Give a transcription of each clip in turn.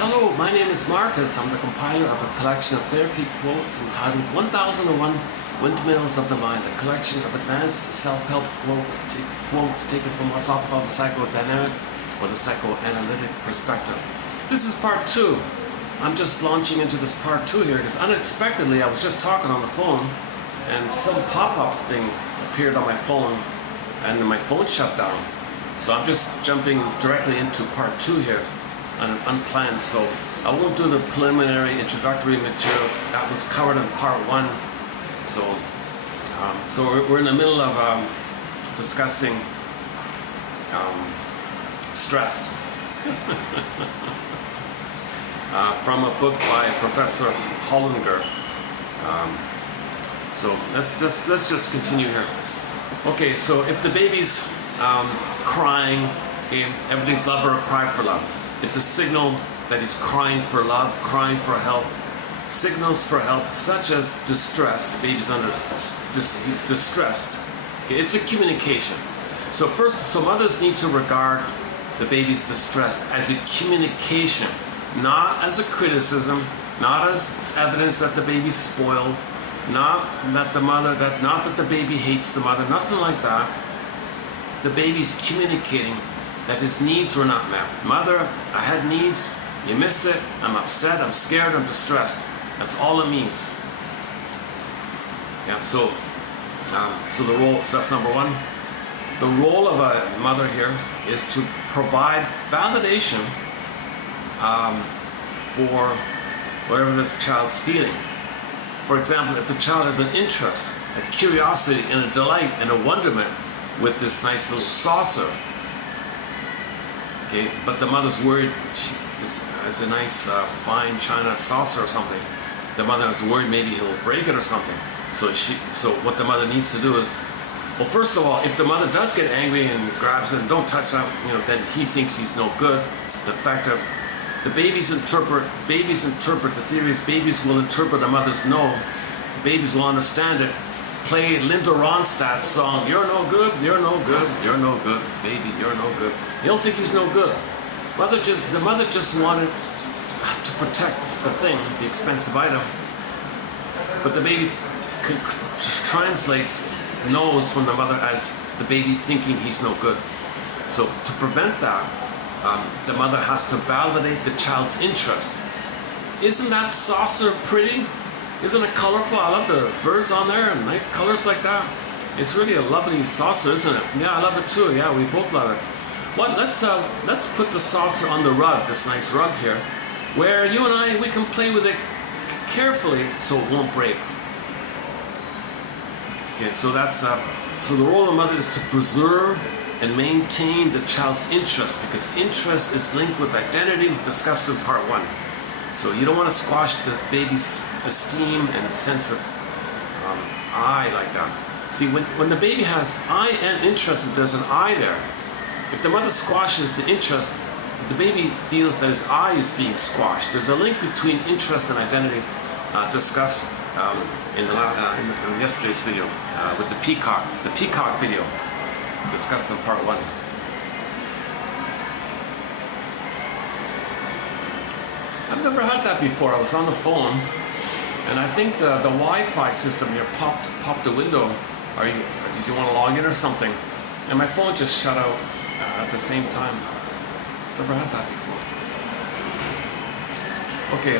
Hello, my name is Marcus. I'm the compiler of a collection of therapy quotes entitled 1001 Windmills of the Mind, a collection of advanced self-help quotes taken from what's often called the psychodynamic or the psychoanalytic perspective. This is part 2. I'm just launching into this part 2 here because unexpectedly I was just talking on the phone and some pop-up thing appeared on my phone and then my phone shut down. So I'm just jumping directly into part 2 here. Unplanned, so I won't do the preliminary introductory material that was covered in part 1. So we're in the middle of discussing stress from a book by Professor Hollinger. So let's just continue here. Okay, so if the baby's crying, okay, everything's love or a cry for love. It's a signal that he's crying for love, crying for help. Signals for help, such as distress. Baby's he's distressed. Okay, it's a communication. So first, mothers need to regard the baby's distress as a communication, not as a criticism, not as evidence that the baby's spoiled, not that the baby hates the mother, nothing like that. The baby's communicating that his needs were not met. Mother, I had needs, you missed it, I'm upset, I'm scared, I'm distressed. That's all it means. Yeah, so the role, so that's number 1. The role of a mother here is to provide validation for whatever this child's feeling. For example, if the child has an interest, a curiosity, and a delight, and a wonderment with this nice little saucer, okay, but the mother's worried, it's a nice fine china saucer or something. The mother is worried maybe he'll break it or something. So what the mother needs to do is, well, first of all, if the mother does get angry and grabs it and don't touch that, then he thinks he's no good. The fact of the babies interpret, the theory is babies will interpret a mother's no. Babies will understand it. Play Linda Ronstadt's song, you're no good, you're no good, you're no good, baby, you're no good. You don't think he's no good. The mother just wanted to protect the thing, the expensive item. But the baby translates knows from the mother as the baby thinking he's no good. So to prevent that, the mother has to validate the child's interest. Isn't that saucer pretty? Isn't it colorful? I love the birds on there and nice colors like that. It's really a lovely saucer, isn't it? Yeah, I love it too. Yeah, we both love it. Well, let's put the saucer on the rug, this nice rug here, where you and we can play with it carefully so it won't break. Okay, so so the role of the mother is to preserve and maintain the child's interest, because interest is linked with identity, discussed in part 1. So you don't want to squash the baby's esteem and sense of I like that. See, when the baby has I am interested, there's an I there. If the mother squashes the interest, the baby feels that his I is being squashed. There's a link between interest and identity discussed in yesterday's video with the peacock video discussed in part 1. I've never had that before. I was on the phone, and I think the Wi-Fi system here popped the window. Did you want to log in or something? And my phone just shut out at the same time. Never had that before. Okay,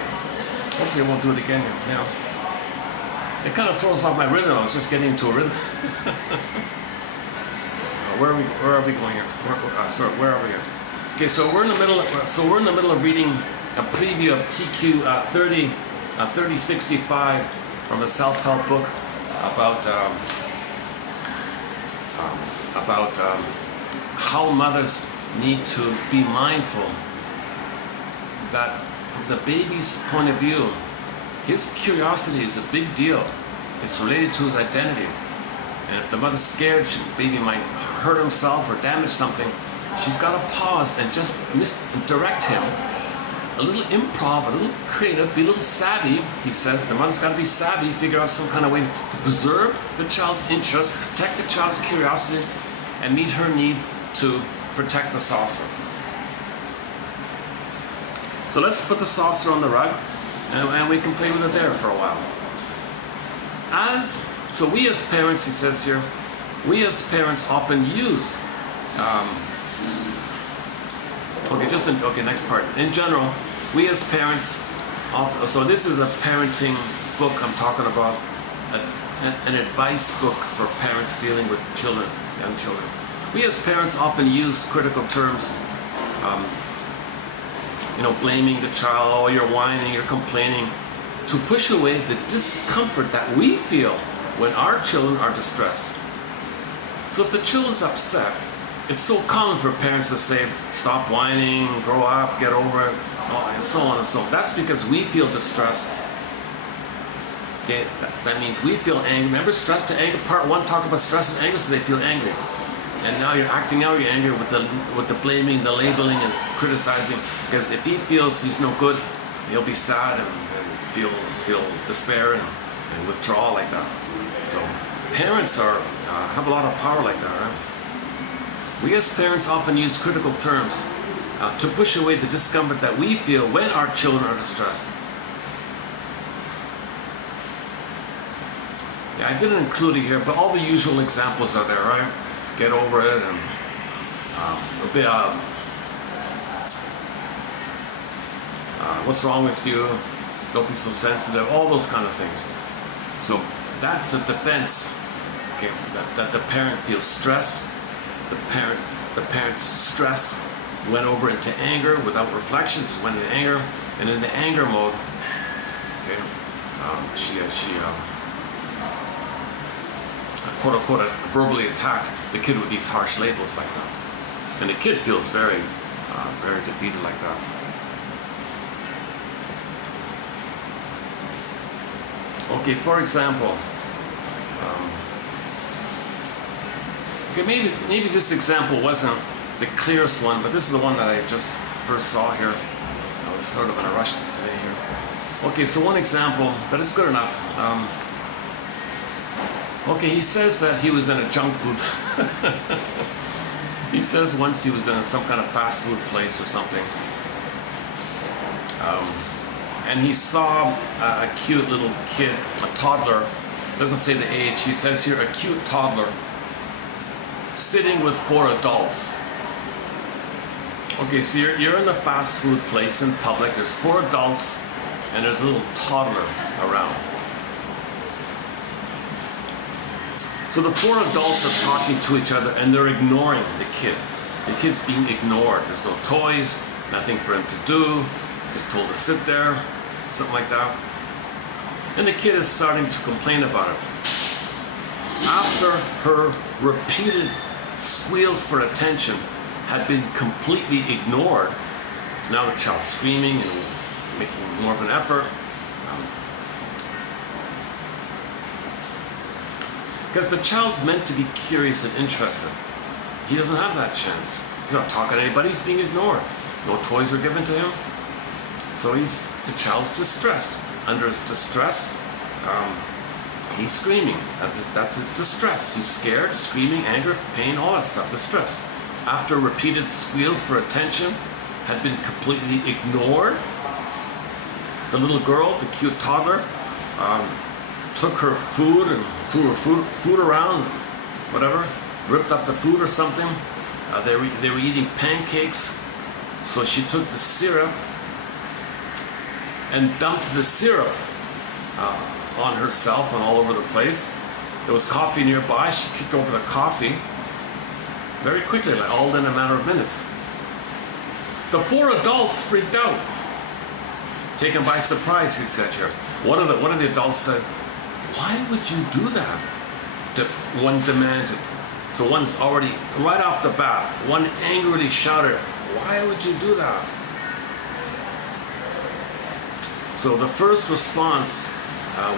hopefully I won't do it again now. It kind of throws off my rhythm. I was just getting into a rhythm. Where are we going here? Where are we here? Okay, so we're in the middle of reading a preview of TQ 3065 from a self-help book about how mothers need to be mindful that from the baby's point of view, his curiosity is a big deal. It's related to his identity. And if the mother's scared, the baby might hurt himself or damage something, she's got to pause and just direct him. A little improv, a little creative, be a little savvy, he says. The mother's got to be savvy, figure out some kind of way to preserve the child's interest, protect the child's curiosity, and meet her need to protect the saucer. So let's put the saucer on the rug, and we can play with it there for a while. So we as parents, he says here, we as parents often use, next part. In general, we as parents, so this is a parenting book I'm talking about, an advice book for parents dealing with children, young children. We as parents often use critical terms, blaming the child, oh, you're whining, you're complaining, to push away the discomfort that we feel when our children are distressed. So if the children's upset, it's so common for parents to say, stop whining, grow up, get over it, and so on and so on. That's because we feel distressed. Okay, that means we feel angry. Remember stress to anger, part 1 talk about stress and anger, so they feel angry. And now you're acting out your anger with the blaming, the labeling, and criticizing. Because if he feels he's no good, he'll be sad and feel despair and withdrawal like that. So parents have a lot of power like that, right? We as parents often use critical terms to push away the discomfort that we feel when our children are distressed. Yeah, I didn't include it here, but all the usual examples are there, right? Get over it, and what's wrong with you? Don't be so sensitive. All those kind of things. So that's a defense. Okay, that the parent feels stress. The parent's stress went over into anger without reflection. Just went into anger, and in the anger mode, okay, she quote unquote verbally attacked the kid with these harsh labels like that, and the kid feels very defeated like that. Okay, for example, maybe this example wasn't the clearest one, but this is the one that I just first saw here. I was sort of in a rush today here. Okay, so one example, but it's good enough. Okay, he says that he was in a junk food. He says once he was in some kind of fast food place or something. And he saw a cute little kid, a toddler, doesn't say the age, he says here a cute toddler, sitting with 4 adults. Okay, so you're in a fast food place in public, there's 4 adults, and there's a little toddler around. So the 4 adults are talking to each other, and they're ignoring the kid. The kid's being ignored. There's no toys, nothing for him to do, just told to sit there, something like that. And the kid is starting to complain about it. After her repeated squeals for attention had been completely ignored, so now the child's screaming and making more of an effort. Because the child's meant to be curious and interested. He doesn't have that chance. He's not talking to anybody, he's being ignored. No toys are given to him. So the child's distressed. Under his distress, he's screaming. That's his distress. He's scared, screaming, anger, pain, all that stuff, distress. After repeated squeals for attention had been completely ignored, the little girl, the cute toddler, took her food and threw her food around, whatever, ripped up the food or something. They were eating pancakes, so she took the syrup and dumped the syrup on herself and all over the place. There was coffee nearby. She kicked over the coffee very quickly, like all in a matter of minutes. The 4 adults freaked out, taken by surprise, he said here. One of the adults said, "Why would you do that?" One demanded. So one's already, right off the bat, one angrily shouted, "Why would you do that?" So the first response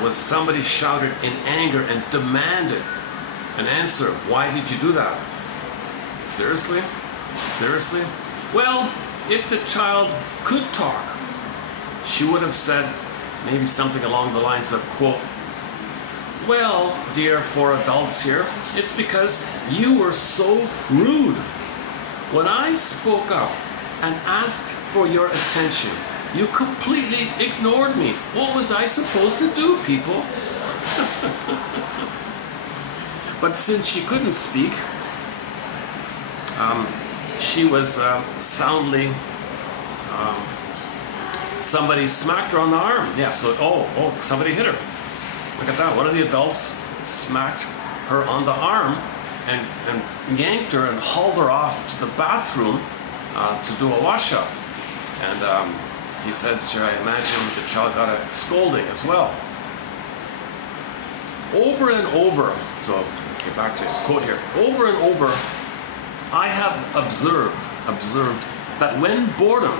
was somebody shouted in anger and demanded an answer. "Why did you do that?" Seriously? Seriously? Well, if the child could talk, she would have said maybe something along the lines of, quote, "Well, dear 4 adults here, it's because you were so rude. When I spoke up and asked for your attention, You completely ignored me. What was I supposed to do, people? But since she couldn't speak, she was soundly, somebody smacked her on the arm. Yeah, so, oh, somebody hit her. Look at that. One of the adults smacked her on the arm and yanked her and hauled her off to the bathroom to do a wash-up. And he says, sure, I imagine the child got a scolding as well. Over and over, so get back to quote here. Over and over, I have observed that when boredom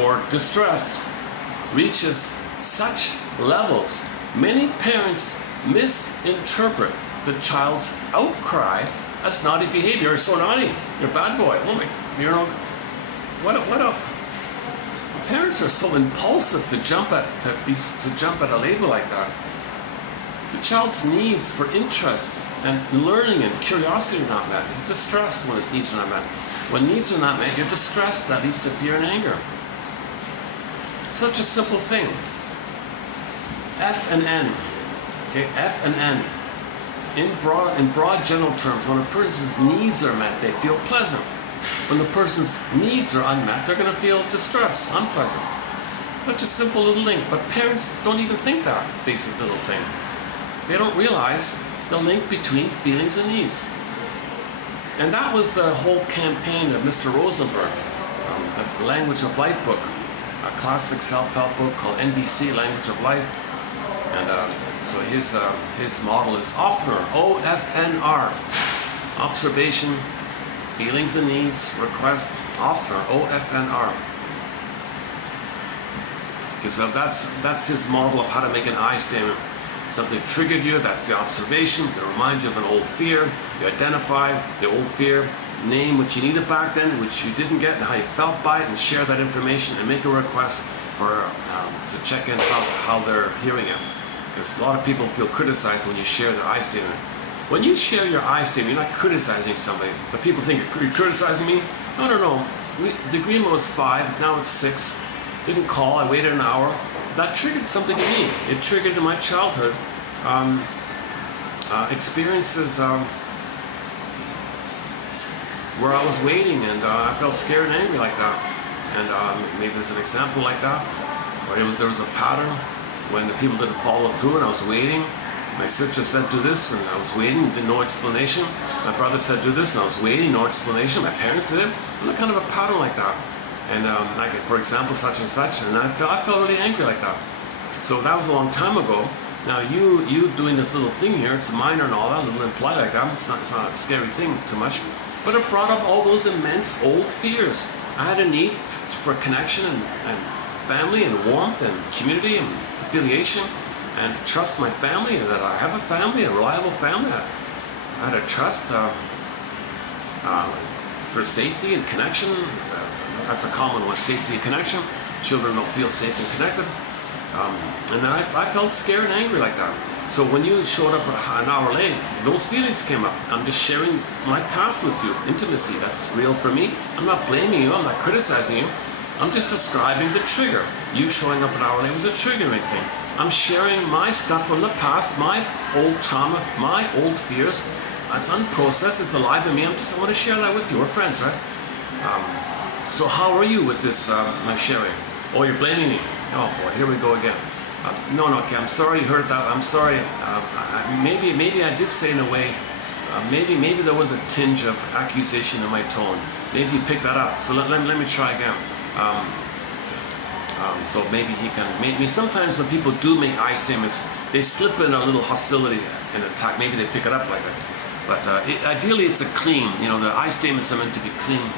or distress reaches such levels, many parents misinterpret the child's outcry as naughty behavior. You're so naughty. You're a bad boy. Oh my, you know, what a parents are so impulsive to jump at a label like that. The child's needs for interest and learning and curiosity are not met. He's distressed when his needs are not met. When needs are not met, you're distressed. That leads to fear and anger. Such a simple thing. F and N. Okay, F and N. In broad general terms, when a person's needs are met, they feel pleasant. When the person's needs are unmet, they're going to feel distress, unpleasant. Such a simple little link, but parents don't even think that basic little thing. They don't realize the link between feelings and needs. And that was the whole campaign of Mr. Rosenberg, the Language of Life book, a classic self-help book called NBC, Language of Life. And so his model is OFNR, O-F-N-R, observation, feelings and needs, request, OFNR, O-F-N-R. Okay, so that's his model of how to make an I statement. Something triggered you, that's the observation. It reminds you of an old fear. You identify the old fear, name what you needed back then, which you didn't get, and how you felt by it, and share that information and make a request for to check in how they're hearing it. Because a lot of people feel criticized when you share their I statement. When you share your I statement, you're not criticizing somebody. But people think, you're criticizing me? No. The agreement was 5, now it's 6. Didn't call, I waited an hour. That triggered something in me. It triggered in my childhood experiences where I was waiting and I felt scared and angry like that. And maybe there's an example like that, where there was a pattern when the people didn't follow through and I was waiting. My sister said do this and I was waiting, no explanation. My brother said do this and I was waiting, no explanation. My parents did it. It was a kind of a pattern like that. And like, for example, such and such, and I felt really angry like that. So that was a long time ago. Now you doing this little thing here, it's minor and all that, a little implied like that. It's not a scary thing too much, but it brought up all those immense old fears. I had a need for connection and family and warmth and community and affiliation and to trust my family and that I have a family, a reliable family. I had a trust for safety and connection. That's a common one, safety and connection. Children don't feel safe and connected. And then I felt scared and angry like that. So when you showed up an hour late, those feelings came up. I'm just sharing my past with you, intimacy. That's real for me. I'm not blaming you, I'm not criticizing you. I'm just describing the trigger. You showing up an hour late was a triggering thing. I'm sharing my stuff from the past, my old trauma, my old fears. It's unprocessed, it's alive in me. I want to share that with you. We're friends, right? So how are you with this my sharing? Oh, you're blaming me. Oh boy, here we go again. No, okay, I'm sorry you heard that. I'm sorry. Maybe I did say in a way, maybe there was a tinge of accusation in my tone. Maybe you picked that up. So let me try again. So maybe he can make me. Sometimes when people do make I statements, they slip in a little hostility and attack. Maybe they pick it up like that. But ideally it's a clean. You know, the I statements are meant to be clean.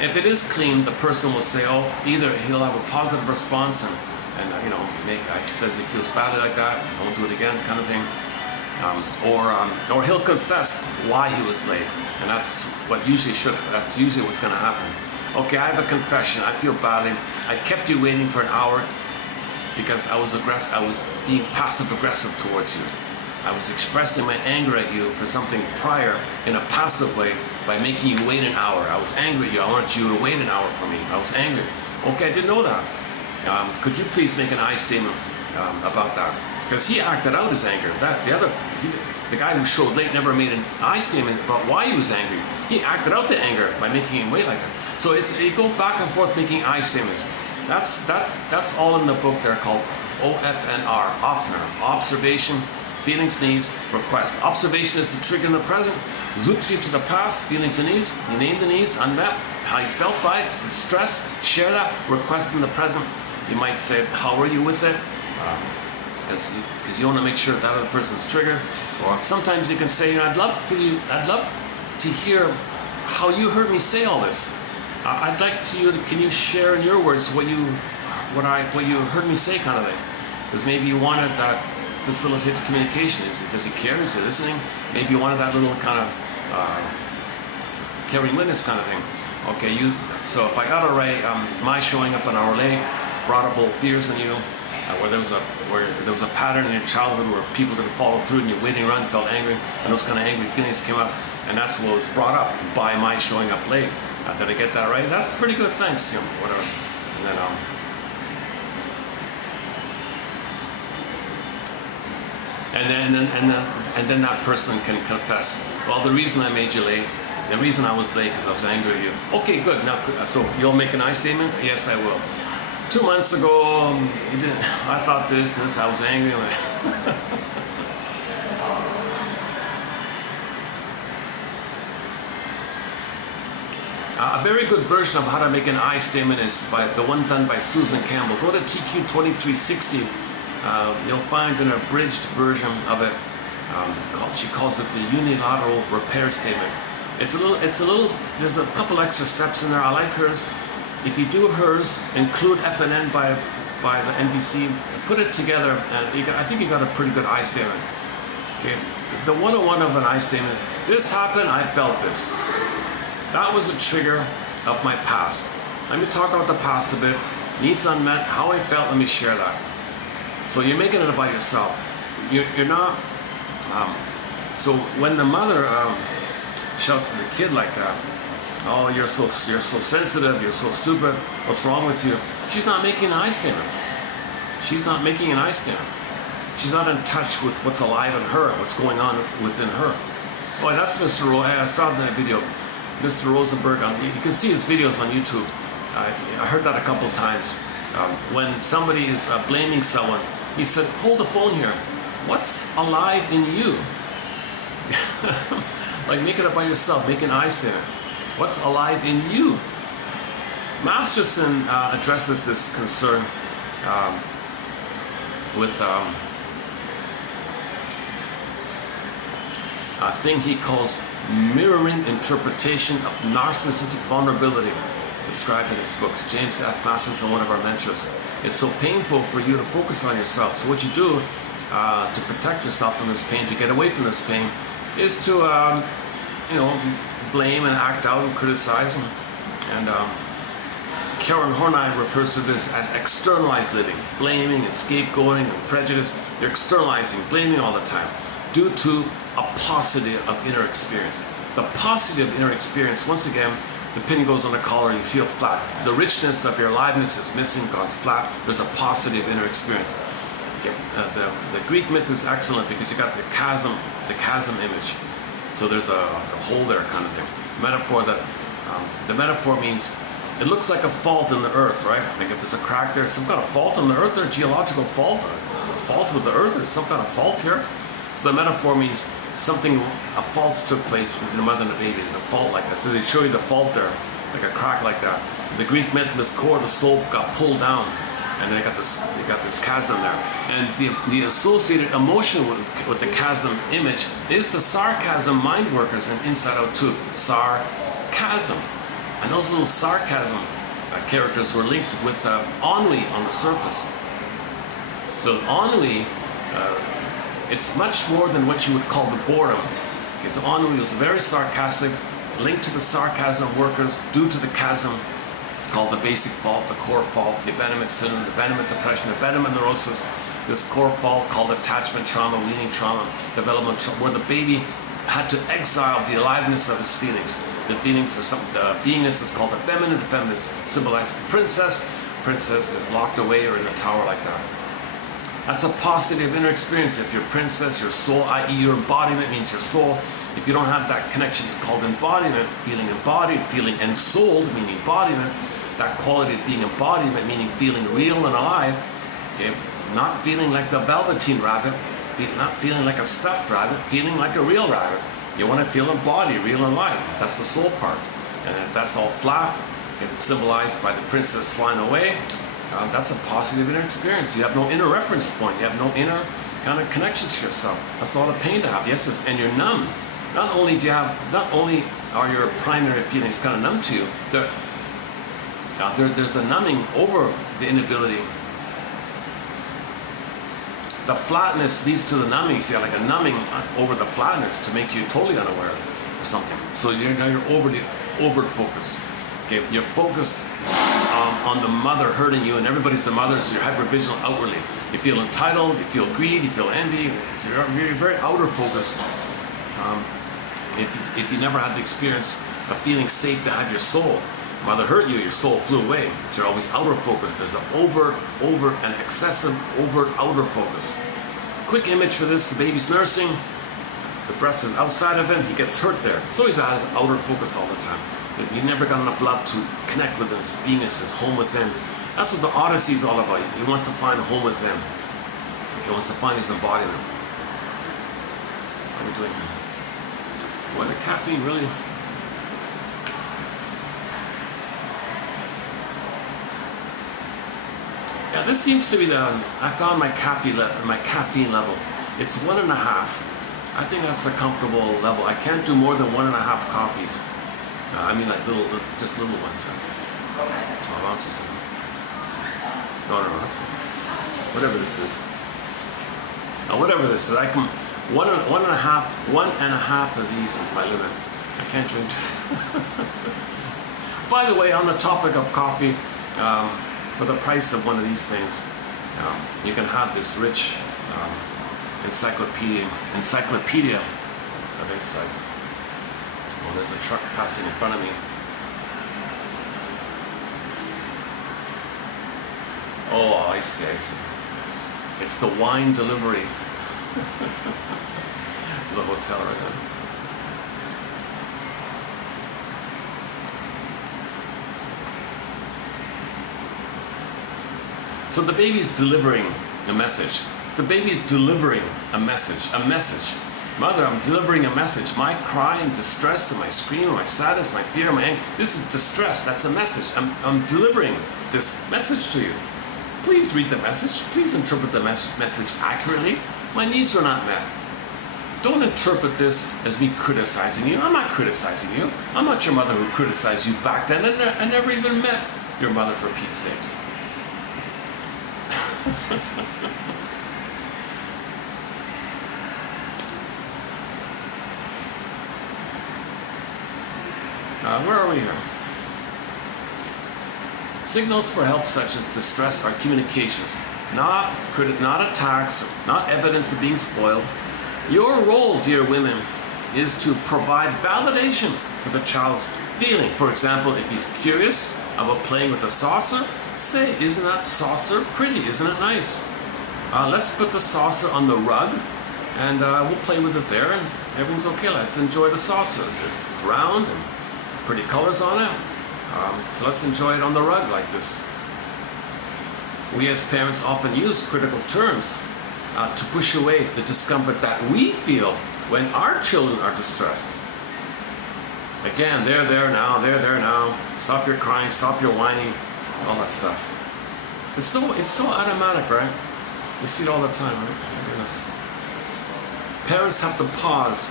If it is clean, the person will say, oh, either he'll have a positive response and you know, he says he feels badly like that, I won't do it again, kind of thing. Or he'll confess why he was late, and that's usually what's going to happen. Okay, I have a confession. I feel badly. I kept you waiting for an hour because I was being passive aggressive towards you. I was expressing my anger at you for something prior in a passive way by making you wait an hour. I was angry at you. I wanted you to wait an hour for me. I was angry. Okay, I didn't know that. Could you please make an I statement about that? Because he acted out his anger. The guy who showed late never made an I statement about why he was angry. He acted out the anger by making him wait like that. So you go back and forth making I statements. That's all in the book there, called OFNR, Offner, observation, feelings, needs, request. Observation is the trigger in the present, zoops you to the past, feelings and needs, you name the needs, unmet, how you felt by it, the stress, share that, request in the present. You might say, how are you with it? Because you want to make sure that other person's triggered. Or sometimes you can say, I'd love to hear how you heard me say all this. I'd like can you share in your words what you heard me say, kind of thing? Because maybe you wanted that facilitated communication. Does he care? Is he listening? Maybe you wanted that little kind of caring witness kind of thing. Okay, so if I got it right, my showing up an hour late brought up old fears in you, where there was a pattern in your childhood where people didn't follow through and you're waiting around, you felt angry, and those kind of angry feelings came up, and that's what was brought up by my showing up late. Did I get that right? That's pretty good. Thanks, Jim. Whatever. And then that person can confess. Well, the reason I made you late, the reason I was late, because I was angry at you. Okay, good. Now, so you'll make an I statement? Yes, I will. 2 months ago, I thought this, I was angry. A very good version of how to make an I statement is the one done by Susan Campbell. Go to TQ 2360. You'll find an abridged version of it. She calls it the unilateral repair statement. It's a little. There's a couple extra steps in there. I like hers. If you do hers, include FNN by the NBC, put it together, and I think you got a pretty good I statement. Okay. The 101 of an I statement is: this happened. I felt this. That was a trigger of my past. Let me talk about the past a bit. Needs unmet, how I felt, let me share that. So you're making it about yourself. You're not, so when the mother shouts at the kid like that, oh, you're so sensitive, you're so stupid, what's wrong with you? She's not making an I statement. She's not making an I statement. She's not in touch with what's alive in her, what's going on within her. Boy, that's Mr. I saw in that video. Mr. Rosenberg, you can see his videos on YouTube. I heard that a couple times. When somebody is blaming someone, he said, hold the phone here. What's alive in you? Like, make it up by yourself, make an I statement. What's alive in you? Masterson addresses this concern with a thing he calls mirroring interpretation of narcissistic vulnerability, described in his books. James F. Masters is one of our mentors. It's so painful for you to focus on yourself. So what you do to protect yourself from this pain, to get away from this pain, is to blame and act out and criticize. And Karen Horney refers to this as externalized living, blaming and scapegoating and prejudice. You're externalizing, blaming all the time, due to a paucity of inner experience. The paucity of inner experience, once again, the pin goes on the collar, you feel flat. The richness of your aliveness is missing, goes flat. There's a paucity of inner experience. Okay. The Greek myth is excellent because you got the chasm image. So there's a hole there, kind of thing. Metaphor that the metaphor means it looks like a fault in the earth, right? Like if there's a crack there, some kind of fault in the earth, there, geological fault, a fault with the earth, there's some kind of fault here. So the metaphor means a fault took place between the mother and the baby. There's a fault like that. So they show you the fault there, like a crack like that. The Greek myth, this core, the soul got pulled down, and they got this chasm there. And the associated emotion with the chasm image is the sarcasm mind workers in Inside Out 2. Sarcasm. And those little sarcasm characters were linked with ennui on the surface. So ennui, it's much more than what you would call the boredom. Okay, so ennui was very sarcastic, linked to the sarcasm workers due to the chasm called the basic fault, the core fault, the abandonment syndrome, the abandonment depression, the abandonment neurosis. this core fault called attachment trauma, weaning trauma, development trauma, where the baby had to exile the aliveness of his feelings. The feelings are the beingness is called the feminine is symbolized the princess. Princess is locked away or in a tower like that. That's a positive inner experience. If you're princess, your soul, i.e. your embodiment means your soul. If you don't have that connection called embodiment, feeling embodied, feeling ensouled, meaning embodiment, that quality of being embodiment, meaning feeling real and alive, okay? Not feeling like the velveteen rabbit, not feeling like a stuffed rabbit, feeling like a real rabbit. You want to feel embodied, real and alive. That's the soul part. And if that's all flat, it's symbolized by the princess flying away. That's a positive inner experience. You have no inner reference point. You have no inner kind of connection to yourself. That's a lot of pain to have. Yes, and you're numb. Not only are your primary feelings kind of numb to you, there's a numbing over the inability. The flatness leads to the numbing. So you have like a numbing over the flatness to make you totally unaware of something. So now you're over focused. Okay, you're focused on the mother hurting you, and everybody's the mother, so you're hyper-vigilant outwardly. You feel entitled, you feel greed, you feel envy, so you're very outer focused. If you never had the experience of feeling safe to have your soul, mother hurt you, your soul flew away. So you're always outer focused. There's an an excessive, overt outer focus. Quick image for this, the baby's nursing, the breast is outside of him, he gets hurt there. So he's has outer focus all the time. He never got enough love to connect with his beingness, his home within. That's what the Odyssey is all about. He wants to find a home within. He wants to find his embodiment. How are we doing here? Boy, the caffeine really... Yeah, this seems to be I found my caffeine level. It's 1.5. I think that's a comfortable level. I can't do more than 1.5 coffees. I mean like just little ones. 12 ounces. No, that's whatever this is. Whatever this is, I can one and a half of these is my limit. I can't drink. By the way, on the topic of coffee, for the price of one of these things, you can have this rich encyclopedia of insights. Oh, there's a truck passing in front of me. Oh, I see. It's the wine delivery to the hotel right now. So the baby's delivering a message. The baby's delivering a message. Mother, I'm delivering a message. My cry and distress and my scream and my sadness, my fear, my anger, this is distress. That's a message. I'm delivering this message to you. Please read the message. Please interpret the message accurately. My needs are not met. Don't interpret this as me criticizing you. I'm not criticizing you. I'm not your mother who criticized you back then. I never even met your mother, for Pete's sakes. Where are we here? Signals for help such as distress are communications, not attacks, not evidence of being spoiled. Your role, dear women, is to provide validation for the child's feeling. For example, if he's curious about playing with the saucer, say, isn't that saucer pretty? Isn't it nice? Let's put the saucer on the rug and we'll play with it there and everything's okay. Let's enjoy the saucer. It's round and pretty colors on it. So let's enjoy it on the rug like this. We as parents often use critical terms to push away the discomfort that we feel when our children are distressed. Again, they're there now. Stop your crying, stop your whining, all that stuff. It's so automatic, right? You see it all the time, right? My goodness. Parents have to pause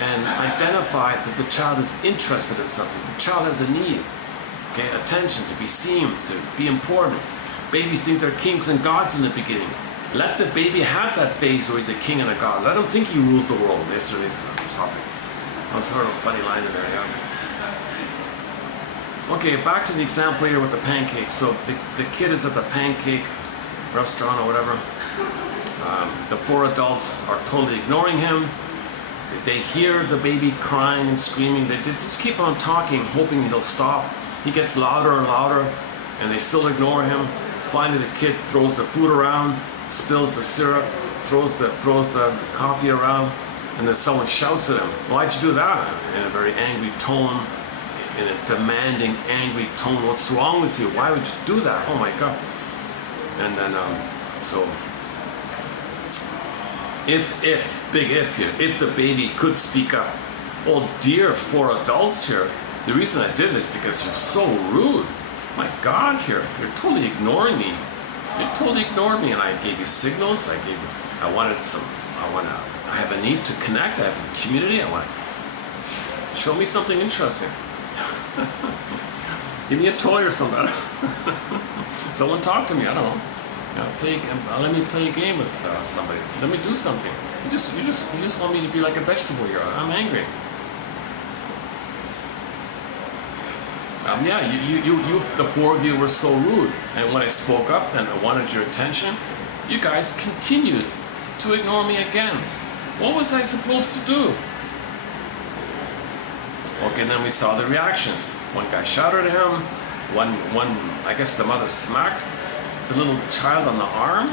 and identify that the child is interested in something. The child has a need. Okay, attention, to be seen, to be important. Babies think they're kings and gods in the beginning. Let the baby have that phase where he's a king and a god. Let him think he rules the world. Yesterday's topic. That was sort of a funny line in there, yeah. Okay, back to the example here with the pancake. So the kid is at the pancake restaurant or whatever. The 4 adults are totally ignoring him. They hear the baby crying and screaming. They just keep on talking, hoping he'll stop. He gets louder and louder, and they still ignore him. Finally, the kid throws the food around, spills the syrup, throws the coffee around, and then someone shouts at him, "Why'd you do that?" In a very angry tone, in a demanding, angry tone. "What's wrong with you? Why would you do that? Oh my God." And then, so, big if here, if the baby could speak up, "Oh dear, 4 adults here, the reason I did it is because you're so rude. My God, here, you're totally ignoring me. You totally ignored me, and I gave you signals. I have a need to connect. I have a community. I want to show me something interesting. Give me a toy or something. Someone talk to me. I don't know. Let me play a game with somebody. Let me do something. You just want me to be like a vegetable here. I'm angry." Yeah, the 4 of you were so rude, and when I spoke up and I wanted your attention, you guys continued to ignore me again. What was I supposed to do? Okay, then we saw the reactions. One guy shouted at him. One, I guess the mother smacked the little child on the arm.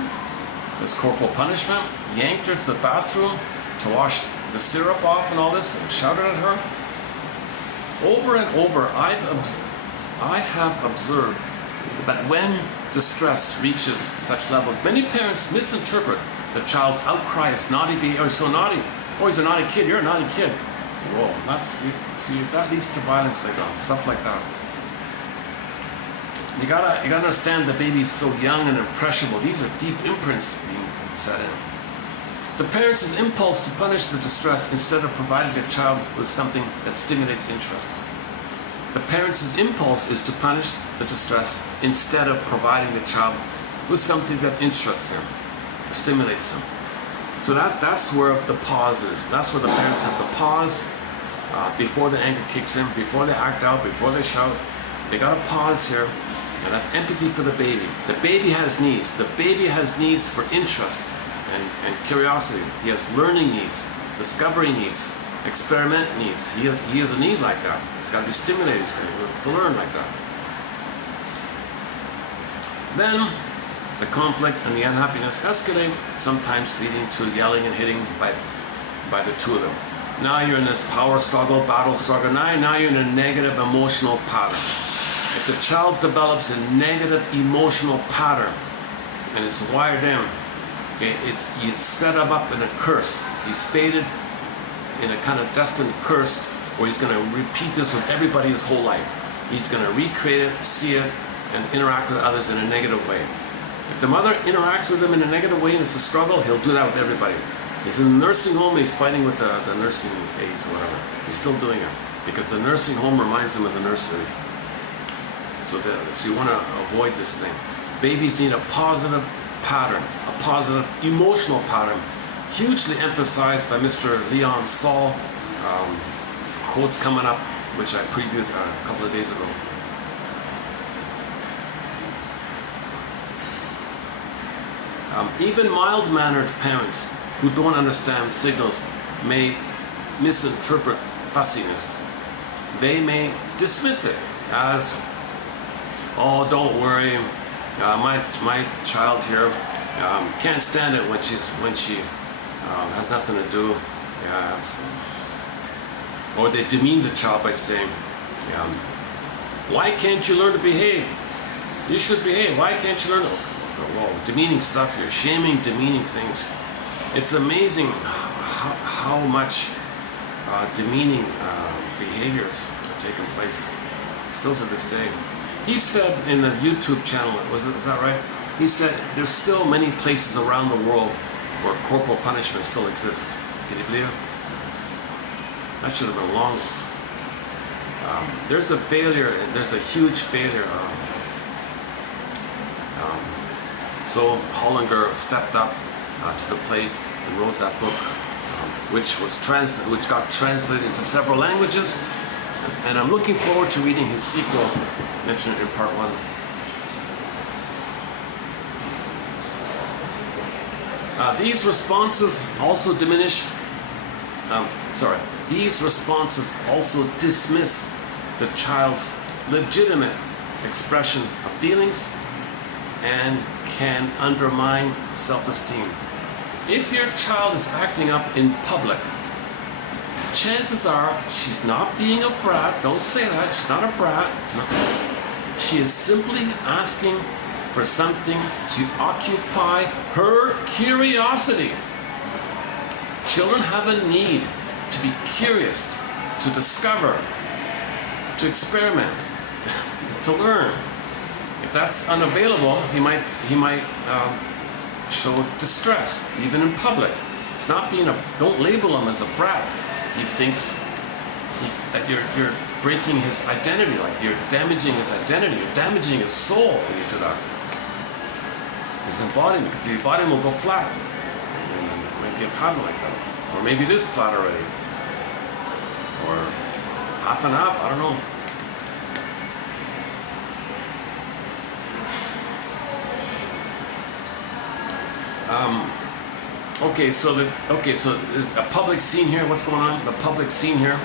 It was corporal punishment. Yanked her to the bathroom to wash the syrup off and all this, and shouted at her. Over and over, I have observed that when distress reaches such levels, many parents misinterpret the child's outcry as naughty behavior. "Oh, so naughty. Oh, he's a naughty kid. You're a naughty kid." Whoa, that leads to violence later on, stuff like that. You gotta understand the baby's so young and impressionable. These are deep imprints being set in. The parents' impulse to punish the distress instead of providing the child with something that stimulates interest. The parents' impulse is to punish the distress instead of providing the child with something that interests him, stimulates him. So that's where the pause is. That's where the parents have to pause before the anger kicks in, before they act out, before they shout. They gotta pause here and have empathy for the baby. The baby has needs. The baby has needs for interest and curiosity. He has learning needs, discovery needs, experiment needs. He has a need like that. He's got to be stimulated. He's got to learn like that. Then the conflict and the unhappiness escalate, sometimes leading to yelling and hitting by the 2 of them. Now you're in this power struggle, battle struggle. Now you're in a negative emotional pattern. If the child develops a negative emotional pattern and it's wired in, okay, you set him up in a curse. He's fated in a kind of destined curse where he's going to repeat this with everybody his whole life. He's going to recreate it, see it, and interact with others in a negative way. If the mother interacts with him in a negative way and it's a struggle, he'll do that with everybody. He's in the nursing home and he's fighting with the nursing aides or whatever. He's still doing it because the nursing home reminds him of the nursery. So you want to avoid this thing. Babies need a positive pattern, a positive emotional pattern, hugely emphasized by Mr. Leon Saul. Quotes coming up, which I previewed a couple of days ago. Even mild-mannered parents who don't understand signals may misinterpret fussiness. They may dismiss it as, "Oh, don't worry, my child here can't stand it when she has nothing to do." Yes. Or they demean the child by saying, "Why can't you learn to behave? You should behave. Why can't you learn?" Whoa, demeaning stuff here, shaming, demeaning things. It's amazing how much demeaning behaviors are taking place still to this day. He said in the YouTube channel, is that right? He said there's still many places around the world where corporal punishment still exists. Can you believe it? That should have been long. There's a failure, there's a huge failure. So Hollinger stepped up to the plate and wrote that book, which got translated into several languages. And I'm looking forward to reading his sequel, mentioned in part 1. These responses also These responses also dismiss the child's legitimate expression of feelings and can undermine self-esteem. If your child is acting up in public, chances are she's not being a brat. Don't say that. She's not a brat. No. She is simply asking for something to occupy her curiosity. Children have a need to be curious, to discover, to experiment, to learn. If that's unavailable, he might show distress, even in public. It's not being don't label him as a brat. He thinks that you're breaking his identity, like you're damaging his identity, you're damaging his soul when you do that. His embodiment, because the embodiment will go flat. And it might be a pattern like that. Or maybe it is flat already. Or half and half, I don't know. So there's a public scene here. What's going on? The public scene here.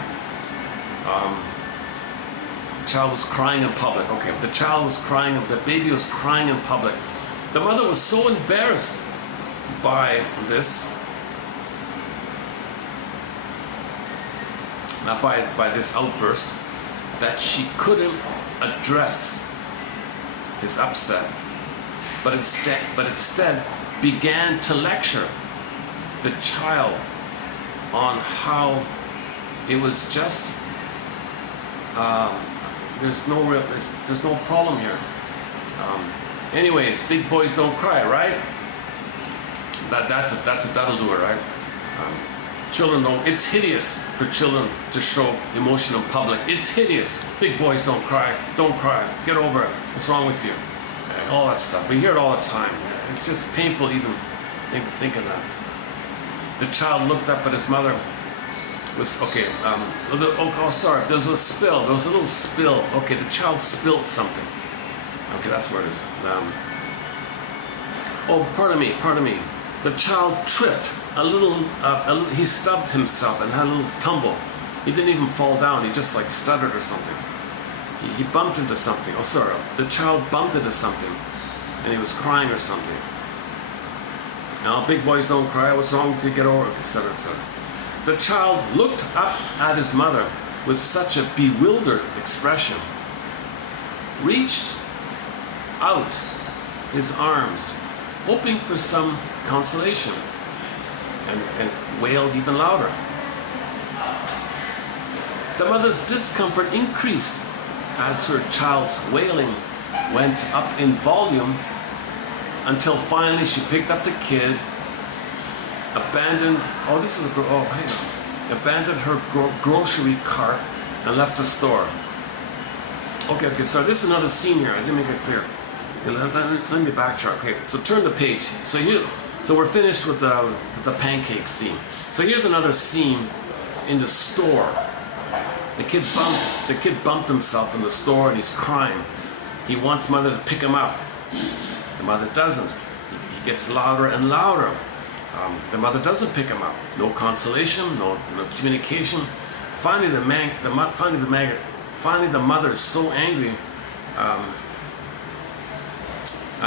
The child was crying in public. Okay, the child was crying. The baby was crying in public. The mother was so embarrassed by this, by this outburst, that she couldn't address his upset, but instead began to lecture the child on how it was just there's no problem here. Anyways, big boys don't cry, right? That'll do it, right? Children don't. It's hideous for children to show emotion in public. It's hideous. Big boys don't cry. Don't cry. Get over it. What's wrong with you? And all that stuff. We hear it all the time. It's just painful even thinking that. The child looked up at his mother. Sorry. There's a spill. There was a little spill. Okay, the child spilled something. Okay, that's where it is. Pardon me. The child tripped he stubbed himself and had a little tumble. He didn't even fall down. He just like stuttered or something. He bumped into something. The child bumped into something, and he was crying or something. Now, big boys don't cry. What's wrong with you? Get over it, etc., etc. The child looked up at his mother with such a bewildered expression, reached out his arms, hoping for some consolation, and wailed even louder. The mother's discomfort increased as her child's wailing went up in volume, until finally she picked up the kid, abandoned her grocery cart and left the store. Okay, so this is another scene here. I didn't make it clear. Let me backtrack. Okay, so turn the page. So we're finished with the pancake scene. So here's another scene in the store. The kid bumped himself in the store and he's crying. He wants mother to pick him up. The mother doesn't. He gets louder and louder. The mother doesn't pick him up. No consolation, no communication. Finally, the mother is so angry.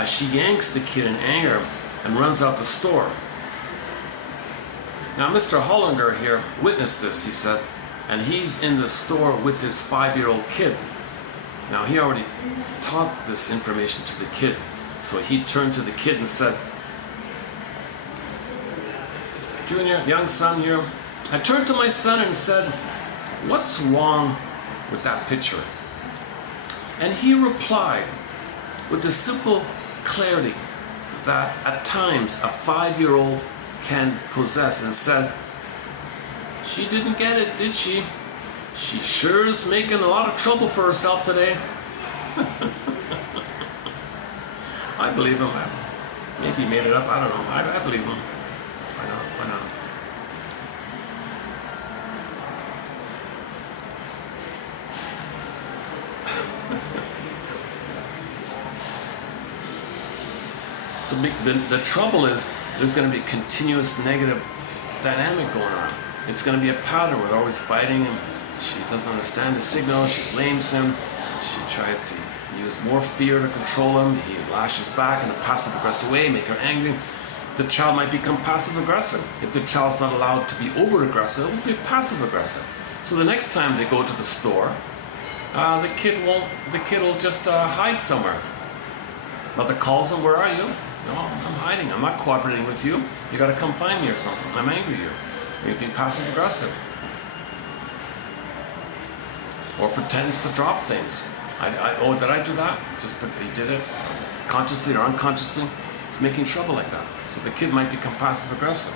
She yanks the kid in anger and runs out the store. Now, Mr. Hollander here witnessed this, he said, and he's in the store with his 5-year-old kid. Now, he already taught this information to the kid, so he turned to the kid and said, Junior, young son here, I turned to my son and said, what's wrong with that picture? And he replied with the simple clarity that at times a 5-year-old can possess, and said, she didn't get it, did she? She sure is making a lot of trouble for herself today. I believe him. Maybe he made it up, I don't know. I believe him. Why not? So the trouble is there's going to be continuous negative dynamic going on. It's going to be a pattern where they're always fighting, and she doesn't understand the signal, she blames him, she tries to use more fear to control him, he lashes back in a passive-aggressive way, make her angry. The child might become passive-aggressive. If the child's not allowed to be over-aggressive, it will be passive-aggressive. So the next time they go to the store, the kid will just hide somewhere. Mother calls him, "Where are you?" "No, I'm hiding. I'm not cooperating with you. You got to come find me or something. I'm angry at you." You're being passive-aggressive. Or pretends to drop things. Oh, did I do that? He did it consciously or unconsciously. It's making trouble like that. So the kid might become passive-aggressive.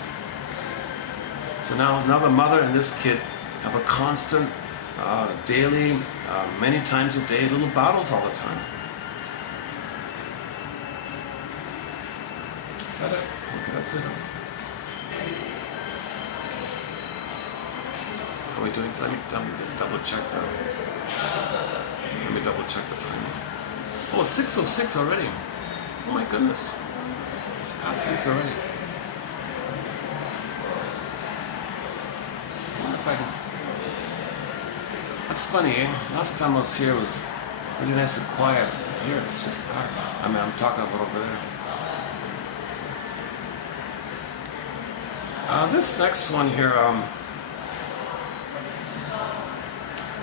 So now the mother and this kid have a constant, daily, many times a day, little battles all the time. Is that it? Okay, that's it. How are we doing? Let me double check the. Let me double check the time. Oh, 6:06 already. Oh my goodness. It's past 6 already. I wonder if I can. That's funny, eh? Last time I was here was really nice and quiet. Here it's just packed. I mean, I'm talking about over there. This next one here,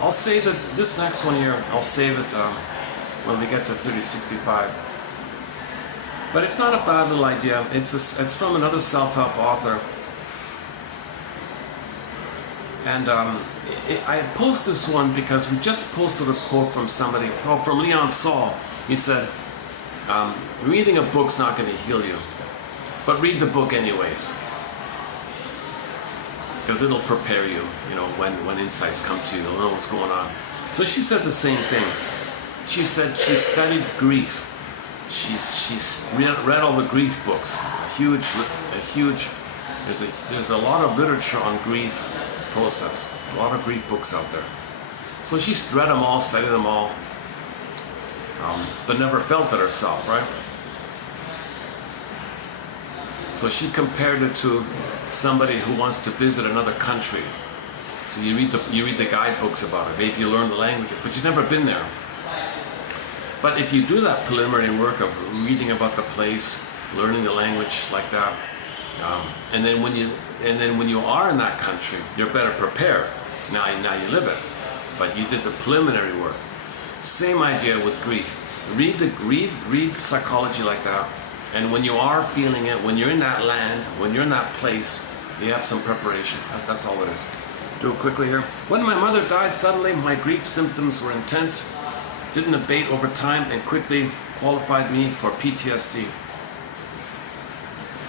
I'll save it. This next one here, I'll save it when we get to 3065. But it's not a bad little idea. It's from another self-help author, and I post this one because we just posted a quote from somebody. Oh, from Leon Saul. He said, "Reading a book's not going to heal you, but read the book anyways, because it'll prepare you. You know, when insights come to you, you'll know what's going on." So she said the same thing. She said she studied grief. She's read all the grief books. There's a lot of literature on grief process. A lot of grief books out there. So she's read them all, studied them all, but never felt it herself, right? So she compared it to somebody who wants to visit another country. So you read the guidebooks about it. Maybe you learn the language, but you've never been there. But if you do that preliminary work of reading about the place, learning the language like that, and then when you are in that country, you're better prepared. Now you live it, but you did the preliminary work. Same idea with grief. Read psychology like that, and when you are feeling it, when you're in that land, when you're in that place, you have some preparation. That's all it is. Do it quickly here. When my mother died suddenly, my grief symptoms were intense, didn't abate over time, and quickly qualified me for PTSD.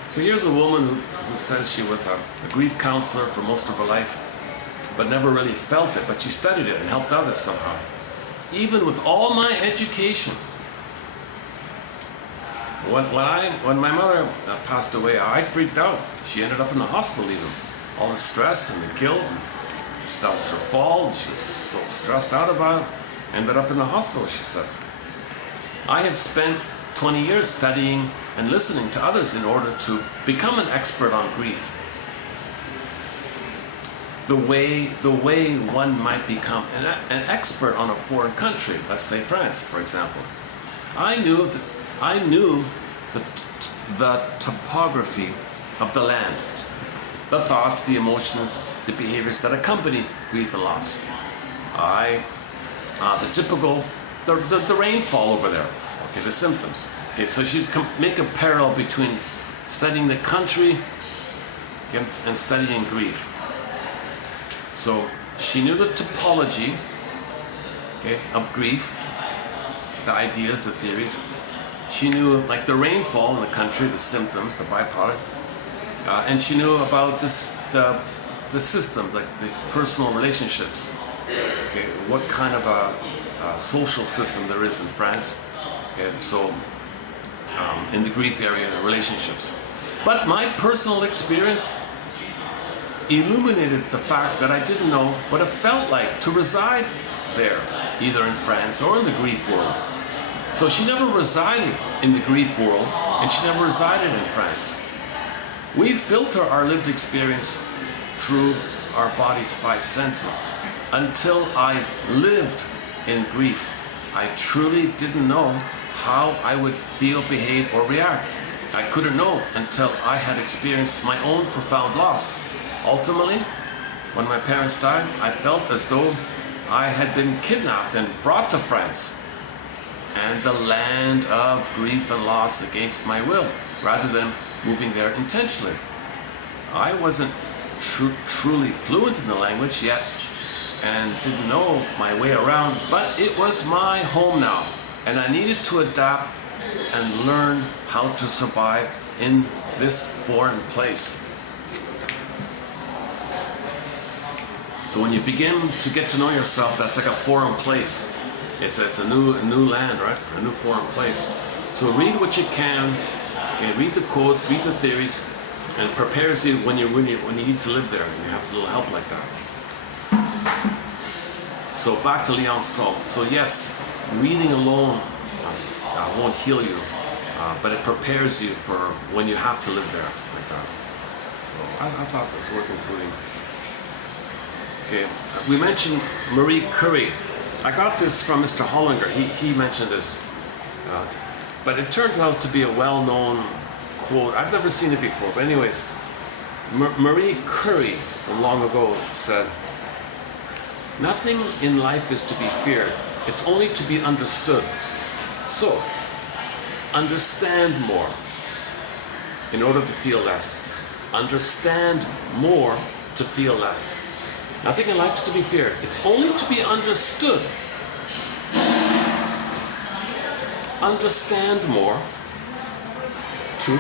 So here's a woman who says she was a grief counselor for most of her life, but never really felt it, but she studied it and helped others somehow. Even with all my education, when my mother passed away, I freaked out. She ended up in the hospital even. All the stress and the guilt, that was her fault, she was so stressed out about it. Ended up in the hospital, she said. I had spent 20 years studying and listening to others in order to become an expert on grief. The way one might become an expert on a foreign country, let's say France, for example. I knew the topography of the land, the thoughts, the emotions, the behaviors that accompany grief and loss. The rainfall over there, okay, the symptoms. Okay, so she's make a parallel between studying the country, okay, and studying grief. So she knew the topology, okay, of grief, the ideas, the theories. She knew like the rainfall in the country, the symptoms, the byproduct, and she knew about the systems, like the personal relationships. Okay, what kind of a social system there is in France. Okay, so in the grief area, the relationships. But my personal experience illuminated the fact that I didn't know what it felt like to reside there, either in France or in the grief world. So she never resided in the grief world, and she never resided in France. We filter our lived experience through our body's 5 senses. Until I lived in grief, I truly didn't know how I would feel, behave, or react. I couldn't know until I had experienced my own profound loss. Ultimately, when my parents died, I felt as though I had been kidnapped and brought to France, and the land of grief and loss against my will, rather than moving there intentionally. I wasn't truly fluent in the language yet, and didn't know my way around, but it was my home now, and I needed to adapt and learn how to survive in this foreign place. So when you begin to get to know yourself, that's like a foreign place. It's a new land, right? A new foreign place. So read what you can, okay, read the quotes, read the theories, and it prepares you when you need to live there and you have a little help like that. So back to Liang-so. So yes, reading alone won't heal you, but it prepares you for when you have to live there like that. So I thought it was worth including. Okay, we mentioned Marie Curie. I got this from Mr. Hollinger. He mentioned this, but it turns out to be a well-known quote. I've never seen it before, but anyways, Marie Curie from long ago said, "Nothing in life is to be feared. It's only to be understood. So, understand more in order to feel less. Understand more to feel less. Nothing in life is to be feared. It's only to be understood. Understand more to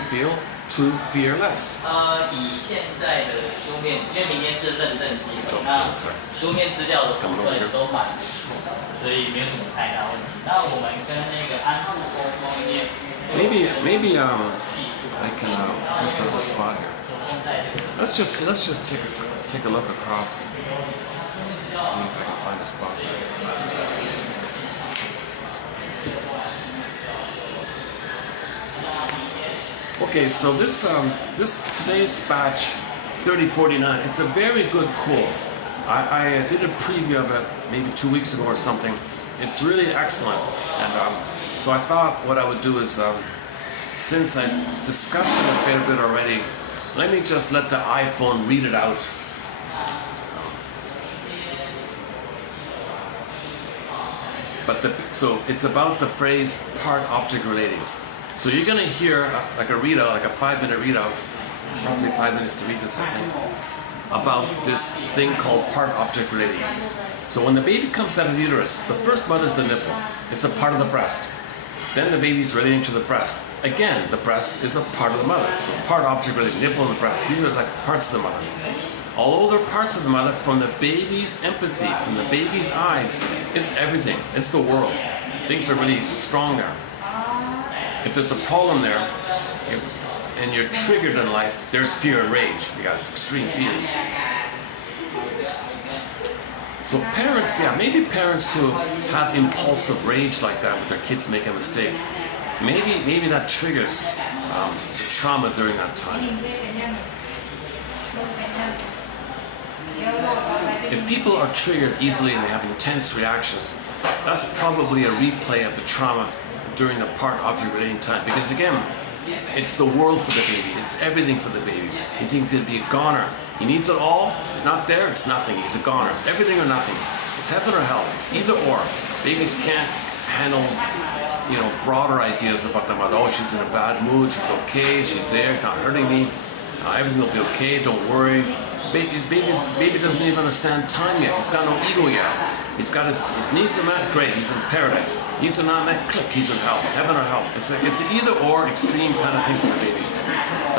fear less." 以现在的书面，因为明天是认证机会，那书面资料的部分都蛮不错的，所以没有什么太大问题。那我们跟那个安护沟通一点。Maybe I can look for the spot here. Let's just take a look across. See if I can find a spot there. Okay, so this today's batch 3049. It's a very good quote. I did a preview of it maybe 2 weeks ago or something. It's really excellent, and so I thought what I would do is, since I discussed it a fair bit already, let me just let the iPhone read it out. So it's about the phrase part-object relating. So you're going to hear like a readout, like a 5-minute readout, roughly 5 minutes to read this, I think, about this thing called part-object relating. So when the baby comes out of the uterus, the first mother is the nipple. It's a part of the breast. Then the baby's relating to the breast. Again, the breast is a part of the mother. So part-object relating, nipple and the breast. These are like parts of the mother. Although they're parts of the mother, from the baby's empathy, from the baby's eyes, it's everything. It's the world. Things are really strong there. If there's a problem there, and you're triggered in life, there's fear and rage. You got extreme feelings. So parents, yeah, maybe parents who have impulsive rage like that with their kids make a mistake, maybe that triggers the trauma during that time. If people are triggered easily and they have intense reactions, that's probably a replay of the trauma during the part-object relating time. Because again, it's the world for the baby. It's everything for the baby. He thinks he'll be a goner. He needs it all. If not there, it's nothing. He's a goner. Everything or nothing. It's heaven or hell. It's either or. Babies can't handle, broader ideas about the mother. Oh, she's in a bad mood. She's okay. She's there. She's not hurting me. Everything will be okay. Don't worry. Baby doesn't even understand time yet. He's got no ego yet. He's got his needs are met, great, he's in paradise. Needs are not met, click, he's in hell. Heaven or hell. It's an either or extreme kind of thing for the baby.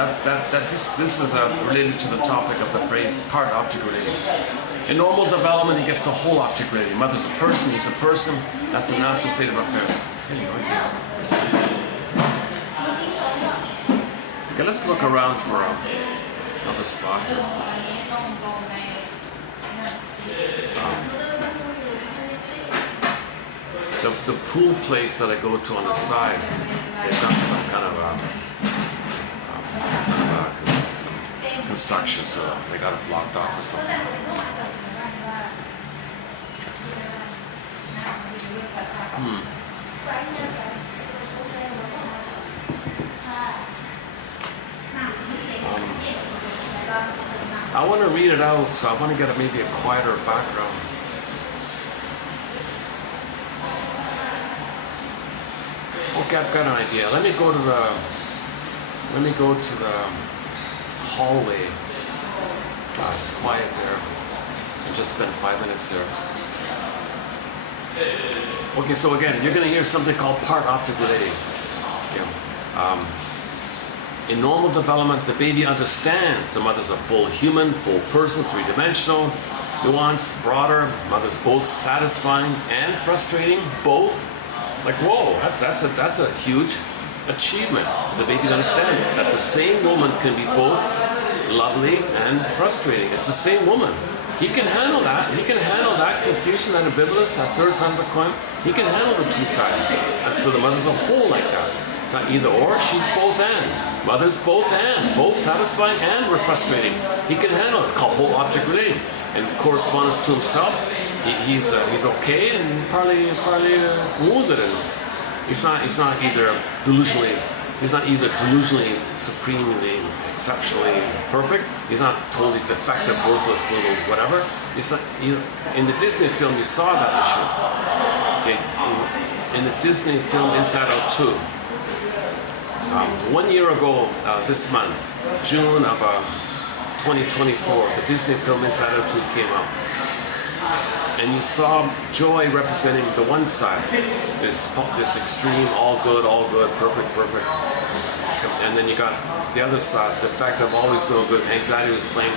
This is related to the topic of the phrase part object relating. In normal development, he gets the whole object relating. Mother's a person, he's a person. That's the natural state of affairs. Anyways, okay, let's look around for another spot here. the pool place that I go to on the side, they've got some kind of some construction, so they got it blocked off or something. I want to read it out, so I want to get maybe a quieter background. Okay, I've got an idea. Let me go to the hallway. It's quiet there. I just spent 5 minutes there. Okay, so again, you're going to hear something called part-object relating. In normal development, the baby understands the mother's a full human, full person, three-dimensional, nuanced, broader. Mother's both satisfying and frustrating, both. Like, whoa, that's a huge achievement for the baby to understand that the same woman can be both lovely and frustrating. It's the same woman. He can handle that. He can handle that confusion, that ambivalence, that third side of the coin. He can handle the two sides. And so the mother's a whole like that. It's not either or, she's both and. Mother's both and, both satisfying and frustrating. He can handle it. It's called whole object relating. And correspondence to himself, he's okay and partly wounded, and he's not either delusionally supremely exceptionally perfect. He's not totally defective, worthless little whatever. It's not in the Disney film you saw that issue. Okay, in the Disney film Inside Out 2. 1 year ago, this month, June of 2024, the Disney film Inside Out 2 came out. And you saw joy representing the one side, this extreme, all good, perfect. And then you got the other side, defective, always no good. Anxiety was playing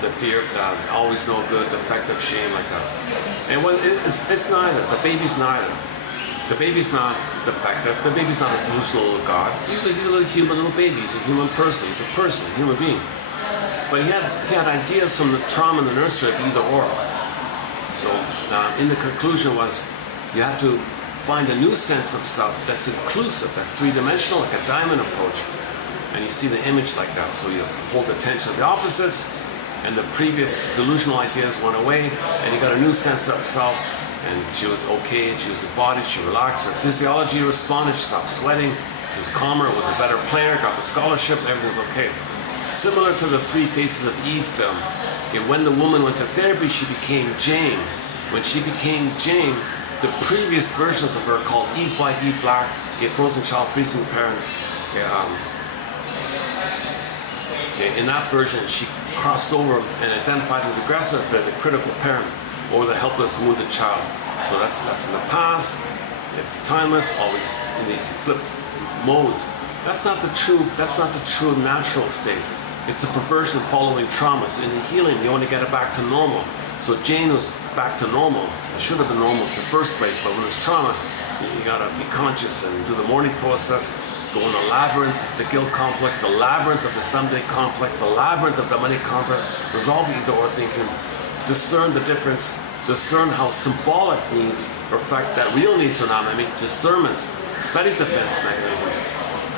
the fear, always no good, defective, shame, like that. And when it's neither. The baby's neither. The baby's not defective. The baby's not a delusional little god. He's a little human little baby. He's a human person. He's a person, a human being. But he had ideas from the trauma in the nursery of either or. So in the conclusion was you have to find a new sense of self that's inclusive, that's three-dimensional, like a diamond approach. And you see the image like that. So you hold the tension of the opposites, and the previous delusional ideas went away, and you got a new sense of self. And she was okay, she was embodied, she relaxed, her physiology responded, she stopped sweating, she was calmer, was a better player, got the scholarship, everything's okay. Similar to the Three Faces of Eve film. Okay, when the woman went to therapy, she became Jane. When she became Jane, the previous versions of her called Eve White, Eve Black, okay, frozen child, freezing parent. Okay, in that version, she crossed over and identified with the aggressor, the critical parent, or the helpless, wounded child. So that's in the past. It's timeless, always in these flip modes. That's not the true natural state. It's a perversion following trauma. So in the healing, you only get it back to normal. So Jane was back to normal. It should have been normal in the first place, but when there's trauma, you gotta be conscious and do the mourning process, go in the labyrinth of the guilt complex, the labyrinth of the someday complex, the labyrinth of the money complex, resolve either or thinking, discern the difference, discern how symbolic needs reflect that real needs are not. I mean, discernments, study defense mechanisms,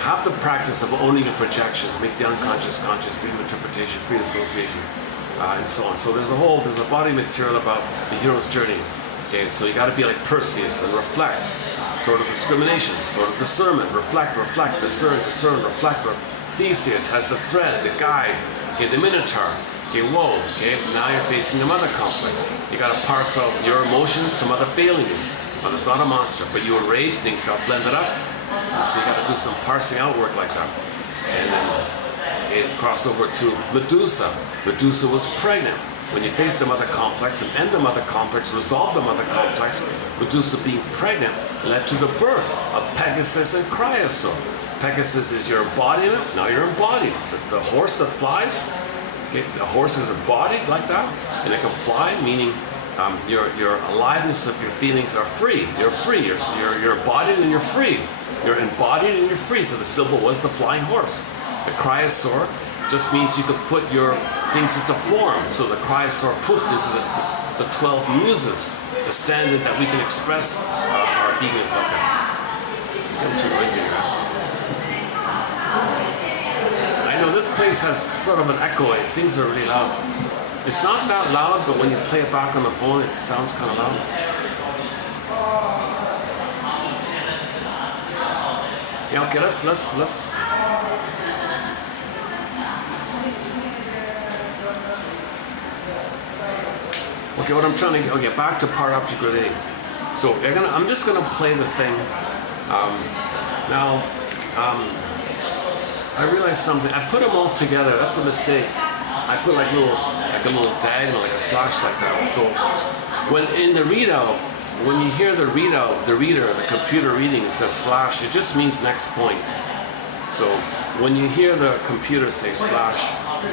have the practice of owning your projections, make the unconscious conscious, dream interpretation, free association, and so on. So there's a body material about the hero's journey. Okay, so you got to be like Perseus and reflect. Sort of discrimination, sort of discernment, reflect, discern, reflect. Theseus has the thread, the guide, okay, the Minotaur. Okay, whoa, okay, now you're facing the mother complex. You gotta parse out your emotions to mother failing you. Mother's not a monster, but you enrage, things got blended up. So you gotta do some parsing out work like that. And then it crossed over to Medusa. Medusa was pregnant. When you face the mother complex and end the mother complex, resolve the mother complex, Medusa being pregnant led to the birth of Pegasus and Chrysaor. Pegasus is your embodiment, now you're embodied. The horse that flies, okay, the horse is embodied like that, and it can fly, meaning your aliveness of your feelings are free. You're free. You're embodied and you're free. You're embodied and you're free. So the symbol was the flying horse. The Chrysaor just means you could put your things into form. So the Chrysaor poofed into the 12 muses, the standard that we can express our beeping and stuff. It's getting too noisy here. I know this place has sort of an echo. Things are really loud. It's not that loud, but when you play it back on the phone, it sounds kind of loud. Yeah, okay, let's. Okay, what I'm trying to get back to part-object relating. So I'm just gonna play the thing. Now, I realized something. I put them all together. That's a mistake. I put like a little diagonal, like a slash like that. So when in the readout, when you hear the readout, the reader, the computer reading, it says slash. It just means next point. So when you hear the computer say slash,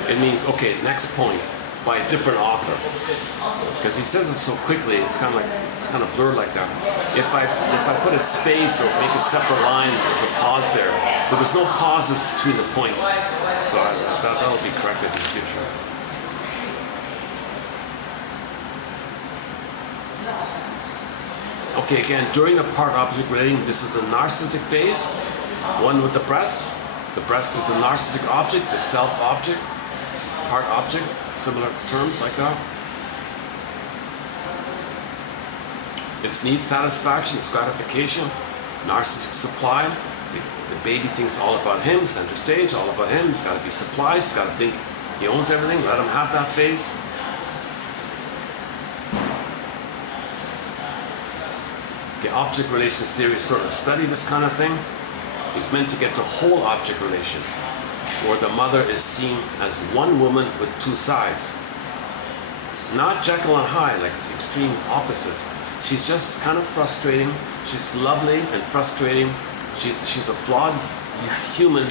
it means okay, next point by a different author. Because he says it so quickly, it's kind of blurred like that. If I put a space or make a separate line, there's a pause there. So there's no pauses between the points. So that'll be corrected in the future. Okay, again, during the part-object relating, this is the narcissistic phase. One with the breast. The breast is the narcissistic object, the self-object. Part-object, similar terms like that. It's need satisfaction, it's gratification, narcissistic supply. The baby thinks all about him, center stage, all about him. He's got to be supplied, he's got to think he owns everything, let him have that phase. The object relations theory sort of study this kind of thing. It's meant to get to whole object relations, where the mother is seen as one woman with two sides. Not Jekyll and Hyde, like extreme opposites. She's just kind of frustrating. She's lovely and frustrating. She's a flawed human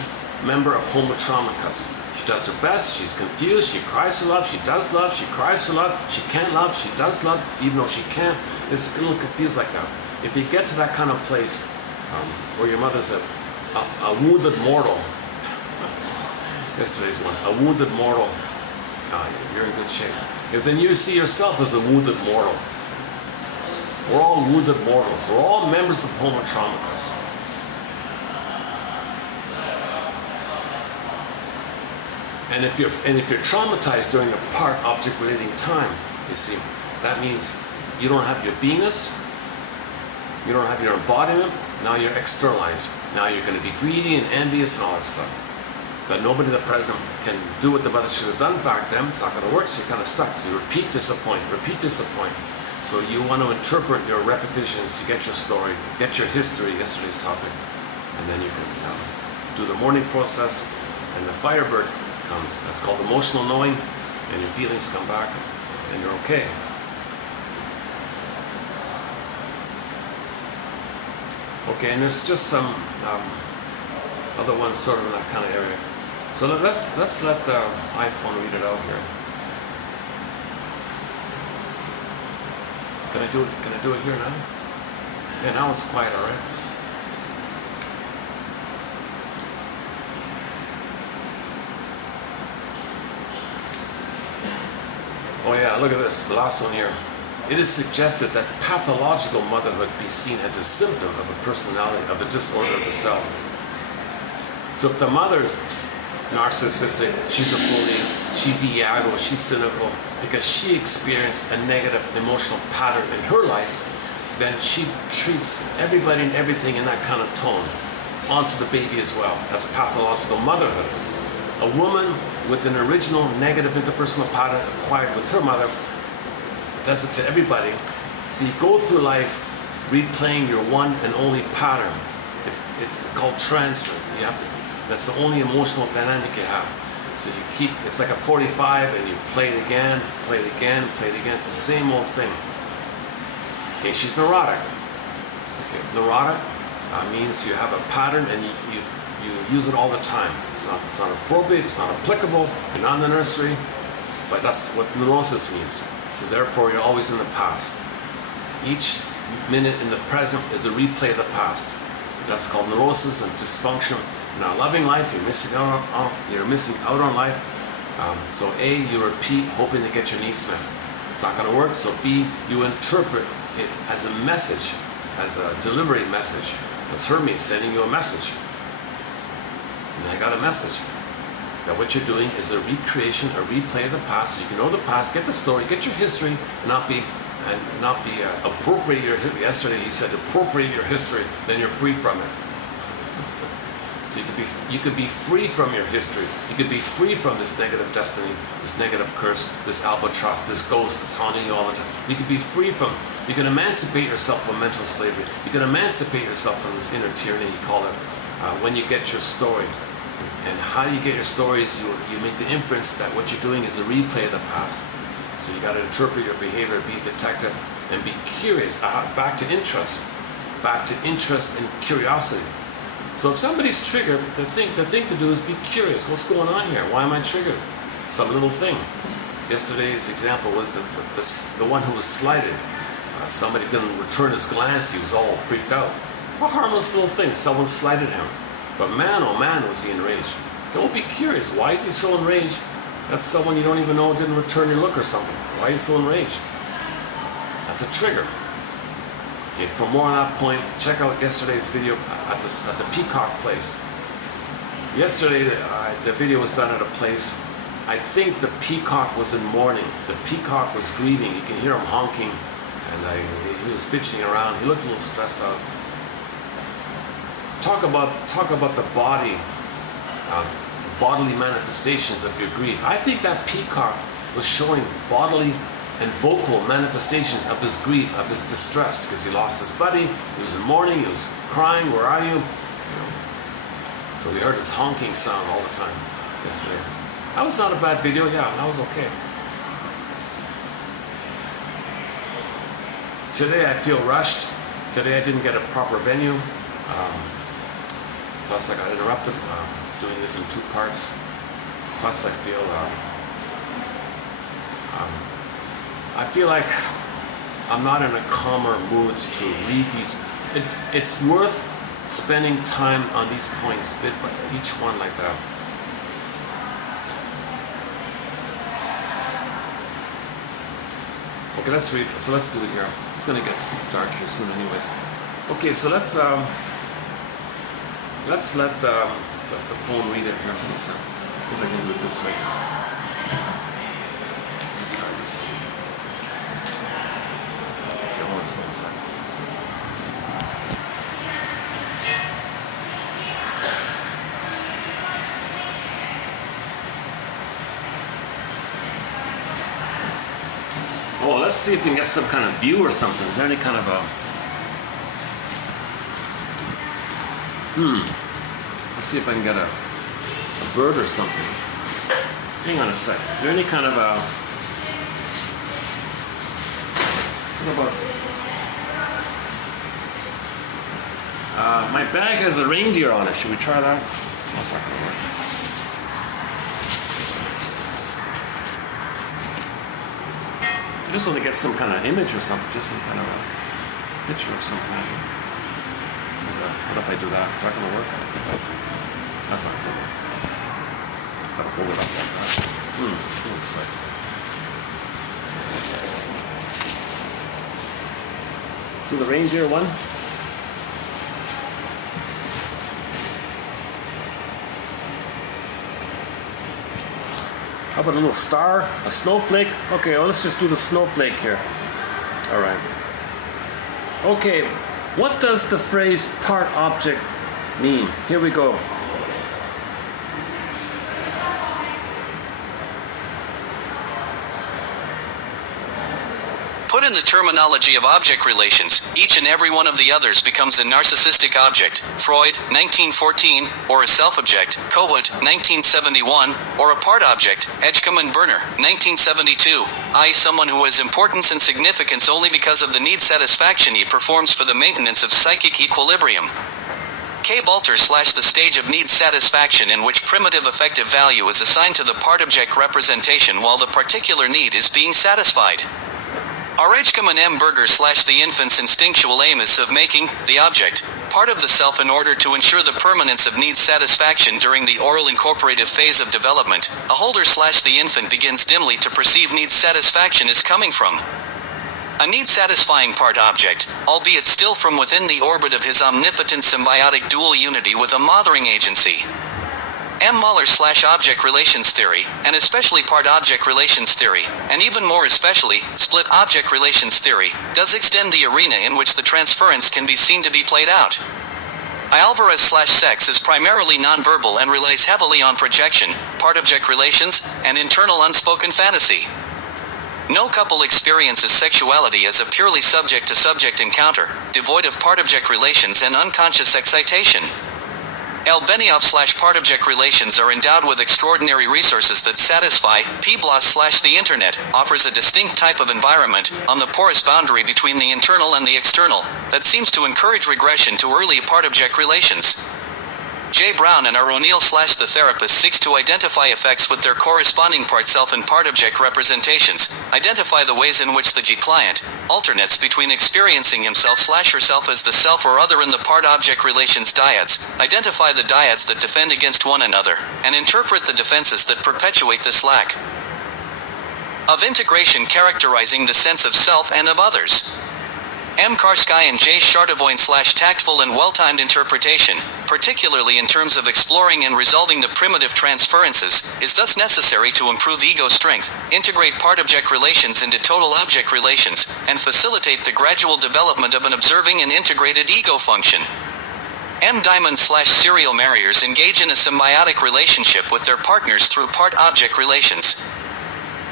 member of Homo traumicus. She does her best, she's confused, she cries for love, she does love, she cries for love, she can't love, she does love, even though she can't. It's a little confused like that. If you get to that kind of place where your mother's a wounded mortal, yesterday's one, a wounded mortal, you're in good shape. Because then you see yourself as a wounded mortal. We're all wounded mortals. We're all members of Homo traumicus. And if you're traumatized during the part-object relating time, you see, that means you don't have your beingness, you don't have your embodiment, now you're externalized. Now you're going to be greedy and envious and all that stuff. But nobody in the present can do what the mother should have done back then. It's not going to work, so you're kind of stuck. So you repeat, disappoint, repeat, disappoint. So you want to interpret your repetitions to get your story, get your history, yesterday's topic. And then you can do the mourning process, and the firebird comes. That's called emotional knowing, and your feelings come back, and you're okay. Okay, and there's just some other ones sort of in that kind of area. So let's let the iPhone read it out here. Can I do it here now? Yeah, now it's quiet, all right? Oh yeah, look at this, the last one here. It is suggested that pathological motherhood be seen as a symptom of a personality, of a disorder of the self. So if the mother's narcissistic, she's a bully, she's iago, she's cynical, because she experienced a negative emotional pattern in her life, then she treats everybody and everything in that kind of tone onto the baby as well. That's pathological motherhood. A woman with an original negative interpersonal pattern acquired with her mother does it to everybody. So you go through life replaying your one and only pattern. It's called transference. You have to. That's the only emotional dynamic you have. So you keep. It's like a 45, and you play it again, play it again, play it again. It's the same old thing. Okay, she's neurotic. Okay, neurotic means you have a pattern and you use it all the time. It's not appropriate. It's not applicable. You're not in the nursery, but that's what neurosis means. So therefore, you're always in the past. Each minute in the present is a replay of the past. That's called neurosis and dysfunction. Now, loving life, you're missing out on life. So A, you repeat, hoping to get your needs met. It's not going to work. So B, you interpret it as a message as a delivery message. It's Hermes sending you a message. And I got a message that what you're doing is a recreation, a replay of the past. So you can know the past, get the story, get your history, not be appropriate your history. Yesterday he said appropriate your history, then you're free from it. So you could be free from your history. You could be free from this negative destiny, this negative curse, this albatross, this ghost that's haunting you all the time. You could be free from. You can emancipate yourself from mental slavery. You can emancipate yourself from this inner tyranny. You call it when you get your story. And how you get your stories, you make the inference that what you're doing is a replay of the past. So you got to interpret your behavior, be a detective, and be curious. Back to interest and curiosity. So if somebody's triggered, the thing to do is be curious. What's going on here? Why am I triggered? Some little thing. Yesterday's example was the one who was slighted. Somebody didn't return his glance. He was all freaked out. A harmless little thing. Someone slighted him. But man, oh man, was he enraged. Don't be curious. Why is he so enraged? That's someone you don't even know didn't return your look or something. Why are you so enraged? That's a trigger. Okay, for more on that point, check out yesterday's video at the Peacock place. Yesterday, the video was done at a place. I think the peacock was in mourning. The peacock was grieving. You can hear him honking, and he was fidgeting around. He looked a little stressed out. Talk about the body, bodily manifestations of your grief. I think that peacock was showing bodily and vocal manifestations of his grief, of his distress, because he lost his buddy, he was in mourning, he was crying, where are you? So we heard his honking sound all the time yesterday. That was not a bad video, yeah, that was okay. Today I feel rushed. Today I didn't get a proper venue. Plus I got interrupted doing this in 2 parts. Plus I feel like I'm not in a calmer mood to read these. It's worth spending time on these points, bit by each one like that. Okay, let's read. So let's do it here. It's gonna get dark here soon, anyways. Okay, so let's let the phone read it here. Let's see if I can do it this way. Let's try this. Okay, hold on a second. Oh, let's see if we can get some kind of view or something. Is there any kind of a... Let's see if I can get a bird or something. Hang on a sec. Is there any kind of a... What about... my bag has a reindeer on it. Should we try that? That's not gonna work. I just want to get some kind of image or something, just some kind of a picture of some kind. What if I do that? Is that going to work? That's not going to work. Gotta hold it up like that. Looks like. Do the reindeer one. How about a little star? A snowflake? Okay, well, let's just do the snowflake here. Alright. Okay, what does the phrase part object mean? Here we go. Put in the terminology of object relations, each and every one of the others becomes a narcissistic object. Freud, 1914, or a self-object. Kohut, 1971, or a part object. Edgcumbe and Burgner, 1972. Someone who has importance and significance only because of the need satisfaction he performs for the maintenance of psychic equilibrium. Balter / the stage of need satisfaction in which primitive affective value is assigned to the part object representation while the particular need is being satisfied. Our Edgcumbe and M Burger / the infant's instinctual aim is of making the object part of the self in order to ensure the permanence of need satisfaction during the oral-incorporative phase of development. A holder / the infant begins dimly to perceive need satisfaction is coming from A need-satisfying part object, albeit still from within the orbit of his omnipotent symbiotic dual unity with a mothering agency. M. Mahler/object relations theory, and especially part-object relations theory, and even more especially, split-object relations theory, does extend the arena in which the transference can be seen to be played out. Alvarez/sex is primarily nonverbal and relies heavily on projection, part-object relations, and internal unspoken fantasy. No couple experiences sexuality as a purely subject-to-subject encounter, devoid of part-object relations and unconscious excitation. Benioff/part-object relations are endowed with extraordinary resources that satisfy. Blos/the Internet offers a distinct type of environment, on the porous boundary between the internal and the external, that seems to encourage regression to early part-object relations. J. Brown and R. O'Neill/the therapist seeks to identify effects with their corresponding part-self and part-object representations, identify the ways in which the G-client alternates between experiencing himself/herself as the self or other in the part-object relations dyads, identify the dyads that defend against one another, and interpret the defenses that perpetuate this lack of integration, characterizing the sense of self and of others. M. Carsky and J Chardavoyne/tactful and well-timed interpretation, particularly in terms of exploring and resolving the primitive transferences, is thus necessary to improve ego strength, integrate part-object relations into total object relations, and facilitate the gradual development of an observing and integrated ego function. M. Diamond/serial marriers engage in a symbiotic relationship with their partners through part-object relations.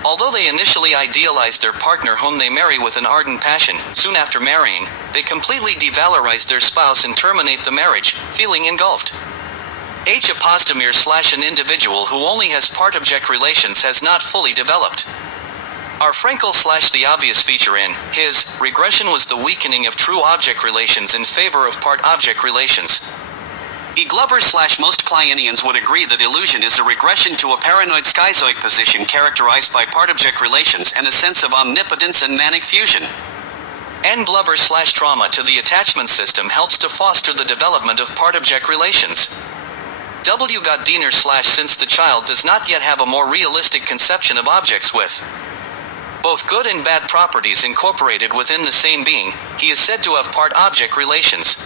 Although they initially idealize their partner whom they marry with an ardent passion, soon after marrying, they completely de-valorize their spouse and terminate the marriage, feeling engulfed. H. Apostamere/an individual who only has part-object relations has not fully developed. R. Frankel/the obvious feature in his regression was the weakening of true object relations in favor of part-object relations. E. Glover/most Kleinians would agree that illusion is a regression to a paranoid schizoid position characterized by part-object relations and a sense of omnipotence and manic fusion. N. Glover/trauma to the attachment system helps to foster the development of part-object relations. W. Diener/since the child does not yet have a more realistic conception of objects with both good and bad properties incorporated within the same being, he is said to have part-object relations.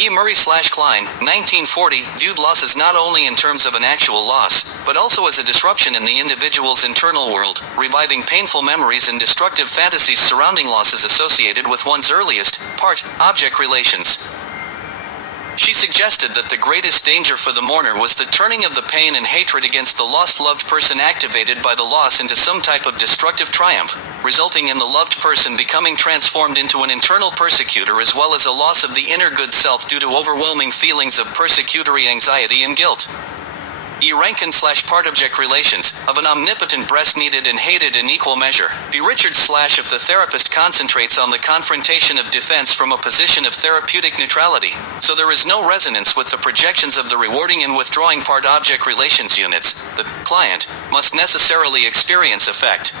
E. Murray/Klein, 1940, viewed losses not only in terms of an actual loss, but also as a disruption in the individual's internal world, reviving painful memories and destructive fantasies surrounding losses associated with one's earliest part-object relations. She suggested that the greatest danger for the mourner was the turning of the pain and hatred against the lost loved person activated by the loss into some type of destructive triumph, resulting in the loved person becoming transformed into an internal persecutor as well as a loss of the inner good self due to overwhelming feelings of persecutory anxiety and guilt. E. Rankin/part-object relations, of an omnipotent breast needed and hated in equal measure. B. Richards/if the therapist concentrates on the confrontation of defense from a position of therapeutic neutrality, so there is no resonance with the projections of the rewarding and withdrawing part-object relations units, the client must necessarily experience effect.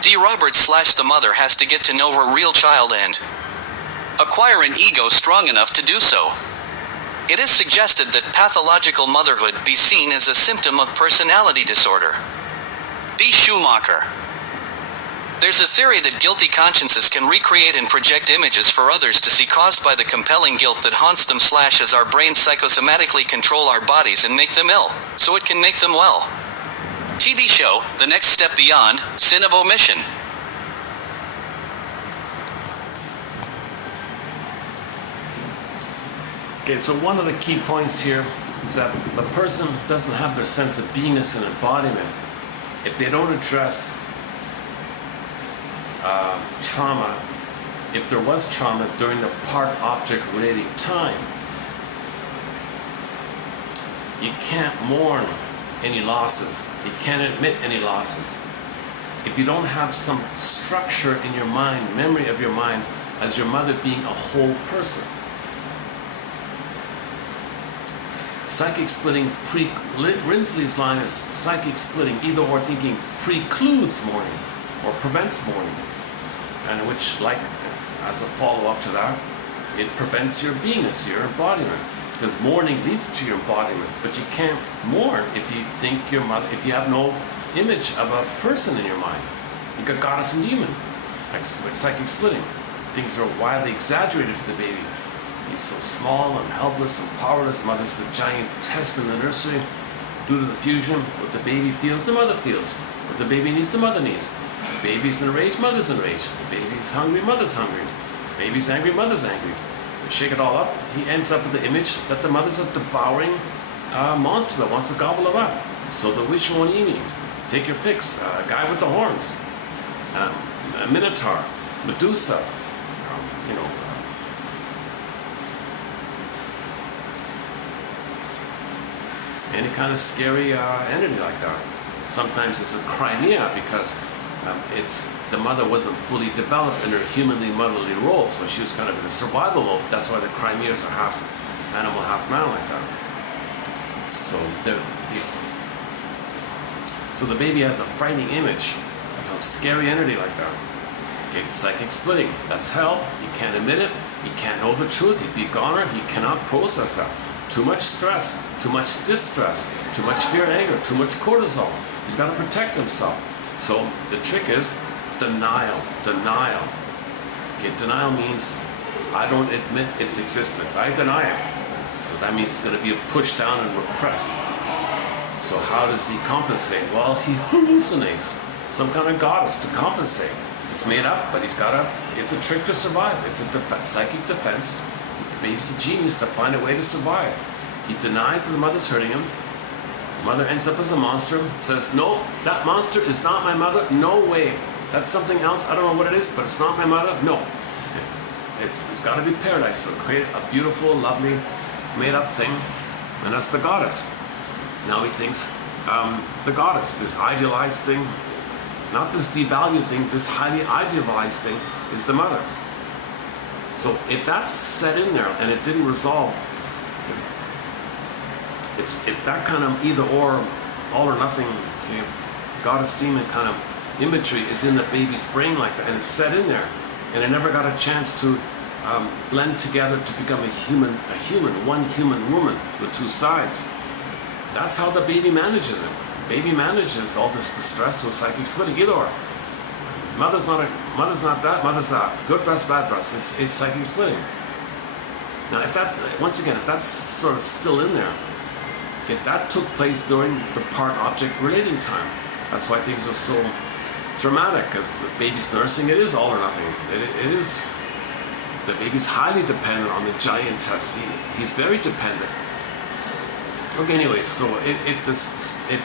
D. Roberts/the mother has to get to know her real child and acquire an ego strong enough to do so. It is suggested that pathological motherhood be seen as a symptom of personality disorder. B. Schumacher. There's a theory that guilty consciences can recreate and project images for others to see caused by the compelling guilt that haunts them / as our brains psychosomatically control our bodies and make them ill, so it can make them well. TV show, The Next Step Beyond, Sin of Omission. Okay, so one of the key points here is that the person doesn't have their sense of beingness and embodiment if they don't address trauma, if there was trauma during the part-object relating time. You can't mourn any losses. You can't admit any losses. If you don't have some structure in your mind, memory of your mind, as your mother being a whole person. Psychic splitting, Rinsley's line is psychic splitting, either or thinking precludes mourning or prevents mourning, and which, like, as a follow-up to that, it prevents your beingness, your embodiment, because mourning leads to your embodiment, but you can't mourn if you think your mother, if you have no image of a person in your mind, like a goddess and demon. like psychic splitting. Things are wildly exaggerated for the baby. He's so small and helpless and powerless. Mother's the giant test in the nursery. Due to the fusion, what the baby feels, the mother feels. What the baby needs, the mother needs. The baby's enraged, mother's enraged. The baby's hungry, mother's hungry. The baby's angry, mother's angry. You shake it all up, he ends up with the image that the mother's a devouring monster that wants to gobble her up. So the which one you mean? Take your picks. A guy with the horns, a minotaur, Medusa, you know. Any kind of scary entity like that. Sometimes it's a crimea because it's the mother wasn't fully developed in her humanly motherly role, so she was kind of in a survival mode. That's why the crimeas are half animal, half man like that. So the baby has a frightening image of some scary entity like that. Okay, psychic splitting. That's hell. He can't admit it. He can't know the truth. He'd be a goner. He cannot process that. Too much stress, too much distress, too much fear and anger, too much cortisol. He's got to protect himself. So the trick is denial. Denial. Okay, denial means I don't admit its existence. I deny it. So that means it's going to be pushed down and repressed. So how does he compensate? Well, he hallucinates some kind of goddess to compensate. It's made up, but it's a trick to survive. It's a psychic defense. The baby's a genius to find a way to survive. He denies that the mother's hurting him. The mother ends up as a monster, says, no, that monster is not my mother. No way. That's something else. I don't know what it is, but it's not my mother. No. It's got to be paradise. So create a beautiful, lovely, made-up thing, and that's the goddess. Now he thinks the goddess, this idealized thing, not this devalued thing, this highly idealized thing, is the mother. So if that's set in there and it didn't resolve, if that kind of either or, all or nothing, okay, goddess demon kind of imagery is in the baby's brain like that, and it's set in there, and it never got a chance to blend together to become one human woman with two sides. That's how the baby manages it. Baby manages all this distress with psychic splitting, either or. Mother's not that, mother's that. Good breast, bad breast is psychic splitting. Now, if that's, once again, if that's sort of still in there, okay, that took place during the part-object relating time. That's why things are so dramatic, because the baby's nursing, it is all or nothing. It is, the baby's highly dependent on the giant test. He's very dependent. Okay, anyway, so if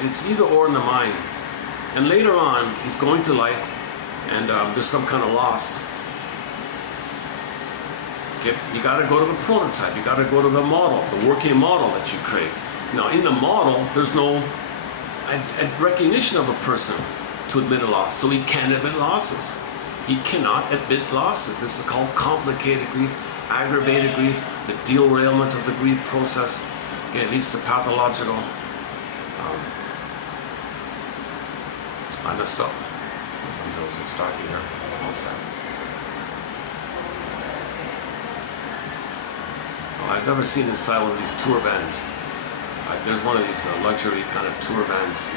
it's either or in the mind, and later on, he's going to light, and there's some kind of loss. Okay, you got to go to the prototype. You got to go to the model, the working model that you create. Now, in the model, there's no recognition of a person to admit a loss, so he can't admit losses. He cannot admit losses. This is called complicated grief, aggravated grief, the derailment of the grief process. Okay, it leads to pathological. I messed up. Let's start here. Almost set. Oh, I've never seen inside one of these tour vans. There's one of these luxury kind of tour vans.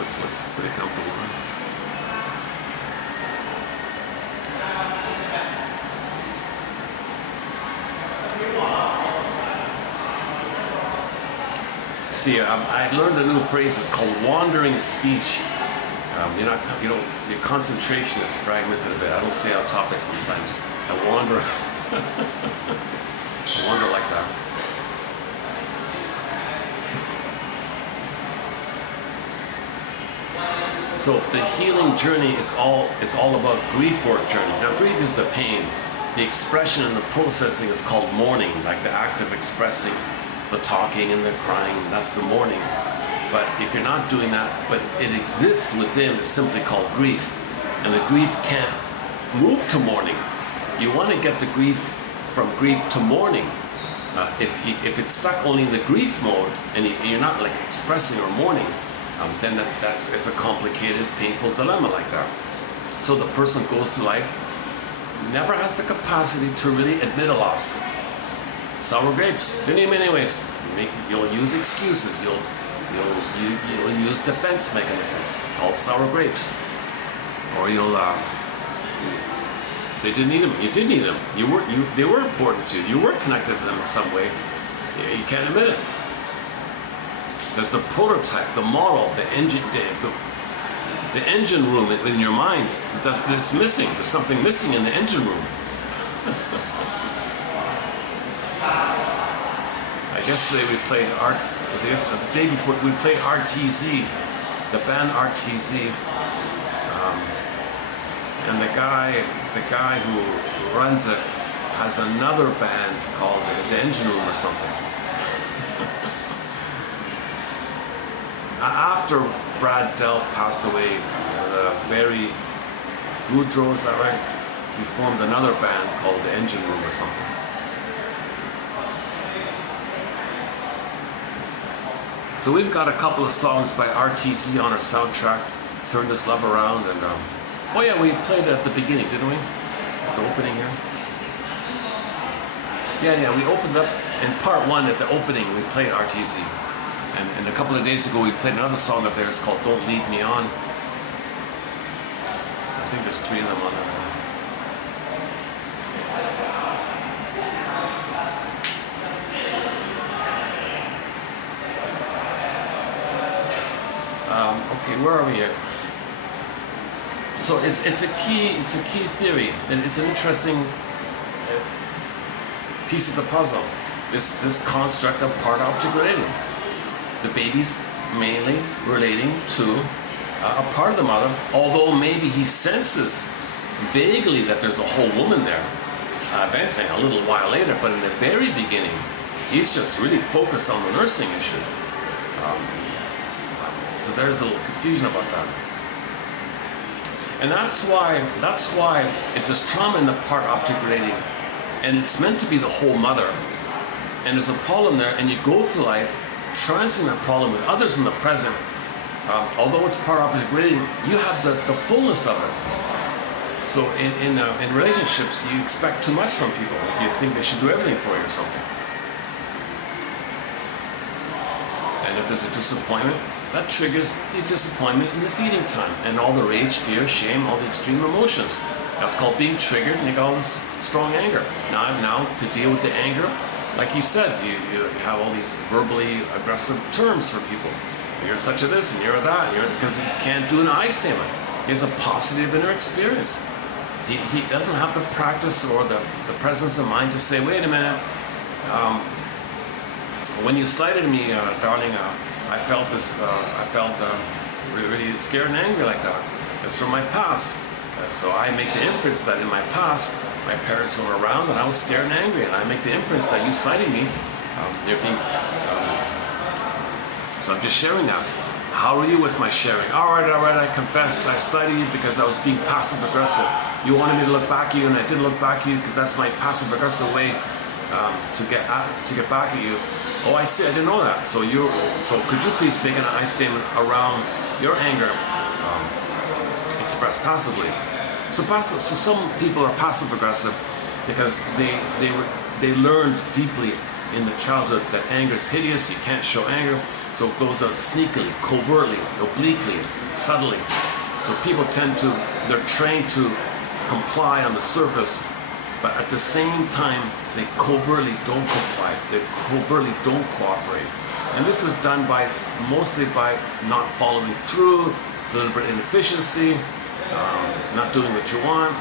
Looks pretty comfortable. See, I learned a new phrase. It's called wandering speech. Your concentration is fragmented a bit. I don't stay on topic sometimes. I wander. I wander like that. So the healing journey is all about grief work journey. Now, grief is the pain. The expression and the processing is called mourning, like the act of expressing, the talking and the crying, that's the mourning. But if you're not doing that, but it exists within, it's simply called grief. And the grief can't move to mourning. You want to get the grief from grief to mourning. If it's stuck only in the grief mode, and you're not like expressing or mourning, then it's a complicated, painful dilemma like that. So the person goes through life, never has the capacity to really admit a loss. Sour grapes, in many ways. You'll use excuses. You'll You'll use defense mechanisms called sour grapes, or you'll say you didn't need them. You did need them. They were important to you. You were connected to them in some way. You can't admit it. There's the prototype, the model, the engine room in your mind. That's missing. There's something missing in the engine room. Yesterday we played the day before we played RTZ, the band RTZ, and the guy who runs it has another band called the Engine Room or something. After Brad Delp passed away, Barry Goudreau, is that right? He formed another band called the Engine Room or something. So we've got a couple of songs by RTZ on our soundtrack, Turn This Love Around, and oh yeah, we played it at the beginning, didn't we? At the opening here. Yeah, we opened up in part one at the opening, we played RTZ. And a couple of days ago we played another song of theirs called Don't Lead Me On. I think there's 3 of them on there. Okay, where are we here? So it's a key theory, and it's an interesting piece of the puzzle. This construct of part-object relating. The baby's mainly relating to a part of the mother, although maybe he senses vaguely that there's a whole woman there. Eventually, a little while later, but in the very beginning, he's just really focused on the nursing issue. So there's a little confusion about that. And that's why if there's trauma in the part-object relating, and it's meant to be the whole mother, and there's a problem there, and you go through life transferring that problem with others in the present, although it's part-object relating, you have the fullness of it. So in relationships, you expect too much from people. You think they should do everything for you or something. And if there's a disappointment, that triggers the disappointment in the feeding time, and all the rage, fear, shame, all the extreme emotions. That's called being triggered, and you got all this strong anger. Now to deal with the anger, like he said, you have all these verbally aggressive terms for people. You're such a this, and you're that, because he can't do an I statement. He has a positive inner experience. He doesn't have the practice or the presence of mind to say, wait a minute, when you slighted me, darling, I felt really scared and angry like that. It's from my past. So I make the inference that in my past, my parents were around and I was scared and angry, and I make the inference that you slighting me, you're being, so I'm just sharing that. How are you with my sharing? All right, I confess, I slighted you because I was being passive aggressive. You wanted me to look back at you, and I didn't look back at you because that's my passive aggressive way to get back at you. Oh, I see. I didn't know that. So could you please make an I statement around your anger expressed passively? So some people are passive aggressive because they learned deeply in the childhood that anger is hideous. You can't show anger, so it goes out sneakily, covertly, obliquely, subtly. So people they're trained to comply on the surface, but at the same time, they covertly don't comply. They covertly don't cooperate. And this is done mostly by not following through, deliberate inefficiency, not doing what you want,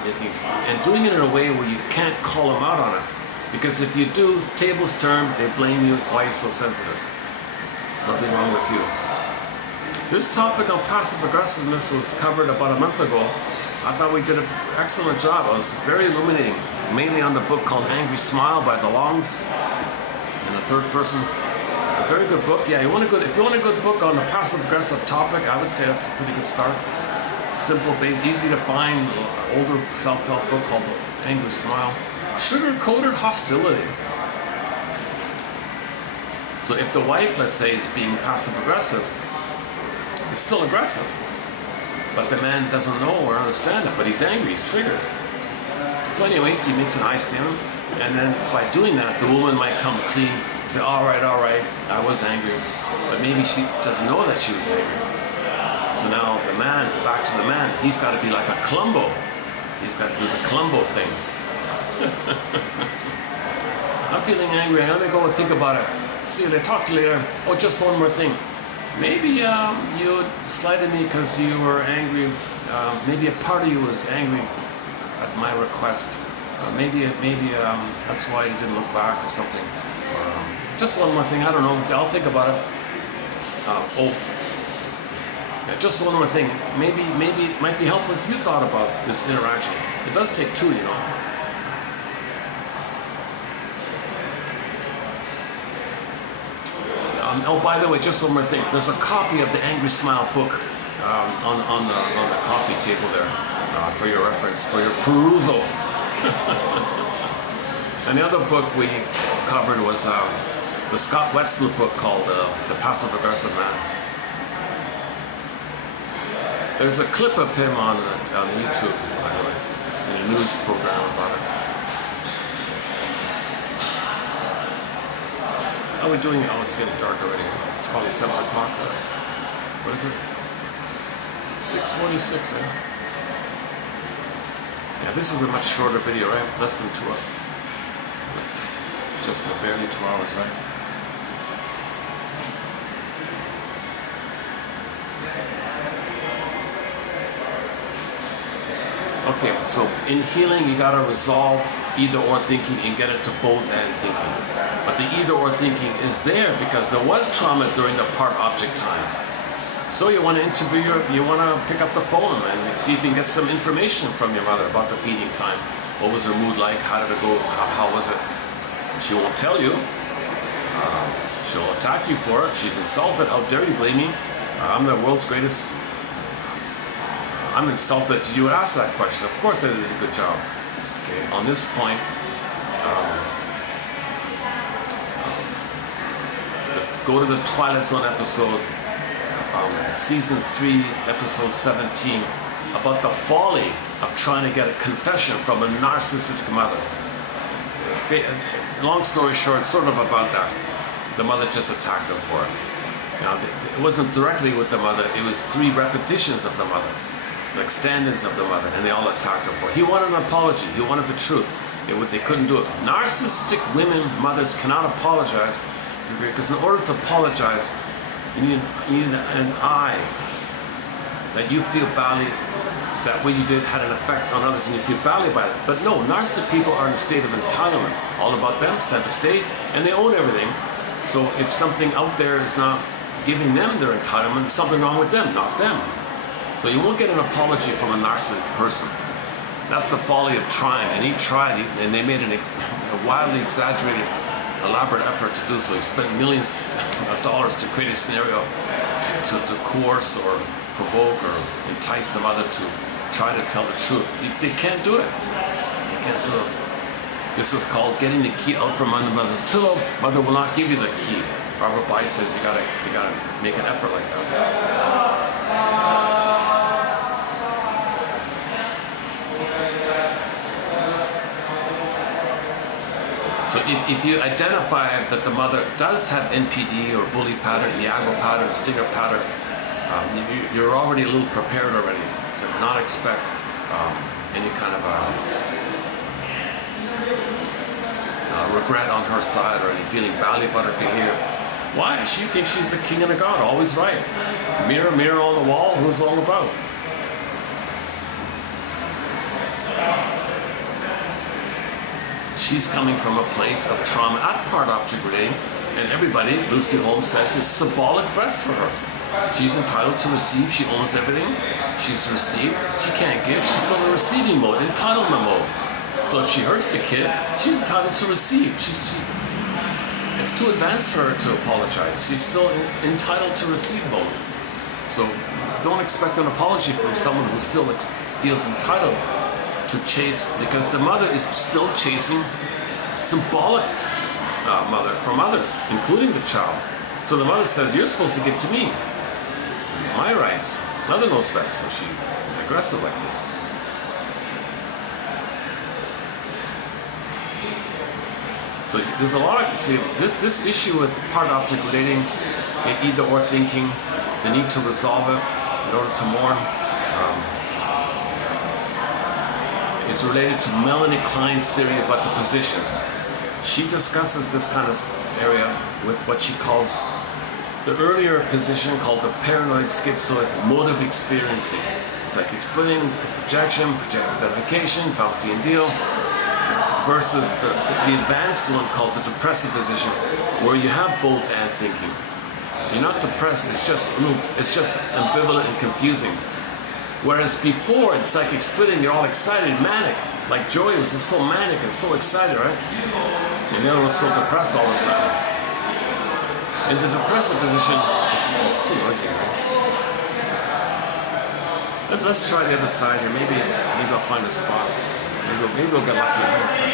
and doing it in a way where you can't call them out on it. Because if you do, tables turn, they blame you, why are you so sensitive? Something wrong with you. This topic on passive aggressiveness was covered about a month ago. I thought we did an excellent job. It was very illuminating, mainly on the book called Angry Smile by DeLonge, in the third person. A very good book. Yeah, if you want a good book on a passive aggressive topic, I would say that's a pretty good start. Simple, easy to find, older self-help book called Angry Smile. Sugar-coated hostility. So if the wife, let's say, is being passive aggressive, it's still aggressive. But the man doesn't know or understand it, but he's angry, he's triggered. So anyways, he makes an eye statement, and then by doing that, the woman might come clean and say, all right, I was angry. But maybe she doesn't know that she was angry. So now the man, back to the man, he's got to be like a Columbo. He's got to do the Columbo thing. I'm feeling angry. I'm gonna go and think about it. See you later. Talk to you later. Oh, just one more thing. Maybe you slighted me because you were angry. Maybe a part of you was angry at my request. Maybe that's why you didn't look back or something. Just one more thing. I don't know. I'll think about it. Just one more thing. Maybe it might be helpful if you thought about this interaction. It does take two, you know. Oh, by the way, just one more thing. There's a copy of the Angry Smile book on the coffee table there for your reference, for your perusal. And the other book we covered was the Scott Wetzler book called The Passive Aggressive Man. There's a clip of him on YouTube, by the way, in a news program about it. How are we doing? Oh, it's getting dark already. It's probably 7 o'clock. What is it? 6:46, eh? Yeah, this is a much shorter video, right? Less than 2 hours. Just barely 2 hours, right? Okay, so in healing, you gotta resolve either-or thinking and get it to both-and thinking. But the either-or thinking is there because there was trauma during the part-object time. So you want to interview you want to pick up the phone and see if you can get some information from your mother about the feeding time. What was her mood like? How did it go? How was it? She won't tell you. She'll attack you for it. She's insulted. How dare you blame me? I'm the world's greatest. I'm insulted you would ask that question. Of course I did a good job. Okay. On this point, go to the Twilight Zone episode, season 3, episode 17, about the folly of trying to get a confession from a narcissistic mother. Long story short, sort of about that. The mother just attacked them for it. Now, it wasn't directly with the mother, it was 3 repetitions of the mother, like stand-ins of the mother, and they all attacked him for it. He wanted an apology, he wanted the truth. They couldn't do it. Narcissistic women, mothers cannot apologize, because in order to apologize, you need an I, that you feel badly, that what you did had an effect on others and you feel badly by it. But no, narcissistic people are in a state of entitlement. All about them, center stage, and they own everything. So if something out there is not giving them their entitlement, there's something wrong with them, not them. So you won't get an apology from a narcissistic person. That's the folly of trying. And he tried, and they made a wildly exaggerated, elaborate effort to do so. He spent millions of dollars to create a scenario to coerce or provoke or entice the mother to try to tell the truth. They can't do it. They can't do it. This is called getting the key out from under mother's pillow. Mother will not give you the key. Robert By says you gotta make an effort like that. So if you identify that the mother does have NPD or bully pattern, Iago pattern, stinger pattern, you're already a little prepared already to not expect any kind of regret on her side or any feeling badly about her behavior. Why? She thinks she's the king and the god, always right. Mirror, mirror on the wall, who's it all about? She's coming from a place of trauma at part-object relating, and everybody, Lucy Holmes says, is symbolic breast for her. She's entitled to receive, she owns everything. She's received, she can't give, she's still in receiving mode, entitlement mode. So if she hurts the kid, she's entitled to receive. It's too advanced for her to apologize. She's still entitled to receive mode. So don't expect an apology from someone who still feels entitled to chase, because the mother is still chasing symbolic mother from others, including the child. So the mother says, you're supposed to give to me my rights. Mother knows best, so she is aggressive like this. So there's a lot of, see, this issue with part-object relating, the either-or thinking, the need to resolve it in order to mourn, is related to Melanie Klein's theory about the positions. She discusses this kind of area with what she calls the earlier position called the paranoid schizoid mode of experiencing. It's like explaining projection, projectification, Faustian deal, versus the advanced one called the depressive position, where you have both and thinking. You're not depressed, it's just ambivalent and confusing. Whereas before in psychic splitting, you're all excited, manic. Like Joey was just so manic and so excited, right? And the other was so depressed all the time. In the depressive position, it's too noisy, right? Let's try the other side here. Maybe I'll find a spot. Maybe we'll get lucky on this side.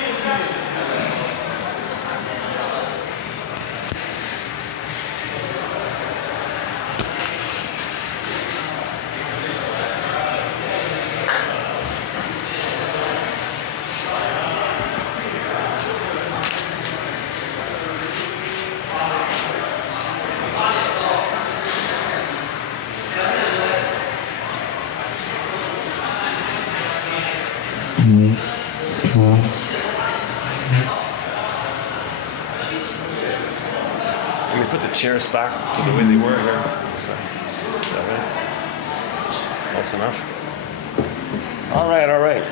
Let me put the chairs back to the way they were here. Is that right? Close enough? All right, all right.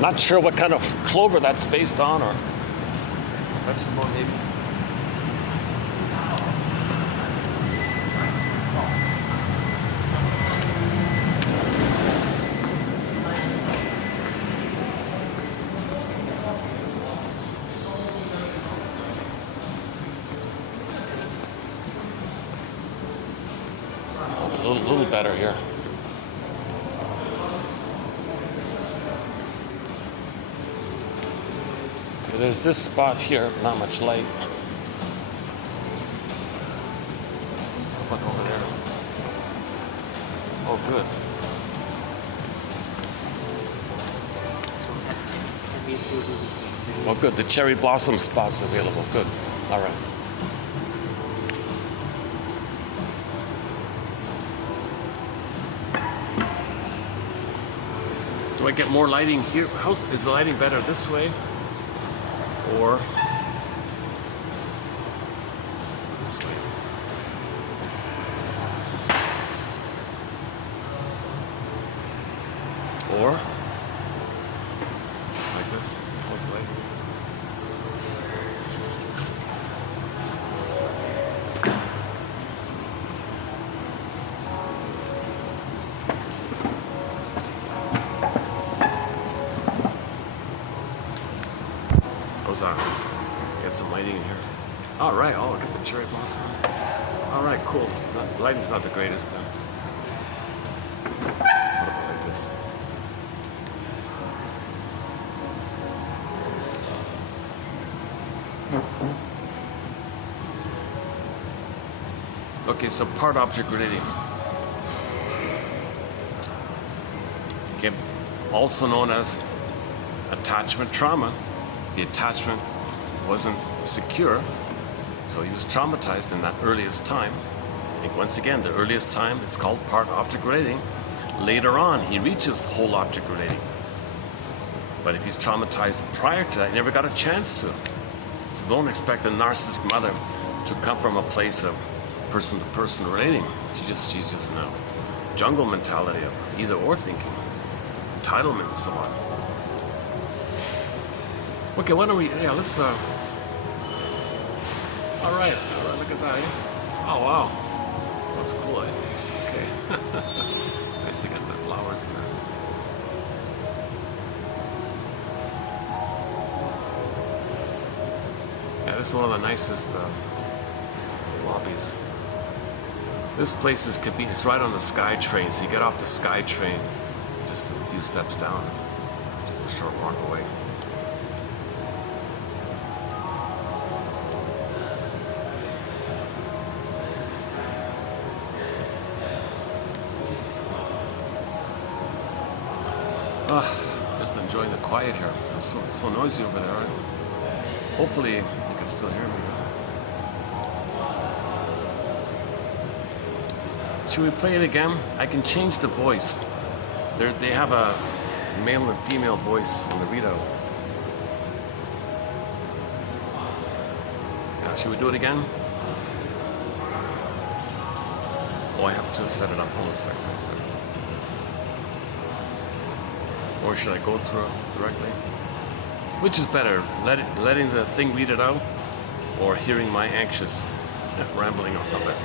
Not sure what kind of clover that's based on, or vegetable maybe. It's a little better here. There's this spot here, not much light. Look over there. Oh, good. Well, good. The cherry blossom spot's available. Good. All right. Do I get more lighting here? Is the lighting better this way? Or this way. Or like this. How's the light? How's that? Get some lighting in here. All right. Oh, look at the cherry blossom. All right, cool. The lighting's not the greatest. What about like this? Okay, so part object relating. Okay, also known as attachment trauma. The attachment wasn't secure, so he was traumatized in that earliest time. And once again, the earliest time, it's called part object relating. Later on, he reaches whole object relating. But if he's traumatized prior to that, he never got a chance to. So don't expect a narcissistic mother to come from a place of person-to-person relating. She's just in a jungle mentality of either or thinking, entitlement and so on. Okay, why don't we, let's, all right, look at that, eh? Oh, wow, that's cool, eh? Okay. Nice to get the flowers in there. Yeah, this is one of the nicest lobbies. This place is convenient. It's right on the SkyTrain, so you get off the SkyTrain just a few steps down, just a short walk away. Just enjoying the quiet here. It's so noisy over there, right? Hopefully you can still hear me. Should we play it again? I can change the voice. They have a male and female voice on the readout. Yeah, should we do it again? Oh, I have to set it up. Hold on a second. Or should I go through it directly? Which is better, letting the thing read it out, or hearing my anxious rambling of it?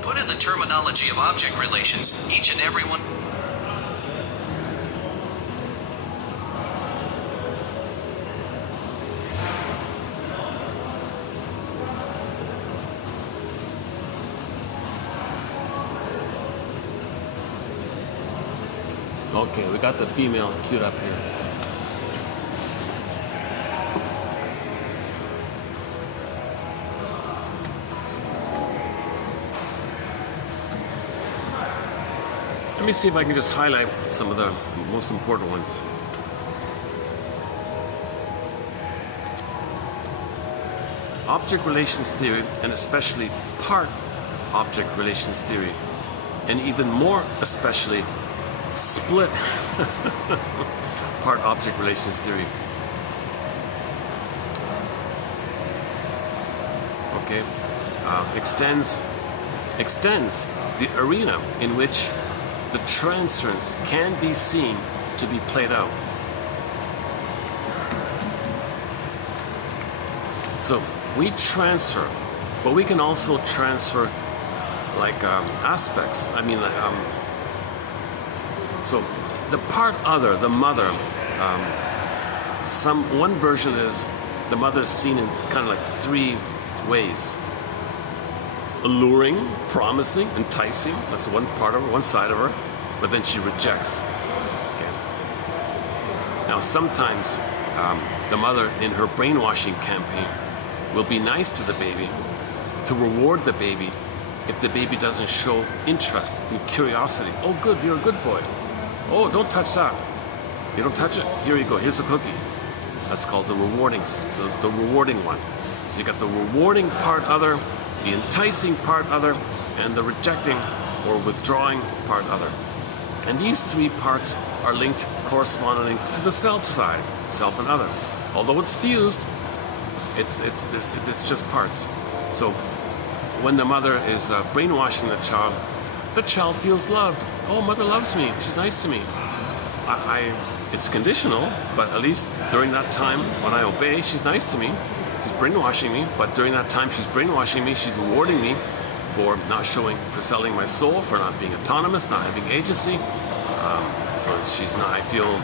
Put in the terminology of object relations, each and every one. Okay, we got the female queued up here. Let me see if I can just highlight some of the most important ones. Object relations theory, and especially part object relations theory, and even more especially split part object relations theory. Okay, extends the arena in which the transference can be seen to be played out. So we transfer, but we can also transfer like aspects. I mean, so the part other, the mother, one version is the mother is seen in kind of like three ways: alluring, promising, enticing. That's one part of her, one side of her, but then she rejects. Okay. Now sometimes the mother in her brainwashing campaign will be nice to the baby to reward the baby if the baby doesn't show interest and curiosity. Oh good, you're a good boy. Oh, don't touch that. You don't touch it? Here you go, here's a cookie. That's called the rewarding one. So you got the rewarding part other, the enticing part other, and the rejecting or withdrawing part other. And these three parts are linked corresponding to the self side, self and other. Although it's fused, it's just parts. So when the mother is brainwashing the child feels loved. Oh, mother loves me, she's nice to me. It's conditional, but at least during that time when I obey, she's nice to me. She's brainwashing me, but during that time she's brainwashing me, she's rewarding me for not showing, for selling my soul, for not being autonomous, not having agency. So she's not, I feel,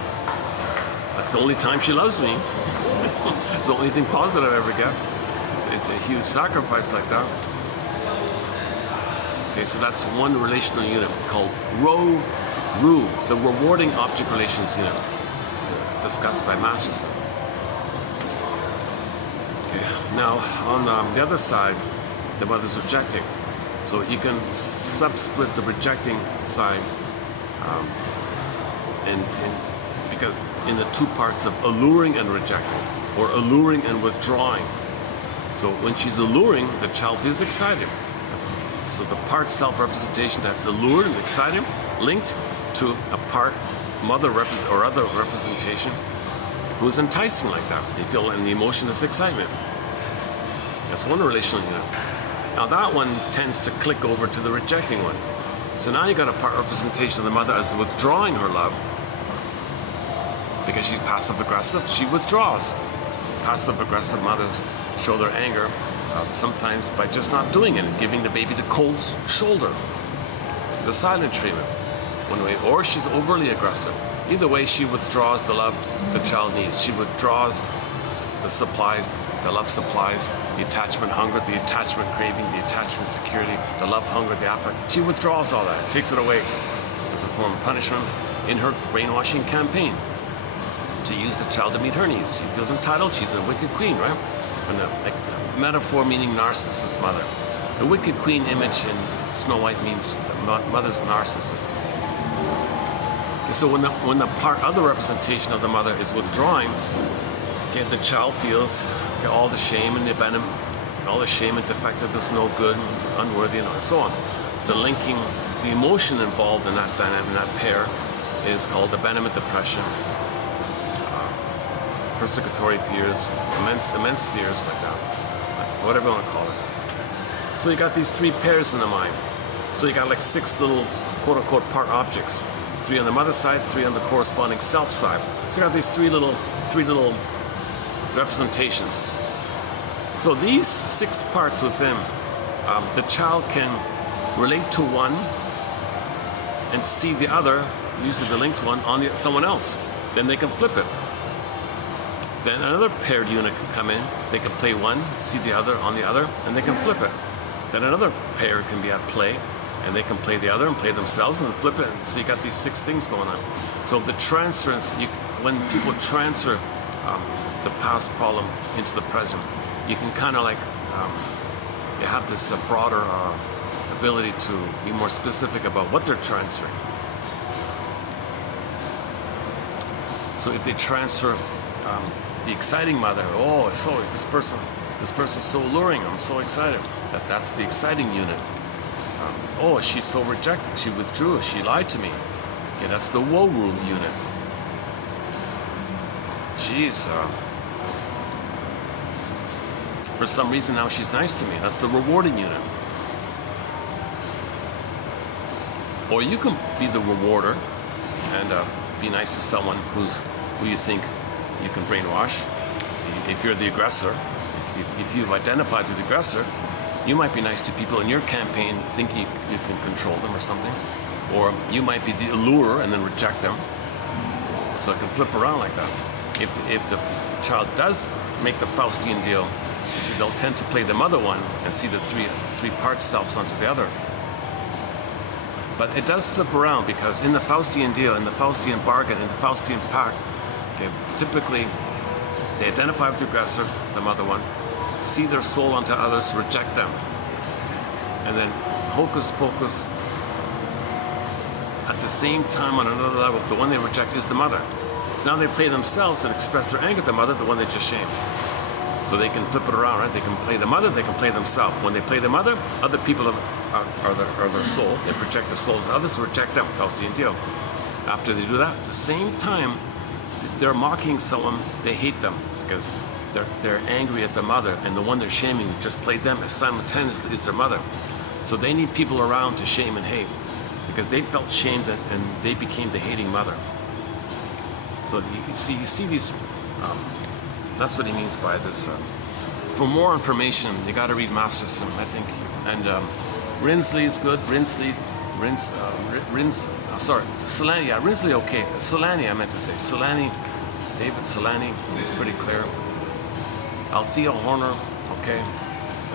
that's the only time she loves me. It's the only thing positive I ever get. It's a huge sacrifice like that. Okay, so that's one relational unit called RU, the rewarding object relations unit, discussed by Masterson. Okay, now on the other side, the mother's rejecting. So you can subsplit the rejecting side, and because in the two parts of alluring and rejecting, or alluring and withdrawing. So when she's alluring, the child feels excited. So the part self-representation that's allured and excited, linked to a part mother or other representation who's enticing like that. They feel, and the emotion is excitement. That's one relational unit. Now that one tends to click over to the rejecting one. So now you got a part representation of the mother as withdrawing her love, because she's passive-aggressive, she withdraws. Passive-aggressive mothers show their anger sometimes by just not doing it and giving the baby the cold shoulder, the silent treatment, or she's overly aggressive. Either way, she withdraws the love the child needs. She withdraws the supplies, the love supplies, the attachment hunger, the attachment craving, the attachment security, the love hunger, the affect. She withdraws all that, takes it away as a form of punishment in her brainwashing campaign to use the child to meet her needs. She feels entitled. She's a wicked queen, right? And a metaphor meaning narcissist mother. The wicked queen image in Snow White means the mother's narcissist. So when the other representation of the mother is withdrawing, okay, the child feels all the shame and abandonment, all the shame and defectiveness, no good, unworthy, and so on. The linking, the emotion involved in that dynamic, in that pair, is called abandonment depression, persecutory fears, immense fears, like that, whatever you want to call it. So you got these three pairs in the mind. So you got like 6 little quote-unquote part objects. 3 on the mother side, 3 on the corresponding self side. So you got these three little representations. So these 6 parts within, the child can relate to one and see the other, usually the linked one, on someone else. Then they can flip it. Then another paired unit can come in. They can play one, see the other on the other, and they can flip it. Then another pair can be at play, and they can play the other and play themselves and flip it. So you got these 6 things going on. So the transference, when people transfer the past problem into the present, you can kind of like, you have this broader ability to be more specific about what they're transferring. So if they transfer the exciting mother, oh, so this person's so alluring, I'm so excited. That's the exciting unit. Oh, she's so rejected, she withdrew, she lied to me. Okay, that's the woe room unit. Geez, for some reason now she's nice to me. That's the rewarding unit. Or you can be the rewarder and be nice to someone who you think you can brainwash. See, if you're the aggressor, if you've identified with the aggressor, you might be nice to people in your campaign thinking you can control them or something. Or you might be the allurer and then reject them. So it can flip around like that. If the child does make the Faustian deal, you see, they'll tend to play the mother one and see the three parts selves onto the other. But it does flip around because in the Faustian deal, in the Faustian bargain, in the Faustian pact, okay, typically they identify with the aggressor, the mother one, see their soul onto others, reject them. And then hocus pocus, at the same time on another level, the one they reject is the mother. So now they play themselves and express their anger at the mother, the one they just shamed. So they can flip it around, right? They can play the mother, they can play themselves. When they play the mother, other people are their soul. They project the soul to others, reject them. Faustian deal. After they do that, at the same time, they're mocking someone, they hate them because they're angry at the mother, and the one they're shaming who just played them as simultaneously is their mother. So they need people around to shame and hate because they felt shamed and they became the hating mother. So you see these, that's what he means by this. For more information, you got to read Masterson, I think. And Rinsley is good. Solani, yeah, Rinsley, okay. Solani, I meant to say. Solani, David Solani, he's pretty clear. Althea Horner, okay.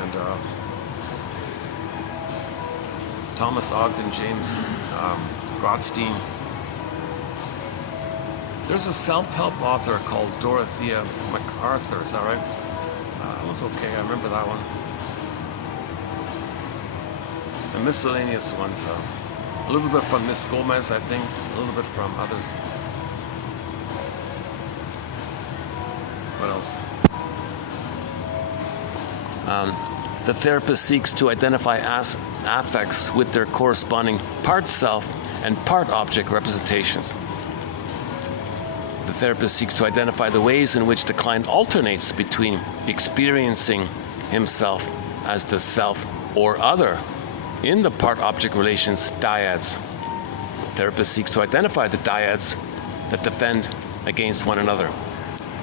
And Thomas Ogden, James Grotstein. There's a self-help author called Dorothea MacArthur, is that right? That was okay, I remember that one. The miscellaneous ones, a little bit from Miss Gomez, I think, a little bit from others. What else? The therapist seeks to identify affects with their corresponding part self and part object representations. The therapist seeks to identify the ways in which the client alternates between experiencing himself as the self or other in the part-object relations dyads. The therapist seeks to identify the dyads that defend against one another.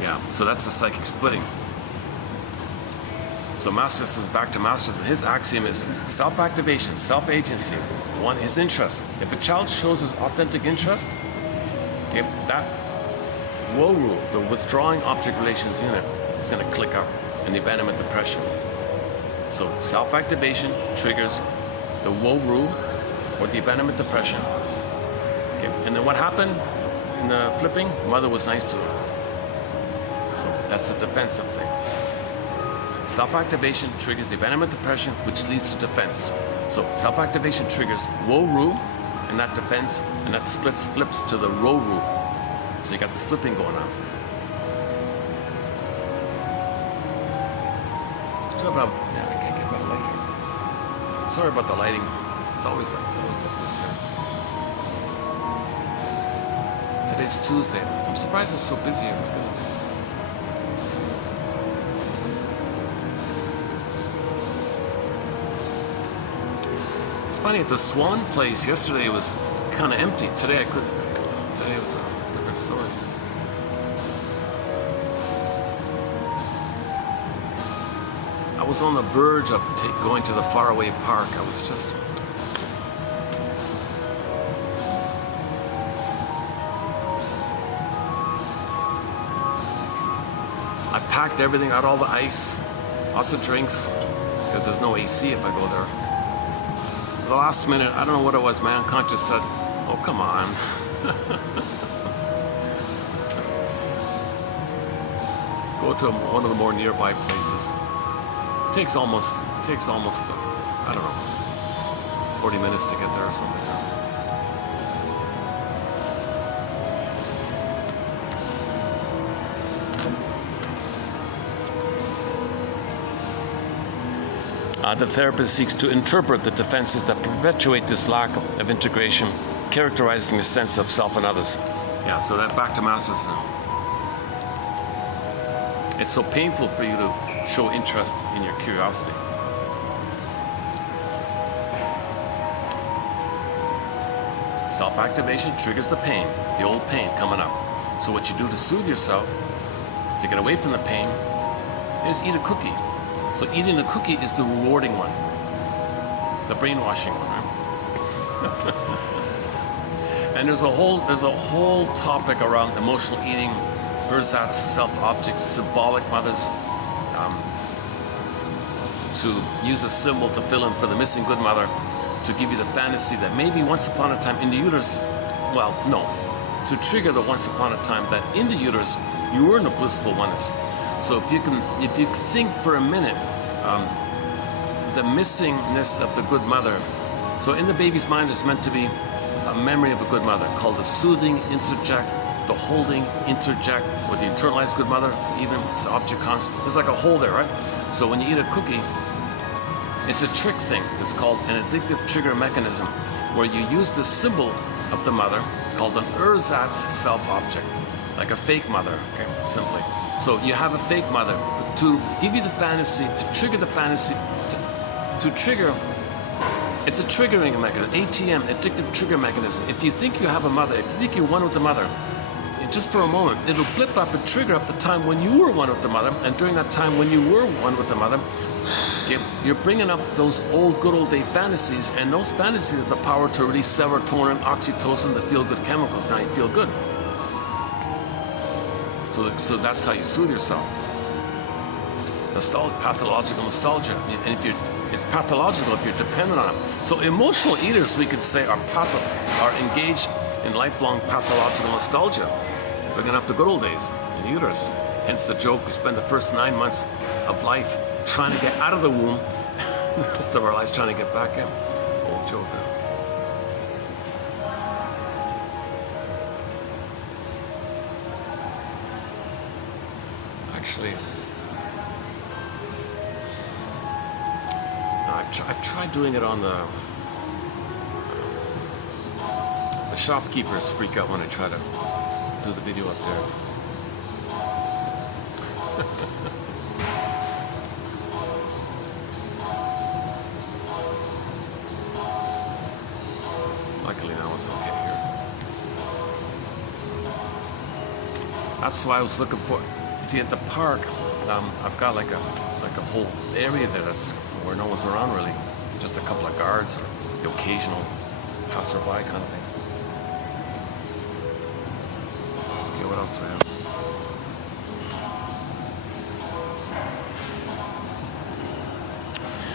Yeah, so that's the psychic splitting. So Masters is back to Masters, and his axiom is self-activation, self-agency, his interest. If a child shows his authentic interest, okay, that woe rule, the withdrawing object relations unit, is going to click up in the abandonment depression. So self-activation triggers the woe rule or the abandonment depression. Okay. And then what happened in the flipping? Mother was nice to her. So that's the defensive thing. Self-activation triggers the abandonment depression, which leads to defense. So self-activation triggers woe rule, and that defense, and that flips to the row rule. So you got this flipping going on. Yeah, I can't get better light here. Sorry about the lighting. It's always like this here. Today's Tuesday. I'm surprised it's so busy here. My goodness. It's funny, at the Swan place yesterday it was kind of empty. Today it was a different story. I was on the verge of going to the faraway park. I was just... I packed everything, out all the ice, lots of drinks, because there's no AC if I go there. At the last minute, I don't know what it was, my unconscious said, oh, come on. Go to one of the more nearby places. Takes almost, I don't know, 40 minutes to get there or something. The therapist seeks to interpret the defenses that perpetuate this lack of integration, characterizing the sense of self and others. Yeah, so that back to Masters. It's so painful for you to show interest in your curiosity. Self-activation triggers the pain, the old pain coming up. So what you do to soothe yourself, to get away from the pain, is eat a cookie. So eating the cookie is the rewarding one, the brainwashing one, right? And there's a whole topic around emotional eating, ersatz, self-objects, symbolic mothers, to use a symbol to fill in for the missing good mother, to give you the fantasy that maybe once upon a time in the uterus, well, no, to trigger the once upon a time that in the uterus you were in a blissful oneness. So if you think for a minute, the missingness of the good mother. So in the baby's mind is meant to be a memory of a good mother, called the soothing interject, the holding interject, or the internalized good mother, even it's the object concept. There's like a hole there, right? So when you eat a cookie, it's a trick thing. It's called an addictive trigger mechanism, where you use the symbol of the mother, called an ersatz self-object, like a fake mother, okay, simply. So you have a fake mother to give you the fantasy, to trigger the fantasy, to trigger. It's a triggering mechanism, ATM, addictive trigger mechanism. If you think you have a mother, if you think you're one with the mother, just for a moment, it'll blip up and trigger up the time when you were one with the mother, and during that time when you were one with the mother, you're bringing up those good old day fantasies, and those fantasies have the power to release serotonin, oxytocin, the feel-good chemicals. Now you feel good. So that's how you soothe yourself. Pathological nostalgia, and it's pathological if you're dependent on it. So emotional eaters, we could say, are engaged in lifelong pathological nostalgia, bringing up the good old days in the uterus. Hence the joke, we spend the first 9 months of life trying to get out of the womb, the rest of our lives trying to get back in. Old joke. Actually, I've tried doing it on the shopkeepers freak out when I try to do the video up there. Luckily now it's okay here. That's why I was looking for. See, at the park, I've got like a whole area there that's where no one's around really, just a couple of guards or the occasional passerby kind of thing. Okay, what else do I have?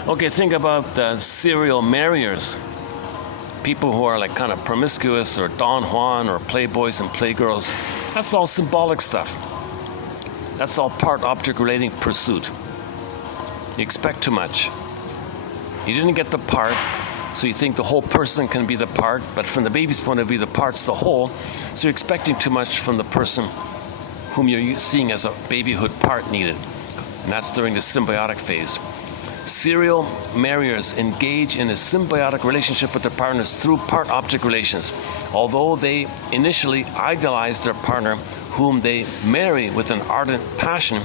Okay, think about the serial marriers. People who are like kind of promiscuous or Don Juan or playboys and playgirls. That's all symbolic stuff. That's all part object relating pursuit. You expect too much. You didn't get the part, so you think the whole person can be the part, but from the baby's point of view, the part's the whole. So you're expecting too much from the person whom you're seeing as a babyhood part needed. And that's during the symbiotic phase. Serial marriers engage in a symbiotic relationship with their partners through part-object relations. Although they initially idealize their partner, whom they marry with an ardent passion,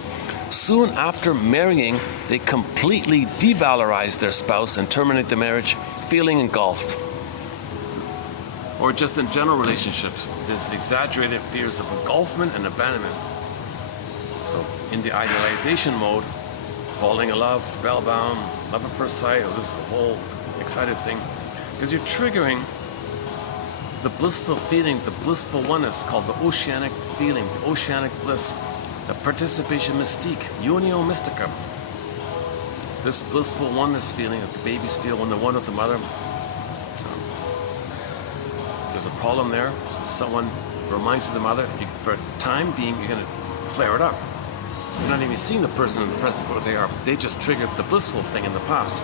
soon after marrying, they completely de-valorize their spouse and terminate the marriage, feeling engulfed. Or just in general relationships, there's exaggerated fears of engulfment and abandonment. So in the idealization mode, falling in love, spellbound, love at first sight, or this whole excited thing, because you're triggering the blissful feeling, the blissful oneness called the oceanic feeling, the oceanic bliss, the participation mystique, unio mystica. This blissful oneness feeling that the babies feel when they're one with the mother. There's a problem there, so someone reminds the mother, for a time being, you're going to flare it up. You're not even seeing the person in the present where they are. They just triggered the blissful thing in the past.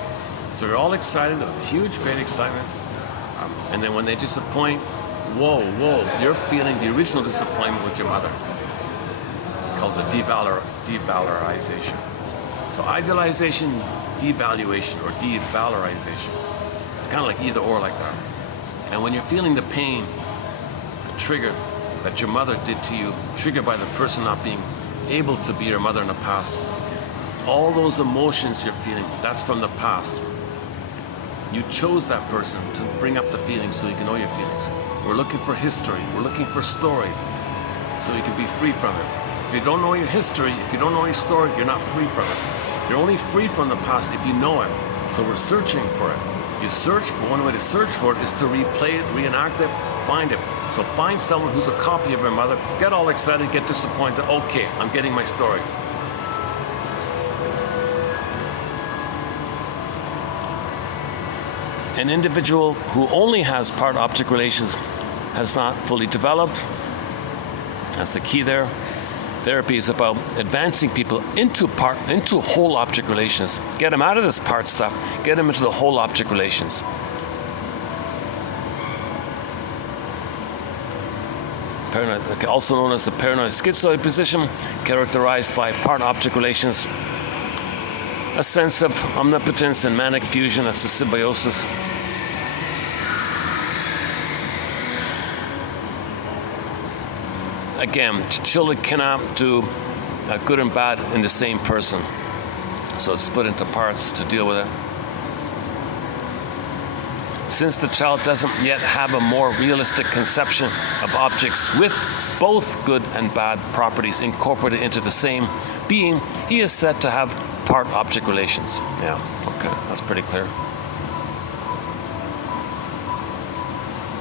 So you're all excited with huge, great excitement. And then when they disappoint, whoa, you're feeling the original disappointment with your mother. It calls it de-valorization. So idealization, devaluation, or de-valorization. It's kind of like either or like that. And when you're feeling the pain, the trigger that your mother did to you, triggered by the person not being able to be your mother in the past, all those emotions you're feeling, that's from the past. You chose that person to bring up the feelings so you can know your feelings. We're looking for history, we're looking for story, so you can be free from it. If you don't know your history, if you don't know your story, you're not free from it. You're only free from the past if you know it. So we're searching for it. You search for, one way to search for it is to replay it, reenact it, find it. So find someone who's a copy of your mother, get all excited, get disappointed, okay, I'm getting my story. An individual who only has part-object relations has not fully developed. That's the key there. Therapy is about advancing people into whole object relations. Get them out of this part stuff, get them into the whole object relations. Paranoid, also known as the paranoid schizoid position, characterized by part-object relations, a sense of omnipotence and manic fusion, that's the symbiosis. Again, children cannot do good and bad in the same person. So it's split into parts to deal with it. Since the child doesn't yet have a more realistic conception of objects with both good and bad properties incorporated into the same being, he is said to have part-object relations. Yeah, okay, that's pretty clear.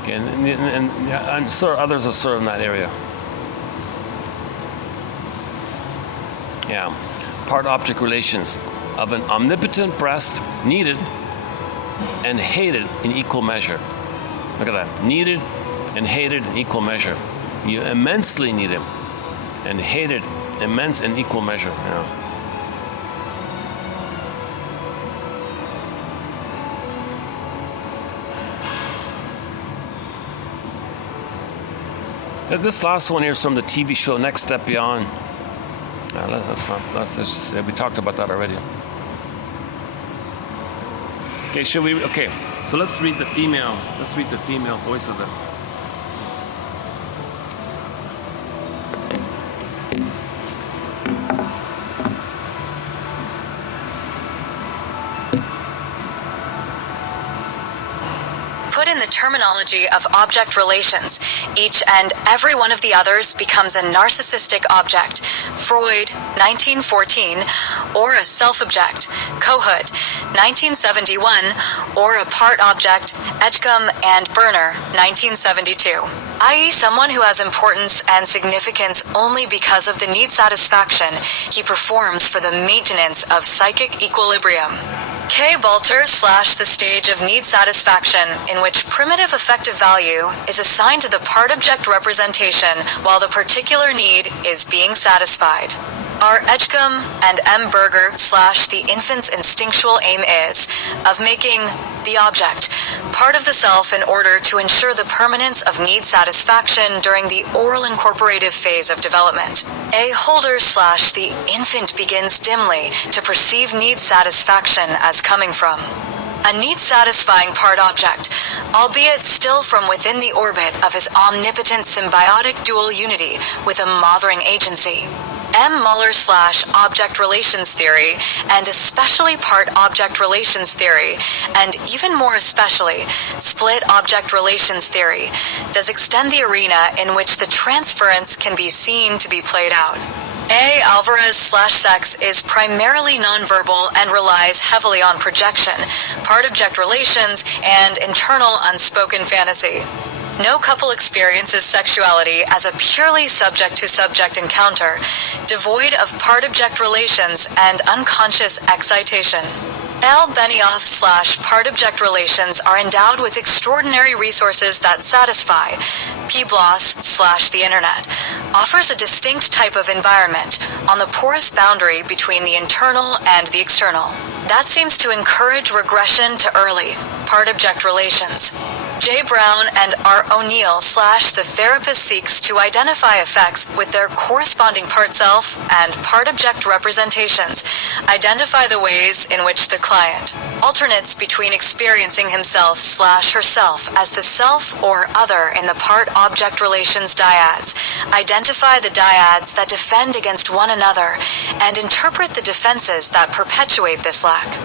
Okay, and sort of others are sort of in that area. Yeah, part-object relations of an omnipotent breast needed and hated in equal measure. Look at that, needed and hated in equal measure. You immensely need him and hated immense in equal measure. Yeah. This last one here is from the TV show Next Step Beyond. We talked about that already. Okay, so let's read the female voice of it. Put in the terminology of object relations. Each and every one of the others becomes a narcissistic object. Freud, 1914, or a self-object. Kohut, 1971, or a part object. Edgcumbe and Burgner, 1972. I.e., someone who has importance and significance only because of the need satisfaction he performs for the maintenance of psychic equilibrium. K. Balter / the stage of need satisfaction, in which primitive affective value is assigned to the part-object representation while the particular need is being satisfied. Our Edgcumbe and M Burger / the infant's instinctual aim is of making the object part of the self in order to ensure the permanence of need satisfaction during the oral-incorporative phase of development. A holder / the infant begins dimly to perceive need satisfaction as coming from a need-satisfying part object, albeit still from within the orbit of his omnipotent symbiotic dual unity with a mothering agency. M. Mahler / object relations theory, and especially part-object relations theory, and even more especially, split object relations theory, does extend the arena in which the transference can be seen to be played out. A. Alvarez / sex is primarily nonverbal and relies heavily on projection, part-object relations, and internal unspoken fantasy. No couple experiences sexuality as a purely subject-to-subject encounter, devoid of part-object relations and unconscious excitation. L. Benioff / part-object relations are endowed with extraordinary resources that satisfy. P. Blos / the Internet offers a distinct type of environment on the porous boundary between the internal and the external. That seems to encourage regression to early part-object relations. J. Brown and R. O'Neill / the therapist seeks to identify effects with their corresponding part-self and part-object representations, identify the ways in which the client alternates between experiencing himself / herself as the self or other in the part-object relations dyads, identify the dyads that defend against one another, and interpret the defenses that perpetuate this lack.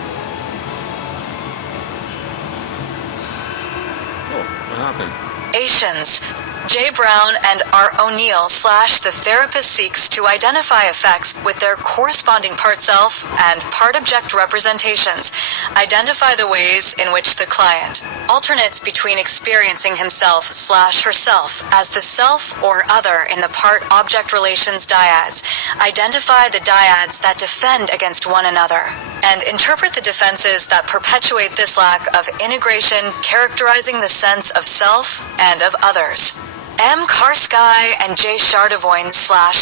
Asians. J. Brown and R. O'Neill / the therapist seeks to identify effects with their corresponding part-self and part-object representations, identify the ways in which the client alternates between experiencing himself / herself as the self or other in the part-object relations dyads, identify the dyads that defend against one another, and interpret the defenses that perpetuate this lack of integration, characterizing the sense of self and of others. M. Carsky and J Chardavoyne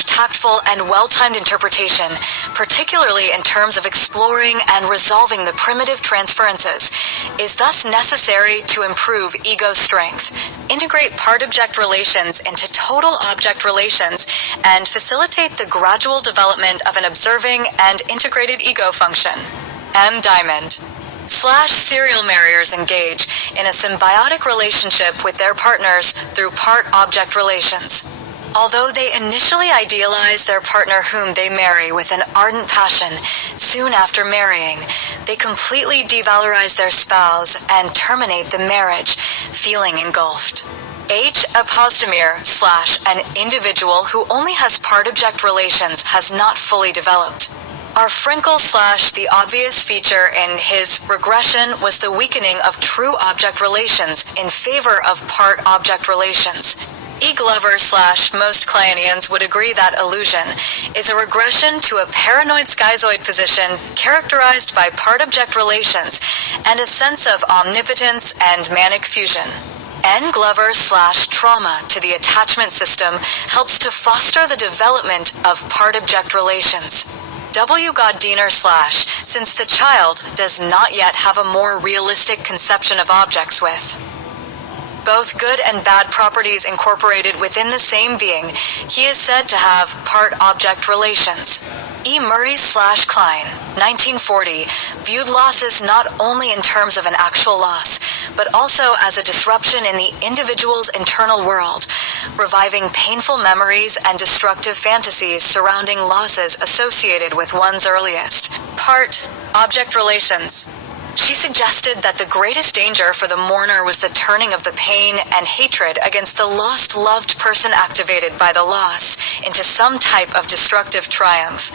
/ tactful and well-timed interpretation, particularly in terms of exploring and resolving the primitive transferences, is thus necessary to improve ego strength, integrate part-object relations into total object relations, and facilitate the gradual development of an observing and integrated ego function. M. Diamond / serial marriers engage in a symbiotic relationship with their partners through part-object relations. Although they initially idealize their partner whom they marry with an ardent passion, soon after marrying, they completely de-valorize their spouse and terminate the marriage, feeling engulfed. H. A postamere / an individual who only has part-object relations has not fully developed. Our Frankel / the obvious feature in his regression was the weakening of true object relations in favor of part-object relations. E. Glover / most Kleinians would agree that illusion is a regression to a paranoid schizoid position characterized by part-object relations and a sense of omnipotence and manic fusion. N. Glover / trauma to the attachment system helps to foster the development of part-object relations. W. Goddiner / since the child does not yet have a more realistic conception of objects with both good and bad properties incorporated within the same being, he is said to have part-object relations. E. Murray / Klein, 1940, viewed losses not only in terms of an actual loss, but also as a disruption in the individual's internal world, reviving painful memories and destructive fantasies surrounding losses associated with one's earliest part-object relations. She suggested that the greatest danger for the mourner was the turning of the pain and hatred against the lost loved person activated by the loss into some type of destructive triumph,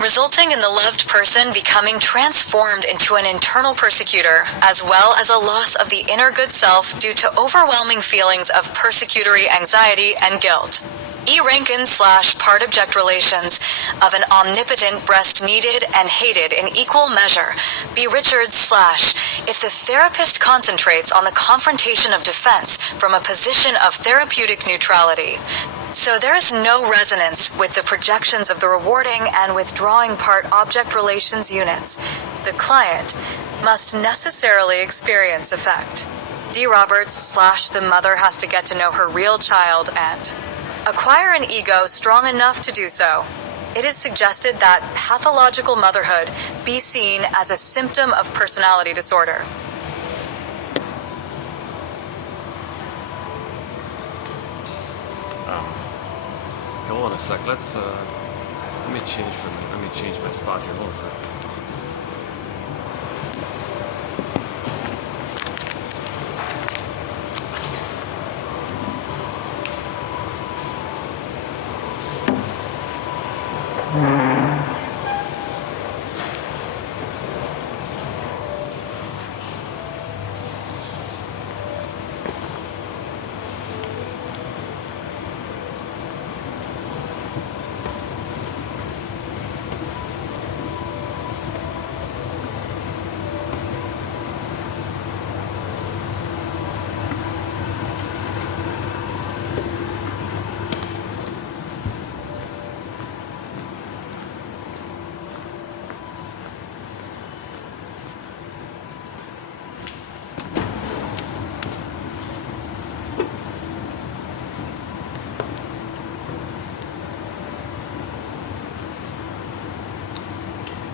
resulting in the loved person becoming transformed into an internal persecutor, as well as a loss of the inner good self due to overwhelming feelings of persecutory anxiety and guilt. E. Rankin/part-object relations of an omnipotent breast needed and hated in equal measure. B. Richards/ if the therapist concentrates on the confrontation of defense from a position of therapeutic neutrality. So there is no resonance with the projections of the rewarding and withdrawing part-object relations units. The client must necessarily experience affect. D. Roberts/ the mother has to get to know her real child and acquire an ego strong enough to do so. It is suggested that pathological motherhood be seen as a symptom of personality disorder. Hold on a sec. Let me change my spot here. Hold on a sec.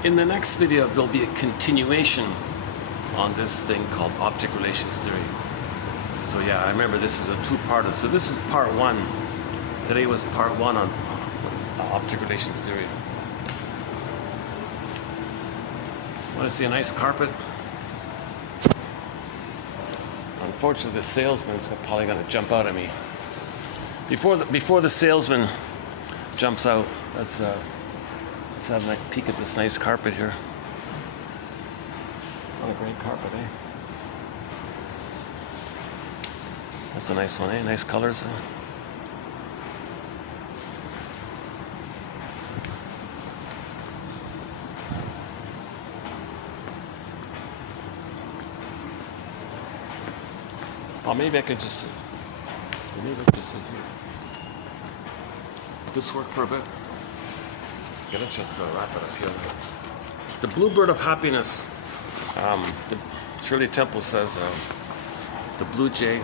In the next video, there'll be a continuation on this thing called object relations theory. So yeah, I remember this is a two-parter. So this is part one. Today was part one on object relations theory. Want to see a nice carpet? Unfortunately, the salesman's probably going to jump out at me. Before the salesman jumps out, let's have a peek at this nice carpet here. What a great carpet, eh? That's a nice one, eh? Nice colors. Oh, maybe I could just sit here. Would this work for a bit? Okay, let's just wrap it up here. The bluebird of happiness. Shirley Temple says the blue jay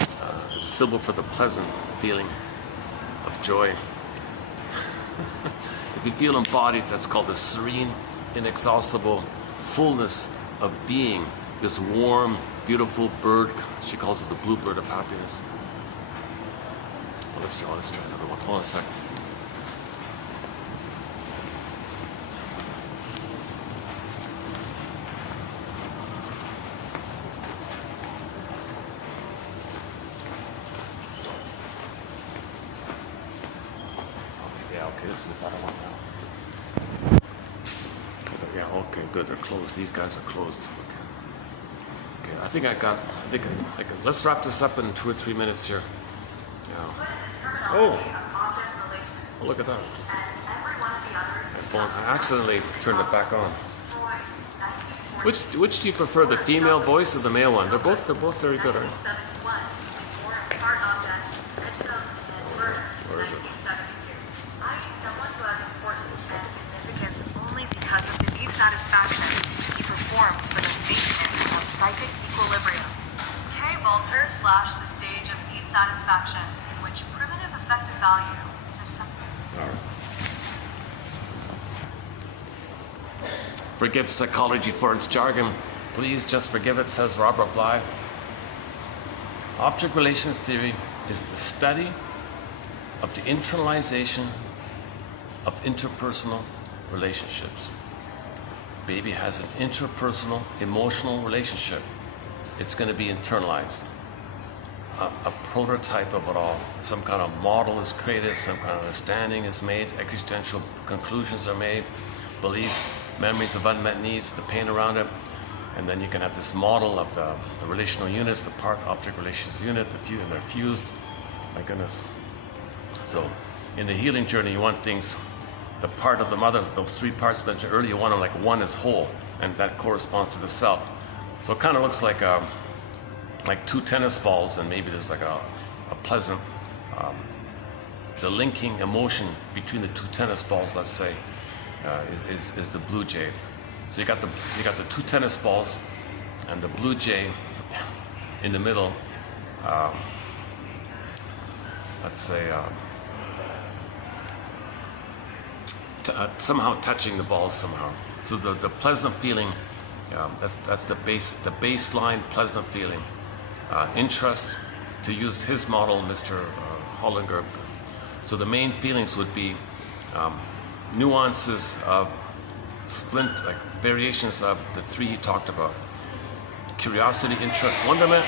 is a symbol for the pleasant feeling of joy. If you feel embodied, that's called the serene, inexhaustible fullness of being. This warm, beautiful bird. She calls it the bluebird of happiness. Well, let's try another one. Hold on a second. Okay, this is about one now. Yeah, okay, good. They're closed. These guys are closed. Okay, I think I can. Let's wrap this up in 2 or 3 minutes here. Yeah. Oh, look at that. My phone. I accidentally turned it back on. Which do you prefer, the female voice or the male one? They're both very good, aren't they? Where is it? Significance only because of the need satisfaction he performs for the maintenance of psychic equilibrium. K. Balter / the stage of need satisfaction, in which primitive affective value is a symbol. Forgive psychology for its jargon. Please just forgive it, says Robert Bly. Object relations theory is the study of the internalization of interpersonal relationships. baby has an interpersonal, emotional relationship. It's going to be internalized. A prototype of it all. Some kind of model is created, some kind of understanding is made, existential conclusions are made, beliefs, memories of unmet needs, the pain around it, and then you can have this model of the relational units, the part-object relations unit, and they're fused. My goodness. So in the healing journey, you want things, the part of the mother, those three parts mentioned earlier, you want them like one is whole, and that corresponds to the self. So it kind of looks like two tennis balls, and maybe there's like a pleasant, the linking emotion between the two tennis balls, let's say, is the blue jay. So you got the two tennis balls, and the blue jay in the middle. Let's say somehow touching the balls somehow. So the pleasant feeling, that's the baseline pleasant feeling. Interest, to use his model, Mr. Hollinger. So the main feelings would be nuances of like variations of the three he talked about: curiosity, interest, wonderment,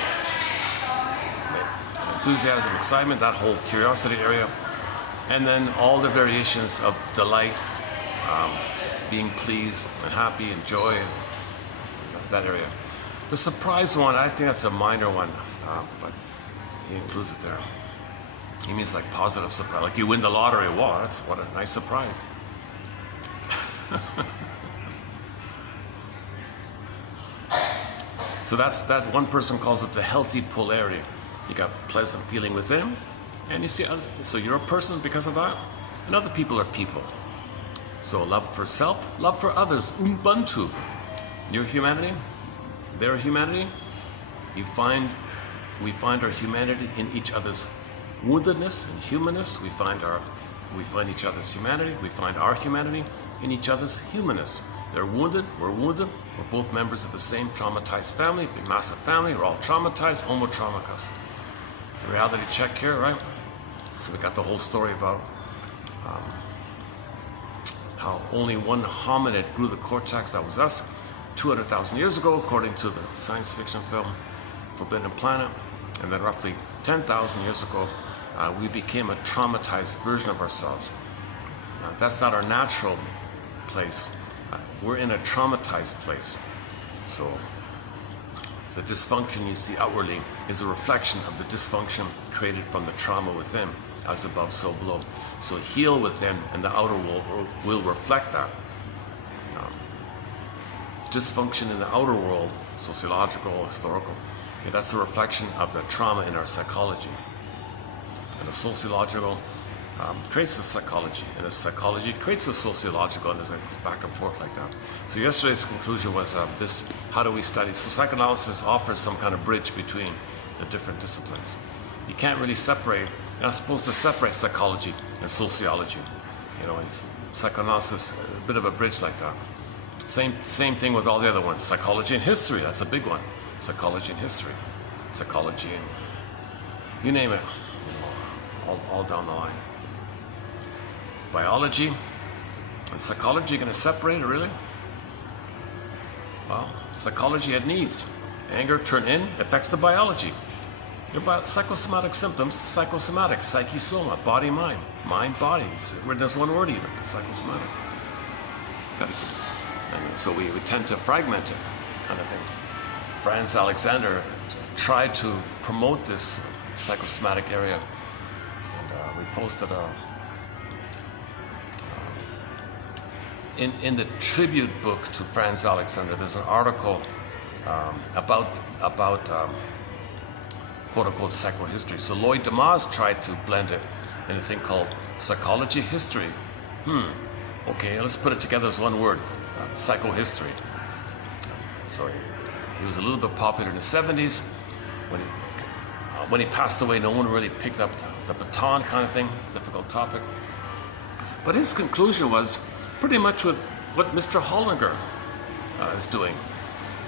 enthusiasm, excitement, that whole curiosity area, and then all the variations of delight, being pleased and happy and joy, that area. The surprise one, I think that's a minor one, but he includes it there. He means like positive surprise, like you win the lottery. Wow, what a nice surprise. So that's one person calls it the healthy polarity. You got pleasant feeling within, and you see, so you're a person because of that, and other people are people. So love for self, love for others, Ubuntu. Your humanity, their humanity. We find our humanity in each other's woundedness and humanness. We find each other's humanity. We find our humanity in each other's humanness. They're wounded, we're wounded. We're both members of the same traumatized family, big massive family. We're all traumatized, homo traumacus. Reality check here, right? So we got the whole story about how only one hominid grew the cortex. That was us, 200,000 years ago, according to the science fiction film Forbidden Planet. And then roughly 10,000 years ago, we became a traumatized version of ourselves. That's not our natural place. We're in a traumatized place. So the dysfunction you see outwardly is a reflection of the dysfunction created from the trauma within, as above, so below. So heal within, and the outer world will reflect that. Dysfunction in the outer world, sociological, historical, okay, that's a reflection of the trauma in our psychology. And the sociological creates the psychology, and the psychology creates the sociological, and there's a back and forth like that. So yesterday's conclusion was this: how do we study? So psychoanalysis offers some kind of bridge between the different disciplines. You can't really separate. You're not supposed to separate psychology and sociology. You know, it's psychoanalysis, a bit of a bridge like that. Same thing with all the other ones. Psychology and history, that's a big one. Psychology and history. Psychology and you name it. All down the line. Biology and psychology, going to separate it, really? Well, psychology had needs. Anger turned in, affects the biology. Your psychosomatic symptoms, psychosomatic, psyche, soma, body, mind. Mind, body. It's written as one word even, psychosomatic. Got to keep it. So we tend to fragment it, kind of thing. Franz Alexander tried to promote this psychosomatic area. And we posted in the tribute book to Franz Alexander, there's an article about quote-unquote psychohistory. So Lloyd Demas tried to blend it in a thing called psychology history. Okay, let's put it together as one word, psychohistory. So he was a little bit popular in the 70s. When he passed away, no one really picked up the baton, kind of thing, difficult topic. But his conclusion was pretty much with what Mr. Hollinger is doing.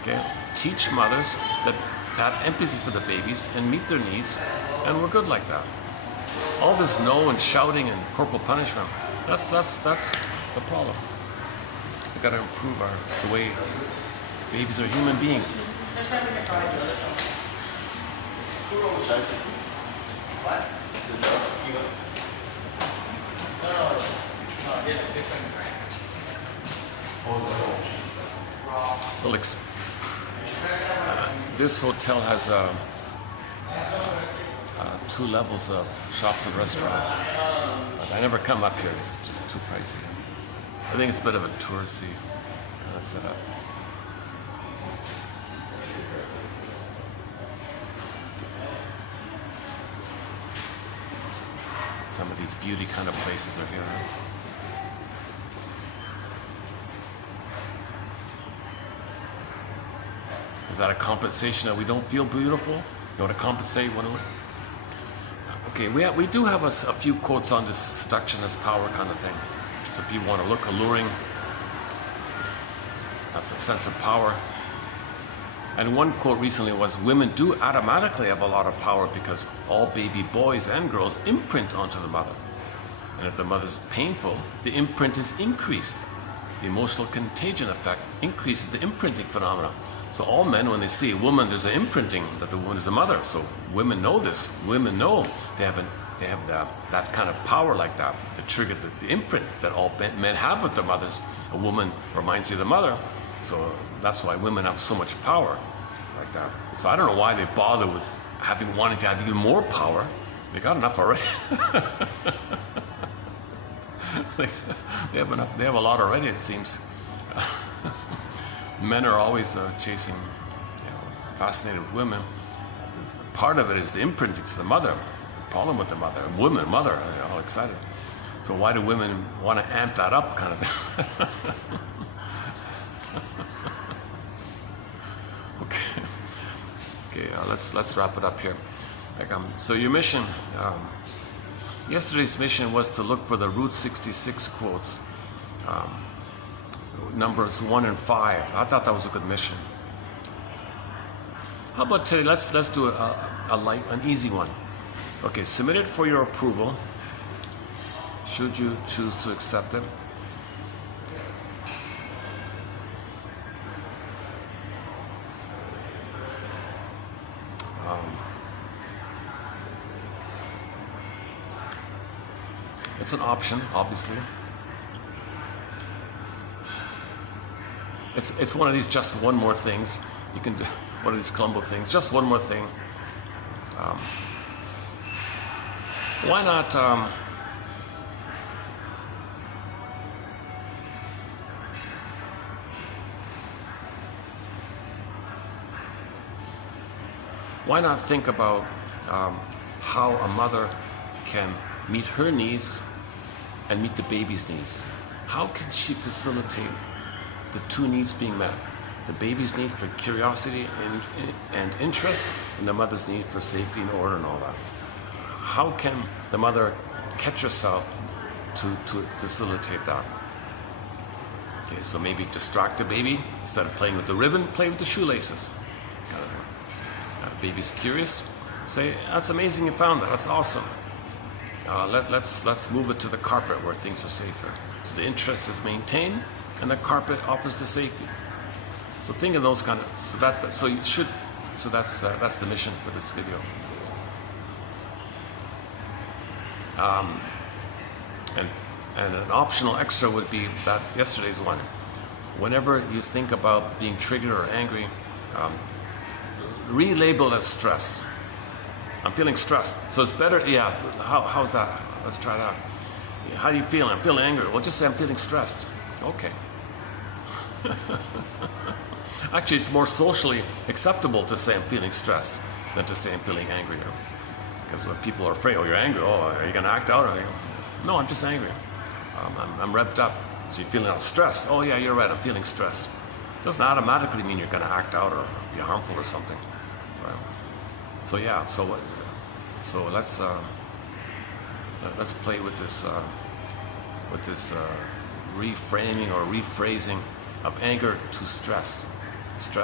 Okay, teach mothers that to have empathy for the babies and meet their needs, and we're good like that. All this no and shouting and corporal punishment, that's the problem. got to improve the way babies are human beings. What? No, different brand. Well, this hotel has 2 levels of shops and restaurants. But I never come up here, it's just too pricey. I think it's a bit of a touristy kind of setup. Some of these beauty kind of places are here. Is that a compensation that we don't feel beautiful? You want to compensate one way? Okay, we do have a few quotes on this seduction as power kind of thing. So people want to look alluring. That's a sense of power. And one quote recently was, women do automatically have a lot of power because all baby boys and girls imprint onto the mother. And if the mother's painful, the imprint is increased. The emotional contagion effect increases the imprinting phenomena. So all men, when they see a woman, there's an imprinting that the woman is a mother. So women know this. Women know they have that kind of power like that to trigger the imprint that all men have with their mothers. A woman reminds you of the mother. So that's why women have so much power like that. So I don't know why they bother with wanting to have even more power. They got enough already. They have enough. They have a lot already, it seems. Men are always chasing, fascinated with women. Part of it is the imprinting to the mother. The problem with the mother, mother, they're all excited. So why do women want to amp that up, kind of thing? Okay, let's wrap it up here. So your mission, yesterday's mission was to look for the Route 66 quotes, numbers 1 and 5. I thought that was a good mission. How about today? Let's do an easy one. Okay, submit it for your approval. Should you choose to accept it? It's an option, obviously. It's one of these just one more things. You can do one of these Columbo things. Just one more thing. Why not? Why not think about how a mother can meet her needs and meet the baby's needs? How can she facilitate the two needs being met? The baby's need for curiosity and interest, and the mother's need for safety and order and all that. How can the mother catch herself to facilitate that? Okay, so maybe distract the baby. Instead of playing with the ribbon, play with the shoelaces. Kind of thing. Baby's curious. Say, that's amazing you found that. That's awesome. Let's move it to the carpet where things are safer. So the interest is maintained, and the carpet offers the safety. So think of those kind of that's the mission for this video. And an optional extra would be that yesterday's one. Whenever you think about being triggered or angry, relabel it as stress. I'm feeling stressed. So it's better, yeah, how's that? Let's try it out. How do you feel? I'm feeling angry. Well, just say I'm feeling stressed. Okay. Actually, it's more socially acceptable to say I'm feeling stressed than to say I'm feeling angry. Because when people are afraid, oh, you're angry, oh, are you going to act out? No, I'm just angry. I'm revved up. So you're feeling a lot of stress. Oh, yeah, you're right, I'm feeling stressed. It doesn't automatically mean you're going to act out or be harmful or something. Right? So yeah, so let's play with this reframing or rephrasing of anger to stress. So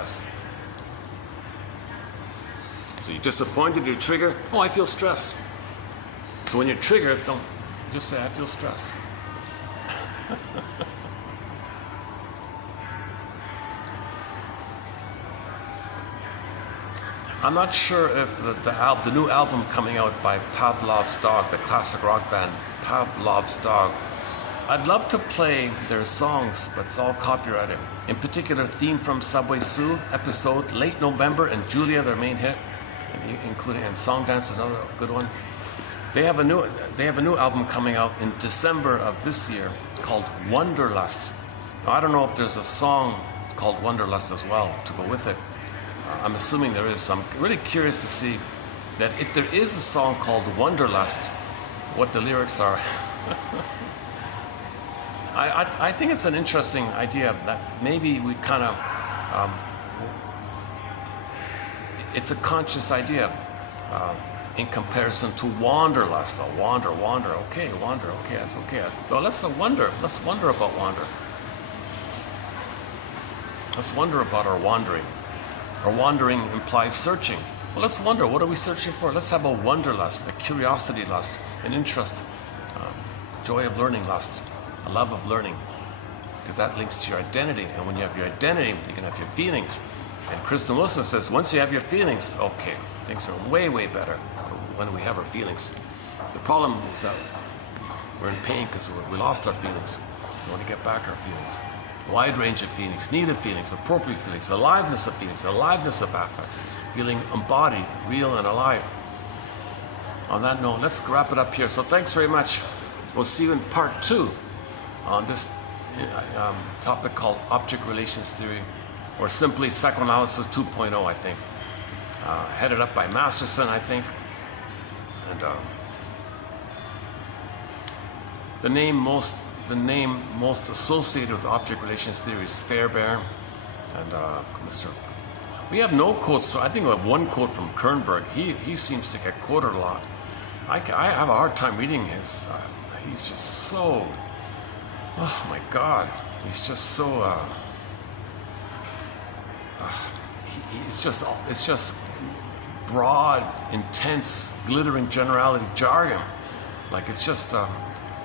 you're disappointed, you're triggered. Oh, I feel stressed. So when you're triggered, don't just say I feel stressed. I'm not sure if the new album coming out by Pavlov's Dog, the classic rock band Pavlov's Dog, I'd love to play their songs, but it's all copyrighted. In particular, Theme from Subway Sue episode, Late November, and Julia, their main hit, and Song Dance is another good one. They have a new album coming out in December of this year called Wonderlust. Now, I don't know if there's a song called Wonderlust as well to go with it. I'm assuming there is. So I'm really curious to see that if there is a song called Wonderlust, what the lyrics are. I think it's an interesting idea that maybe we kind of, it's a conscious idea in comparison to wanderlust. Oh, wander, okay, that's okay. Well, let's wonder about wander. Let's wonder about our wandering. Our wandering implies searching. Well, let's wonder, what are we searching for? Let's have a wanderlust, a curiosity lust, an interest, joy of learning lust, a love of learning, because that links to your identity. And when you have your identity, you can have your feelings. And Kristen Wilson says, once you have your feelings, okay, things are way, way better when we have our feelings. The problem is that we're in pain because we lost our feelings. So we want to get back our feelings. Wide range of feelings, needed feelings, appropriate feelings, aliveness of feelings, aliveness of affect, feeling embodied, real and alive. On that note, let's wrap it up here. So thanks very much. We'll see you in part 2 on this topic called object relations theory, or simply psychoanalysis 2.0, I think. Headed up by Masterson, I think. And the name most associated with object relations theory is Fairbairn and Mr. We have no quotes, so I think we have one quote from Kernberg. He seems to get quoted a lot. I have a hard time reading his. He's just so. Oh my God, he's just so. It's just broad, intense, glittering generality jargon. Like it's just.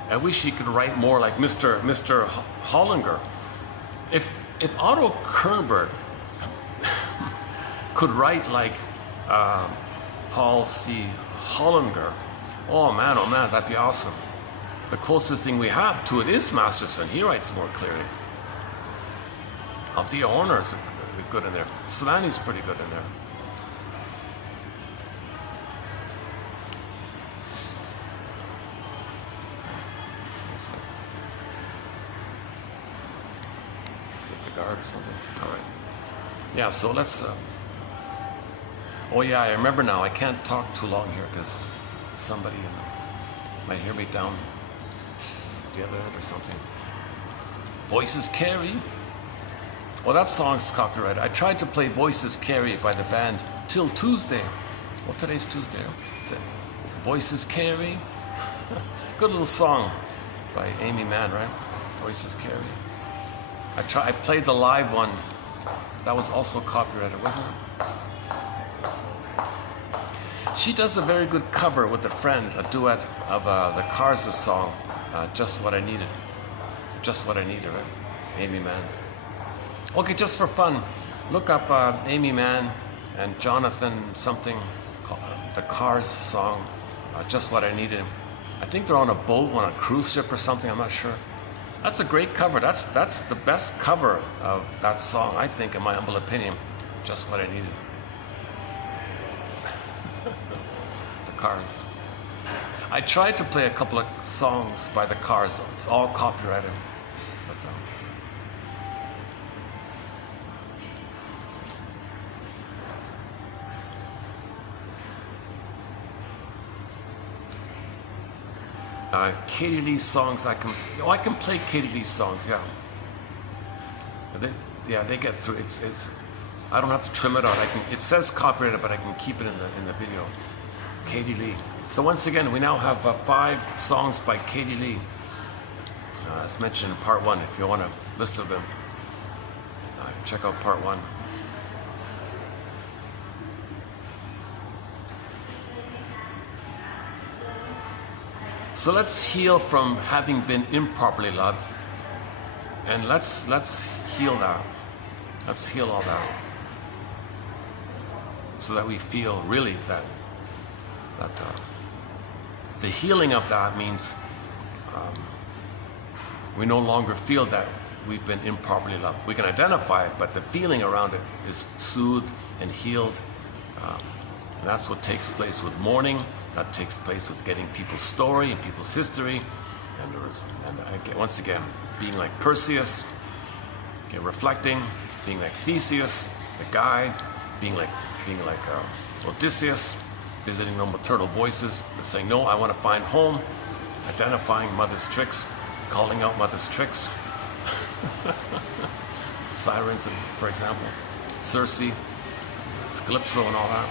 I wish he could write more like Mr. Hollinger. If Otto Kernberg could write like Paul C. Hollinger, oh man, that'd be awesome. The closest thing we have to it is Masterson. He writes more clearly. Althea Horner is good in there. Solani's pretty good in there. Or something. All right. Yeah, so let's. Oh yeah, I remember now. I can't talk too long here because somebody might hear me down the other end or something. Voices Carry. Well, that song's copyrighted. I tried to play Voices Carry by the band Till Tuesday. Well, today's Tuesday. Voices Carry. Good little song by Amy Mann, right? Voices Carry. I played the live one. That was also copyrighted, wasn't it? She does a very good cover with a friend, a duet of the Cars' song, Just What I Needed. Just What I Needed, right? Amy Mann. Okay, just for fun, look up Amy Mann and Jonathan something, the Cars song, Just What I Needed. I think they're on a boat, on a cruise ship or something, I'm not sure. That's a great cover. That's the best cover of that song, I think, in my humble opinion. Just What I Needed. The Cars. I tried to play a couple of songs by the Cars. It's all copyrighted. Katie Lee's songs, I can play Katie Lee's songs, yeah. They get through. It's. I don't have to trim it out. It says copyrighted, but I can keep it in the video. Katie Lee. So once again, we now have 5 songs by Katie Lee, as mentioned in part 1. If you want a list of them, check out part 1. So let's heal from having been improperly loved, and let's heal that. Let's heal all that. so that we feel really that the healing of that means we no longer feel that we've been improperly loved. We can identify it, but the feeling around it is soothed and healed. And that's what takes place with mourning. That takes place with getting people's story and people's history. And once again, being like Perseus, reflecting, being like Theseus, the guide, being like Odysseus, visiting them with turtle voices, and saying, no, I want to find home, identifying mother's tricks, calling out mother's tricks. Sirens, for example, Circe, Calypso, and all that.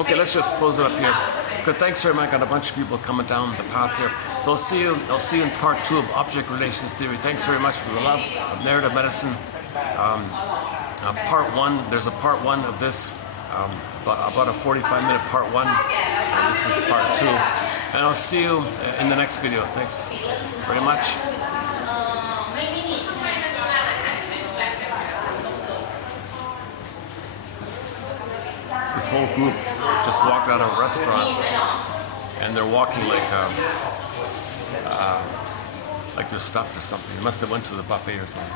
Okay, let's just close it up here. Good, thanks very much. Got a bunch of people coming down the path here. So I'll see you in part 2 of object relations theory. Thanks very much for the love of narrative medicine. Part 1. There's a part 1 of this, about a 45-minute part 1. And this is part 2. And I'll see you in the next video. Thanks very much. This whole group just walked out of a restaurant, and they're walking like they're stuffed or something. They must have went to the buffet or something.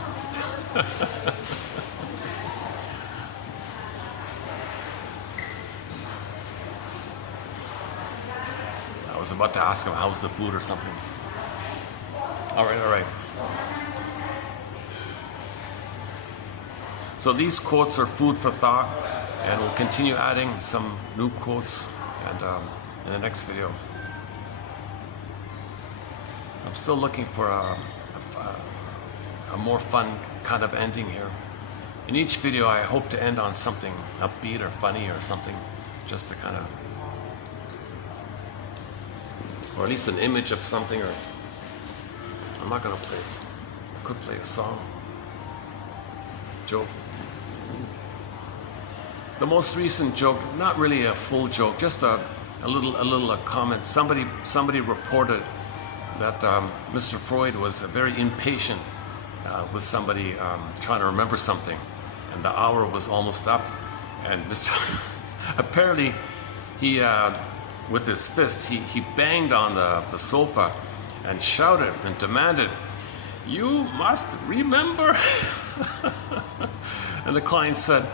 I was about to ask them how's the food or something. All right. So these quotes are food for thought. And we'll continue adding some new quotes and in the next video. I'm still looking for a more fun kind of ending here. In each video, I hope to end on something upbeat or funny or something, just to kind of, or at least an image of something. Or I'm not gonna play. I could play a song, joke. The most recent joke, not really a full joke, just a little comment. Somebody reported that Mr. Freud was very impatient with somebody trying to remember something, and the hour was almost up, and apparently he with his fist he banged on the sofa and shouted and demanded, "You must remember." And the client said,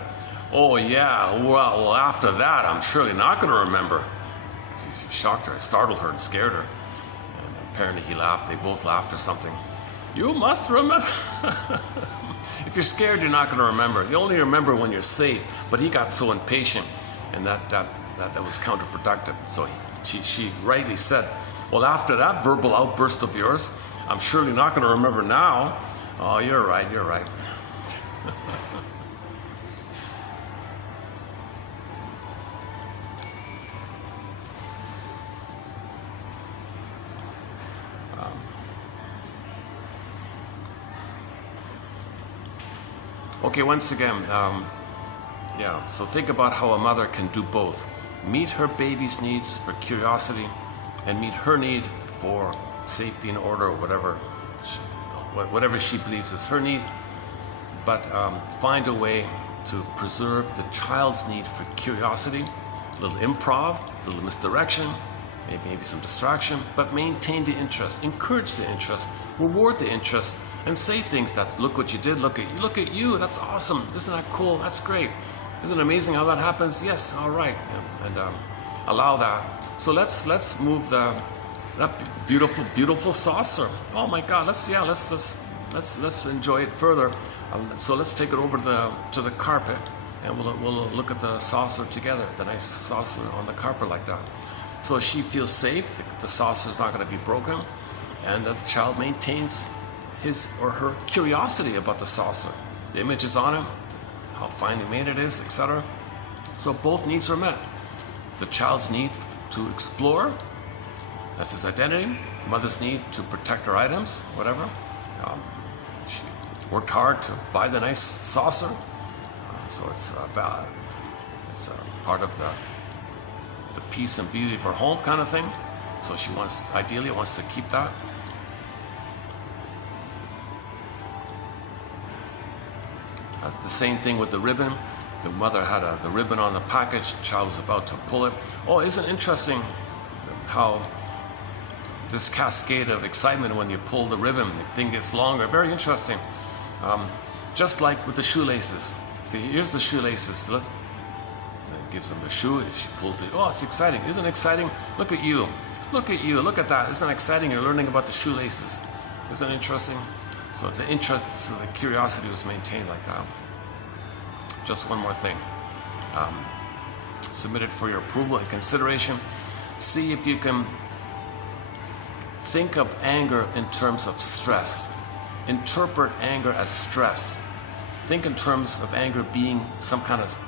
"Oh yeah, well after that I'm surely not going to remember." She shocked her, startled her and scared her. And apparently he laughed, they both laughed or something. "You must remember." If you're scared, you're not going to remember. You only remember when you're safe. But he got so impatient, and that was counterproductive. So she rightly said, "Well, after that verbal outburst of yours, I'm surely not going to remember now." "Oh, you're right. Okay, once again, so think about how a mother can do both. Meet her baby's needs for curiosity and meet her need for safety and order, or whatever she believes is her need, but find a way to preserve the child's need for curiosity, a little improv, a little misdirection, maybe some distraction, but maintain the interest, encourage the interest, reward the interest, and say things that, "Look what you did, look at you, that's awesome, isn't that cool, that's great, isn't it amazing how that happens, yes, all right," and allow that. So let's move that beautiful saucer. Oh my God, let's enjoy it further. So let's take it over to the carpet, and we'll look at the saucer together, the nice saucer on the carpet like that. So she feels safe, the saucer is not going to be broken, and the child maintains his or her curiosity about the saucer. The image is on it, how finely made it is, etc. So both needs are met. The child's need to explore, that's his identity. The mother's need to protect her items, whatever. She worked hard to buy the nice saucer, so it's part of the peace and beauty of her home kind of thing. So she ideally wants to keep that. The same thing with the ribbon. The mother had the ribbon on the package, the child was about to pull it. Oh, isn't it interesting how this cascade of excitement when you pull the ribbon, the thing gets longer. Very interesting. Just like with the shoelaces. See, here's the shoelaces. Gives them the shoe, she pulls it. Oh, it's exciting. Isn't it exciting? Look at you. Look at you. Look at that. Isn't it exciting? You're learning about the shoelaces. Isn't it interesting? So the interest, so the curiosity was maintained like that. Just one more thing. Submitted for your approval and consideration. See if you can think of anger in terms of stress. Interpret anger as stress. Think in terms of anger being some kind of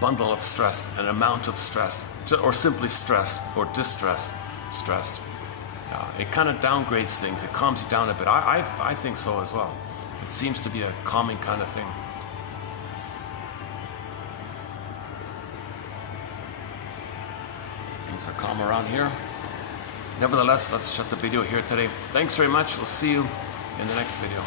bundle of stress, an amount of stress, or simply stress or distress, stress. It kind of downgrades things. It calms you down a bit. I think so as well. It seems to be a calming kind of thing. Things are calm around here. Nevertheless, let's shut the video here today. Thanks very much. We'll see you in the next video.